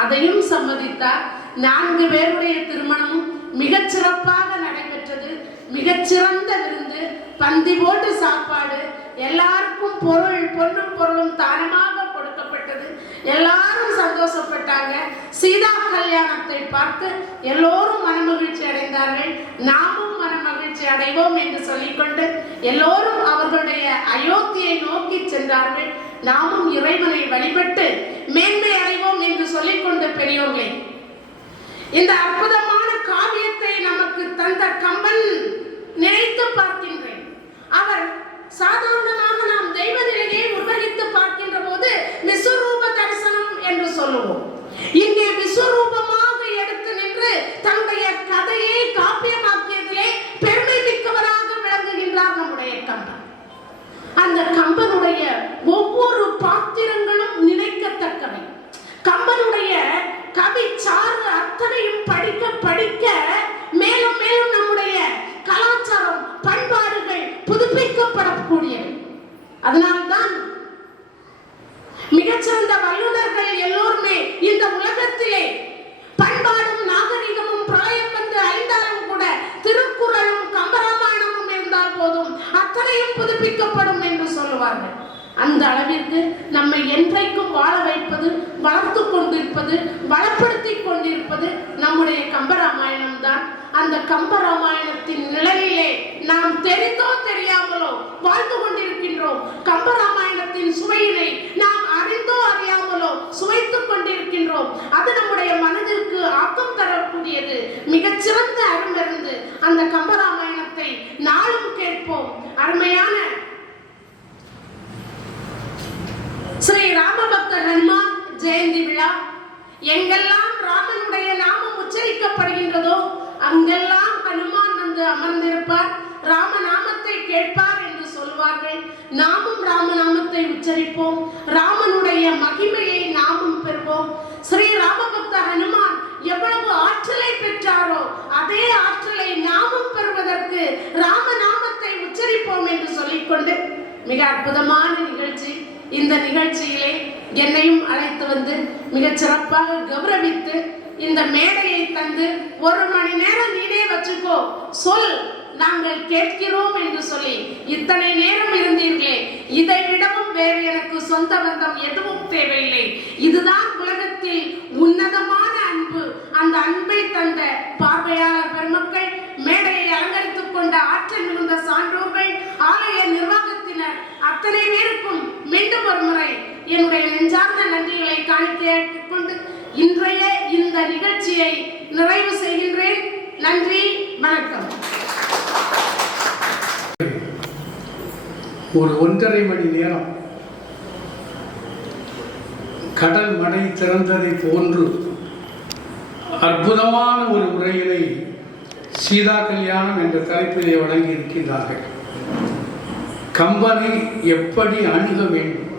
அதையும் சம்மதித்தார். 4 பேருடைய திருமணமும் மிகச் சிறப்பாக நடைபெற்றது. மிகச்சிறந்த விருந்து, பந்தி போட்டு சாப்பாடு, எல்லாருக்கும் பொன்னும் பொருளும் தானமாக கொடுக்கப்பட்டது. எல்லாரும் சந்தோஷப்பட்டாங்க. சீதா கல்யாணத்தை பார்த்து எல்லோரும் மனமகிழ்ச்சி அடைந்தார்கள். நாமும் மனமகிழ்ச்சி அடைவோம் என்று சொல்லிக்கொண்டு எல்லோரும் அவர்களுடைய அயோத்தியை நோக்கி சென்றார்கள். நாமும் இறைவனை வழிபட்டு மேன்மை அடைவோம் என்று சொல்லிக்கொண்டு பெரியோர்களே, இந்த அற்புதமான காவியத்தை நமக்கு தந்த கம்பன் நினைத்து பார்க்கின்றேன். அவர் சாதாரணமாக நாம் தெய்வ நிலையை உருவகித்து பார்க்கின்ற போது விஸ்வரூப தரிசனம் என்று சொல்லுவோம். இங்கே விஸ்வரூபமாக எடுத்து நின்று தன்னுடைய கதையை காப்பியமாக்கியதிலே பெருமை மிக்கவராக விளங்குகின்றார் நம்முடைய கம்பன். அந்த கம்பனுடைய ஒவ்வொரு பாத்திரங்களும் நினைக்கத்தக்கவை. கம்பனுடைய கவி சாறு அத்தனையும் படிக்க படிக்க மேலும் மேலும் நம்முடைய கலாச்சாரம், பண்பாடுகள் புதுப்பிக்கப்படக்கூடியவை. அதனால்தான் மிகச்சிறந்த வல்லுநர்கள் எல்லோருமே இந்த உலகத்திலே பண்பாடும் நாகரிகமும் பிரளயம் வந்து அழிந்தாலும் கூட திருக்குறளும் கம்பராமாயணமும் இருந்தால் போதும், அத்தனையும் புதுப்பிக்கப்படும் என்று சொல்லுவார்கள். அந்த அளவிற்கு நம்மை என்றைக்கும் வாழ வைப்பது, வளர்த்து கொண்டிருப்பது, வளப்படுத்தி கொண்டிருப்பது நம்முடைய கம்பராமாயணம் தான். அந்த கம்பராமாயணத்தின் நிலையிலே நாம் தெரிந்தோ தெரியாமலோ வாழ்ந்து கொண்டிருக்கின்றோம். கம்பராமாயணத்தின் சுவையினை நாம் அறிந்தோ அறியாமலோ சுவைத்துக் கொண்டிருக்கின்றோம். அது நம்முடைய மனதிற்கு ஆக்கம் தரக்கூடியது. மிகச்சிறந்த அருமருந்து அந்த கம்பராமாயணத்தை நாளும் கேட்போம். அருமையான ஸ்ரீ ராமபக்த ஹனுமான் ஜெயந்தி விழா. எங்கெல்லாம் ராமனுடைய நாமம் உச்சரிக்கப்படுகின்றதோ அங்கெல்லாம் ஹனுமான் வந்து அமர்ந்திருப்பார், ராமநாமத்தை கேட்பார் என்று சொல்வார்கள். நாமும் ராமநாமத்தை உச்சரிப்போம், ராமனுடைய மகிமையை நாமும் பெறுவோம். ஸ்ரீ ராமபக்த ஹனுமான் எவ்வளவு ஆற்றலை பெற்றாரோ அதே ஆற்றலை நாமும் பெறுவதற்கு ராமநாமத்தை உச்சரிப்போம் என்று சொல்லிக்கொண்டு மிக அற்புதமான நிகழ்ச்சி. இந்த நிகழ்ச்சியிலே என்னையும் அழைத்து வந்து மிகச் சிறப்பாக கௌரவித்து இந்த மேடையை தந்து 1 மணி நேரம் நீனே வச்சுக்கோ, சொல், நாங்கள் கேட்கிறோம் என்று சொல்லி இத்தனை நேரம் இருந்தீர்களே, இதை விடவும் வேறு எனக்கு சொந்த பந்தம் எதுவும் தேவையில்லை. இதுதான் உலகத்தில் உன்னதமான அன்பு. அந்த அன்பை தந்த பார்வையாளர் பெருமக்கள், மேடையை அலங்கரித்துக் கொண்ட ஆற்றல் மிகுந்த சான்றோர்கள், ஆலய நிர்வாகத்தினர் அத்தனை பேருக்கும் மீண்டும் ஒரு முறை என்னுடைய நெஞ்சார்ந்த நன்றிகளை காணிக்கையாக்கிக் கொண்டு இன்றைய இந்த நிகழ்ச்சியை நிறைவு செய்கின்றேன். நன்றி, வணக்கம். ஒரு 1.5 மணி நேரம் கடல் மடை திறந்ததை போன்று அற்புதமான ஒரு உரையினை சீதா கல்யாணம் என்ற தலைப்பிலே வழங்கி இருக்கின்றார்கள். கம்பனை எப்படி அணுக வேண்டும்,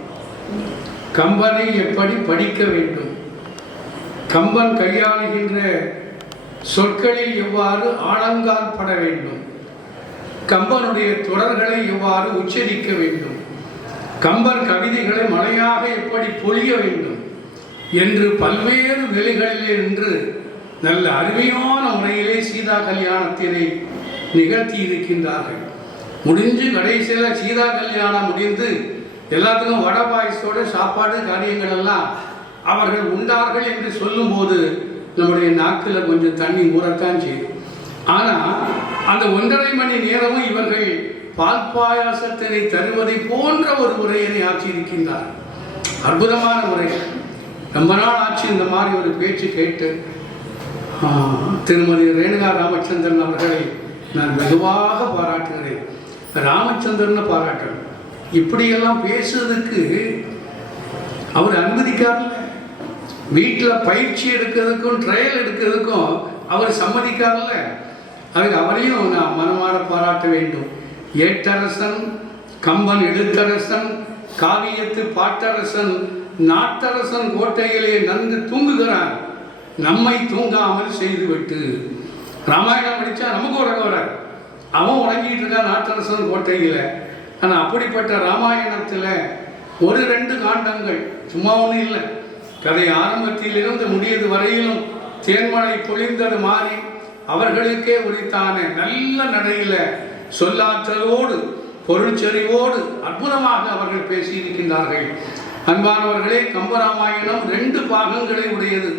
கம்பனை எப்படி படிக்க வேண்டும், கம்பன் கையாளுகின்ற சொற்களில் எவ்வாறு ஆழங்கால் பட வேண்டும், கம்பனுடைய தொடர்களை எவ்வாறு உச்சரிக்க வேண்டும், கம்பன் கவிதைகளை மழையாக எப்படி பொழிய வேண்டும் என்று பல்வேறு நிலைகளிலே நின்று நல்ல அருமையான முறையிலே சீதா கல்யாணத்தினை நிகழ்த்தி இருக்கின்றார்கள். முடிஞ்சு கடைசியில் சீதா கல்யாணம் முடிந்து எல்லாத்துக்கும் வடை பாயசத்தோட சாப்பாடு காரியங்கள் எல்லாம் அவர்கள் உண்டார்கள் என்று சொல்லும்போது நம்முடைய நாக்கில் கொஞ்சம் தண்ணி ஊறத்தான் செய்யும். ஆனால் அந்த 1.5 மணி நேரமும் இவர்கள் பால் பாயாசத்தினை தருவதை போன்ற ஒரு உரையினை ஆற்றியிருக்கின்றார். அற்புதமான உரை. ரொம்ப நாள் ஆட்சி இந்த மாதிரி ஒரு பேச்சு கேட்டு. திருமதி ரேணுகா ராமச்சந்திரன் அவர்களை நான் வெகுவாக பாராட்டுகிறேன். ராமச்சந்திரனை பாராட்டுறேன். இப்படியெல்லாம் பேசுறதுக்கு அவர் அனுமதிக்காரல. வீட்டில் பயிற்சி எடுக்கிறதுக்கும் ட்ரையல் எடுக்கிறதுக்கும் அவர் சம்மதிக்காரல. அதுக்கு அவரையும் நான் மனமாற பாராட்ட வேண்டும். ஏட்டரசன், கம்பன் எழுத்தரசன், காவியத்து பாட்டரசன், நாட்டரசன் கோட்டையிலே நன்கு தூங்குகிறான், நம்மை தூங்காமல் செய்துவிட்டு. ராமாயணம் படித்தா நமக்கு உறங்க வராது. அவன் உறங்கிட்டு இருக்கான் நாட்டரசன் கோட்டையில். ஆனால் அப்படிப்பட்ட ராமாயணத்தில் 1-2 காண்டங்கள், சும்மா ஒன்றும் இல்லை, கதை ஆரம்பத்திலிருந்து முடியது வரையிலும் தேன்மழை பொழிந்தது மாறி அவர்களுக்கே உரித்தான நல்ல நடையில் சொல்லாற்றலோடு பொருள்செறிவோடு அற்புதமாக அவர்கள் பேசியிருக்கின்றார்கள். அன்பானவர்களே, கம்பராமாயணம் 2 பாகங்களை உடையது.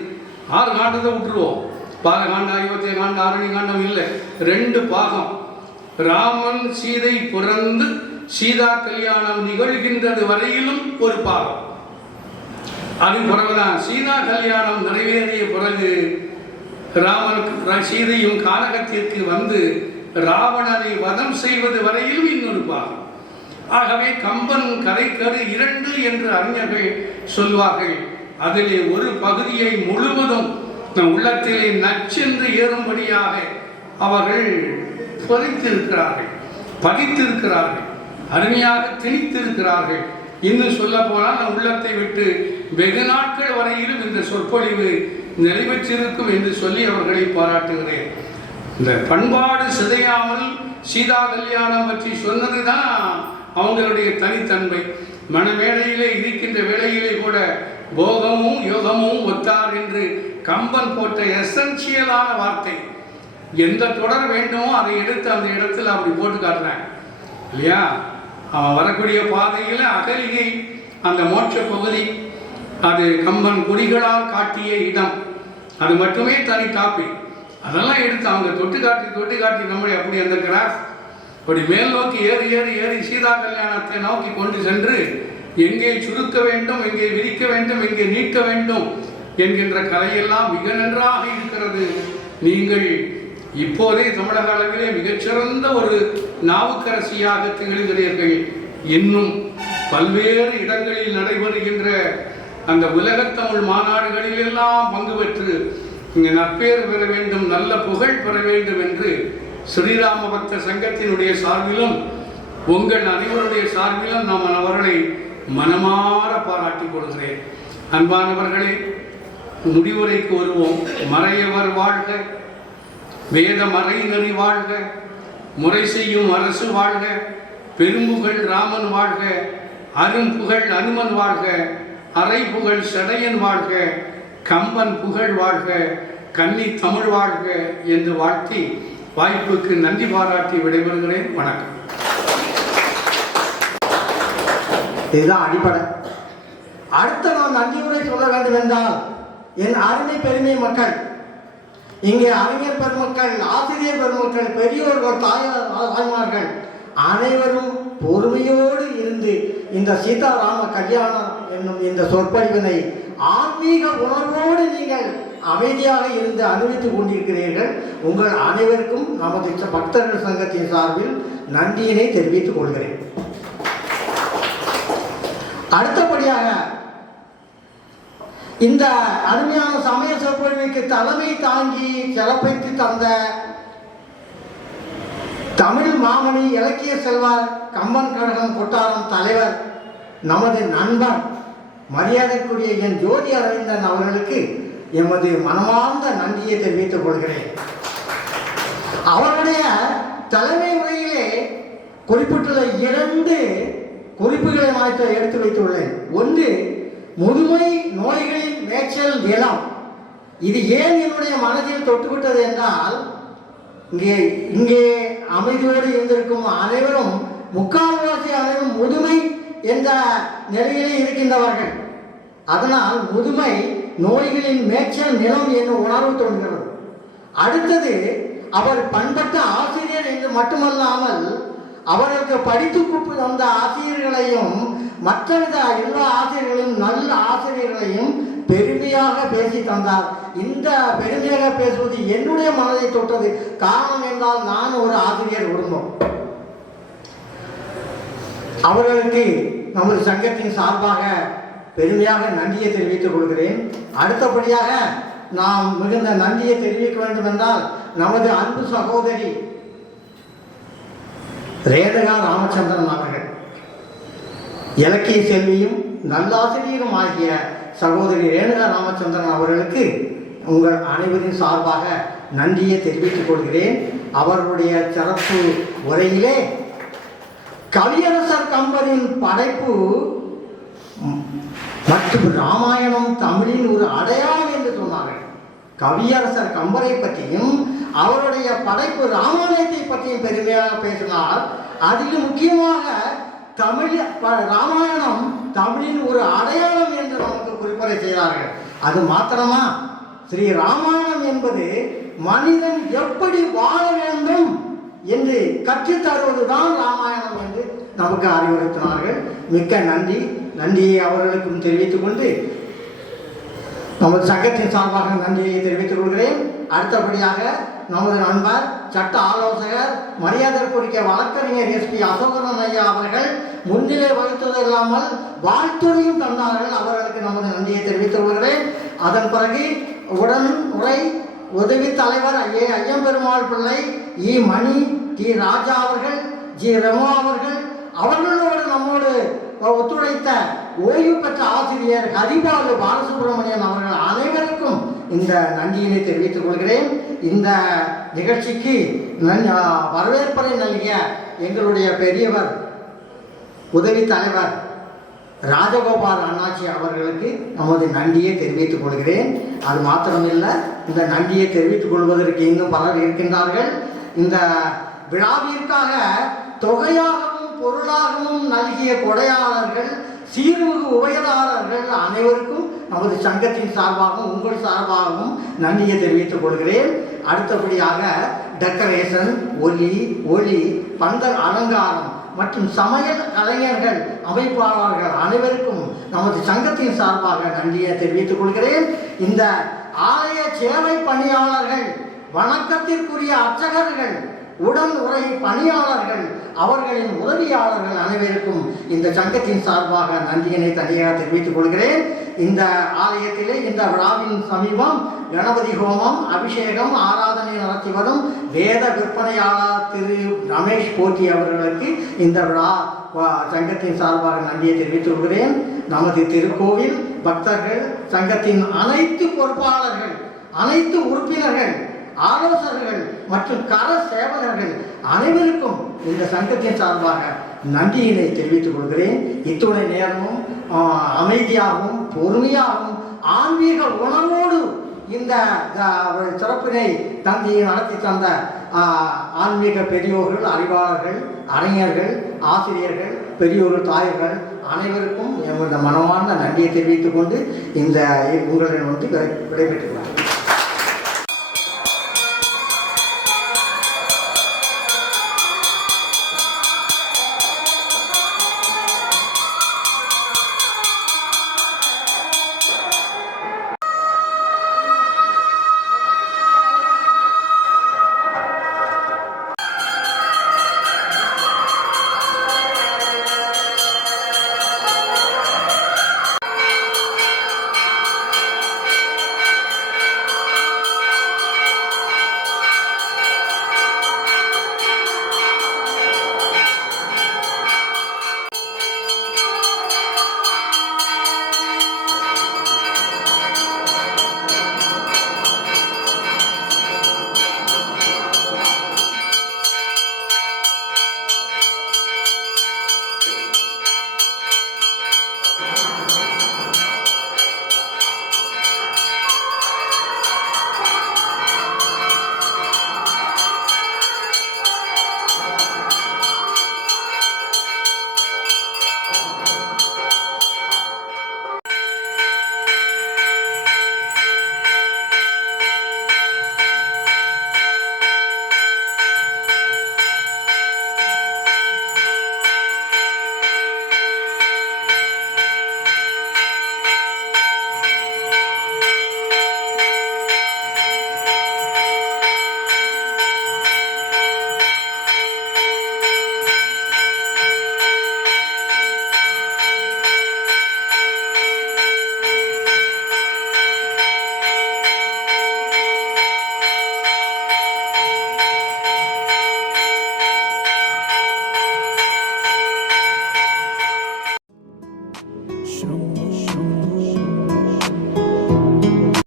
6 காண்டத்தை விட்டுருவோம். பாலகாண்டம், அயோத்திய காண்டம், ஆரணி காண்டம் இல்லை, 2 பாகம். ராமன் சீதை பிறந்து சீதா கல்யாணம் நிகழ்கின்றது வரையிலும் ஒரு பாகம். அதன் பிறகுதான் சீதா கல்யாணம் நிறைவேறிய பிறகு ராமன் சீதையும் கானகத்திற்கு வந்து ராவணனை வதம் செய்வது வரையிலும் இன்னொரு பாகம். ஆகவே கம்பன் கதைக்கரு 2 என்று அறிஞர்கள் சொல்வார்கள். அதிலே ஒரு பகுதியை முழுவதும் உள்ளத்திலே நச்சென்று ஏறும்படியாக அவர்கள் பதித்திருக்கிறார்கள், அருமையாக திணித்திருக்கிறார்கள். இன்னும் சொல்ல போனால் நம் உள்ளத்தை விட்டு வெகு நாட்கள் வரையிலும் இந்த சொற்பொழிவு நிறைவேற்றிருக்கும் என்று சொல்லி அவர்களை பாராட்டுகிறேன். இந்த பண்பாடு சிதையாமல் சீதா கல்யாணம் பற்றி சொன்னதுதான் அவங்களுடைய தனித்தன்மை. மணமேடையிலே இருக்கின்ற வேளையிலே கூட போகமும் யோகமும் ஒத்தார் என்று கம்பன் போட்ட எசென்சியலான வார்த்தை. எந்த தொடர் வேண்டுமோ அதை எடுத்து அந்த இடத்துல அப்படி போட்டு காட்டுறாங்க இல்லையா? அவன் வரக்கூடிய பாதையில் அகலிகை அந்த மோட்ச பகுதி, அது கம்பன் குடிகளால் காட்டிய இடம், அது மட்டுமே தனி டாபிக். அதெல்லாம் எடுத்து அவங்க தொட்டு காட்டி நம்மளை அப்படி அந்த கிராஃப் அப்படி மேல் நோக்கி ஏறி சீதா கல்யாணத்தை நோக்கி கொண்டு சென்று எங்கே சுருக்க வேண்டும், எங்கே விரிக்க வேண்டும், எங்கே நீட்ட வேண்டும் என்கின்ற கலையெல்லாம் மிக நன்றாக இருக்கிறது. நீங்கள் இப்போதே தமிழக அளவிலே மிகச்சிறந்த ஒரு நாவுக்கரசியாக திகழ்கிறீர்கள். இன்னும் பல்வேறு இடங்களில் நடைபெறுகின்ற அந்த உலகத்தமிழ் மாநாடுகளிலெல்லாம் பங்கு பெற்று இங்கே நற்பேர் பெற வேண்டும், நல்ல புகழ் பெற வேண்டும் என்று ஸ்ரீராம பக்த சங்கத்தினுடைய சார்பிலும் உங்கள் அனைவருடைய சார்பிலும் நாம் அவர்களை மனமாற பாராட்டிக் கொள்கிறேன். அன்பானவர்களே, முடிவுரைக்கு வருவோம். மறையவர் வாழ்க, வேத மறை நெறி வாழ்க, முறை செய்யும் அரசு வாழ்க, பெரும்புகழ் ராமன் வாழ்க, அரும்புகழ் அனுமன் வாழ்க, அரைப்புகழ் சடையன் வாழ்க, கம்பன் புகழ் வாழ்க, கன்னி தமிழ் வாழ்க என்று வாழ்த்தி வாய்ப்புக்கு நன்றி பாராட்டி விடைபெறுகிறேன். வணக்கம். இதுதான் அடிப்படை. அடுத்த நான் நன்றியுரை சொல்ல வேண்டும் என்றால், என் அருமை பெருமை மக்கள், இங்கே அறிஞர் பெருமக்கள், ஆசிரியர் பெருமக்கள், பெரியோர்கள், தாய்மார்கள் அனைவரும் பொறுமையோடு இருந்து இந்த சீதாராம கல்யாணம் என்னும் இந்த சொற்பொழிவினை ஆன்மீக உணர்வோடு நீங்கள் அமைதியாக இருந்து அனுபவித்துக் கொண்டிருக்கிறீர்கள். உங்கள் அனைவருக்கும் நமது பக்தர்கள் சங்கத்தின் சார்பில் நன்றியினை தெரிவித்துக் கொள்கிறேன். அடுத்தபடியாக இந்த அருமையான சமய சொற்பொழிவுக்கு தலைமை தாங்கி சிறப்பித்து தந்த தமிழ் மாமணி இலக்கிய செல்வர் கம்பன் கழகம் கொட்டாரம் தலைவர் நமது நண்பர் மரியாதைக்குரிய என் ஜோதி அரவிந்தன் அவர்களுக்கு எமது மனமார்ந்த நன்றியை தெரிவித்துக் கொள்கிறேன். அவருடைய தலைமை உரையிலே குறிப்பிட்டுள்ள 2 குறிப்புகளை நான் எடுத்து வைத்துள்ளேன். ஒன்று, முதுமை நோய்களின் மேய்ச்சல் நிலம். இது ஏன் என்னுடைய மனதில் தொட்டுவிட்டது என்றால், இங்கே அமைதியோடு இருந்திருக்கும் அனைவரும், முக்கால்வாசி அனைவரும் முதுமை என்ற நிலையிலே இருக்கின்றவர்கள். அதனால் முதுமை நோய்களின் மேய்ச்சல் நிலம் என்று உணர்வு தோன்கிறது. அடுத்தது, அவர் பண்பட்ட ஆசிரியர் என்று மட்டுமல்லாமல் அவர்களுக்கு படித்து கூப்பிட்டு வந்த ஆசிரியர்களையும் மற்றவித எல்லா ஆசிரியர்களையும் நல்ல ஆசிரியர்களையும் பெருமையாக பேசி தந்தார். இந்த பெருமையாக பேசுவது என்னுடைய மனதை தொட்டது. காரணம் என்றால் நான் ஒரு ஆசிரியர் குடும்பம். அவர்களுக்கு நமது சங்கத்தின் சார்பாக பெருமையாக நன்றியை தெரிவித்துக் கொள்கிறேன். அடுத்தபடியாக நாம் மிகுந்த நன்றியை தெரிவிக்க வேண்டும் என்றால் நமது அன்பு சகோதரி ரேணுகா ராமச்சந்திரன் அவர்கள், இலக்கிய செல்வியும் நல்லாசிரியரும் ஆகிய சகோதரி ரேணுகா ராமச்சந்திரன் அவர்களுக்கு உங்கள் அனைவரின் சார்பாக நன்றியை தெரிவித்துக் கொள்கிறேன். அவர்களுடைய சிறப்பு உரையிலே கவியரசர் கம்பரின் படைப்பு மற்றும் ராமாயணம் தமிழின் ஒரு அடையாளம் என்று சொன்னார்கள். கவியரசர் கம்பரை பற்றியும் அவருடைய படைப்பு ராமாயணத்தை பற்றியும் பெருமையாக பேசினார். அதில் முக்கியமாக ராமாயணம் தமிழின் ஒரு அடையாளம் என்று நமக்கு குறிப்பறை செய்தார்கள். அது மாத்திரமா, ஸ்ரீ ராமாயணம் என்பது மனிதன் எப்படி வாழ வேண்டும் என்று கற்றுத்தருவதுதான் ராமாயணம் என்று நமக்கு அறிவுறுத்தினார்கள். மிக்க நன்றியை அவர்களுக்கும் தெரிவித்துக் கொண்டு நமது சங்கத்தின் சார்பாக நன்றியை தெரிவித்துக் கொள்கிறேன். அடுத்தபடியாக நமது நண்பர் சட்ட ஆலோசகர் மரியாதைக்குரிய வழக்கறிஞர் SP அசோகன் ஐயா அவர்கள் முன்னிலை வகித்தது இல்லாமல் வாழ்த்துறையும் தந்தார்கள். அவர்களுக்கு நமது நன்றியை தெரிவித்துக் கொள்கிறேன். அதன் பிறகு உடன் உரை உதவி தலைவர் ஐயம்பெருமாள் பிள்ளை, மணி, ராஜா அவர்கள், ரெமோ அவர்கள், அவர்களோடு நம்மோடு ஒத்துழைத்த ஓய்வு பெற்ற ஆசிரியர் ஹரிபாலு பாலசுப்ரமணியன் அவர்கள் அனைவருக்கும் இந்த நன்றியினை தெரிவித்துக் கொள்கிறேன். இந்த நிகழ்ச்சிக்கு வரவேற்பை நல்கிய எங்களுடைய பெரியவர் உதவி தலைவர் ராஜகோபால் அண்ணாச்சி அவர்களுக்கு நமது நன்றியை தெரிவித்துக் கொள்கிறேன். அது மாத்திரமில்லை, இந்த நன்றியை தெரிவித்துக் கொள்வதற்கு இன்னும் பலர் இருக்கின்றார்கள். இந்த விழாவிற்காக தொகையாகவும் பொருளாகவும் நல்கிய கொடையாளர்கள், சீர்மிகு உபயதாரர்கள் அனைவருக்கும் நமது சங்கத்தின் சார்பாகவும் உங்கள் சார்பாகவும் நன்றியை தெரிவித்துக் கொள்கிறேன். அடுத்தபடியாக டெக்கரேஷன், ஒளி, பந்தல் அலங்காரம் மற்றும் சமையல் கலைஞர்கள், அமைப்பாளர்கள் அனைவருக்கும் நமது சங்கத்தின் சார்பாக நன்றியை தெரிவித்துக் கொள்கிறேன். இந்த ஆலய சேவை பணியாளர்கள், வணக்கத்திற்குரிய அர்ச்சகர்கள், உடன் உரை பணியாளர்கள், அவர்களின் உதவியாளர்கள் அனைவருக்கும் இந்த சங்கத்தின் சார்பாக நன்றியினை தனியாக தெரிவித்துக் கொள்கிறேன். இந்த ஆலயத்திலே இந்த விழாவின் சமீபம் கணபதி ஹோமம், அபிஷேகம், ஆராதனை நடத்தி வரும் வேத விற்பனையாளர் திரு ரமேஷ் போட்டி அவர்களுக்கு இந்த விழா சங்கத்தின் சார்பாக நன்றியை தெரிவித்துக் கொள்கிறேன். நமது திருக்கோவில் பக்தர்கள், சங்கத்தின் அனைத்து பொறுப்பாளர்கள், அனைத்து உறுப்பினர்கள், ஆலோசகர்கள் மற்றும் கர சேவகர்கள் அனைவருக்கும் இந்த சங்கத்தின் சார்பாக நன்றியினை தெரிவித்துக் கொள்கிறேன். இத்துணை நேரமும் அமைதியாகவும் பொறுமையாகவும் ஆன்மீக உணர்வோடு இந்த சிறப்பினை நடத்தி தந்த ஆன்மீக பெரியோர்கள், அறிவாளர்கள், அறிஞர்கள், ஆசிரியர்கள், பெரியோர்கள், தாயர்கள் அனைவருக்கும் எங்களுடைய மனமார்ந்த நன்றியை தெரிவித்துக் கொண்டு இந்த உங்களிடம் விடைபெற்றுள்ளார்.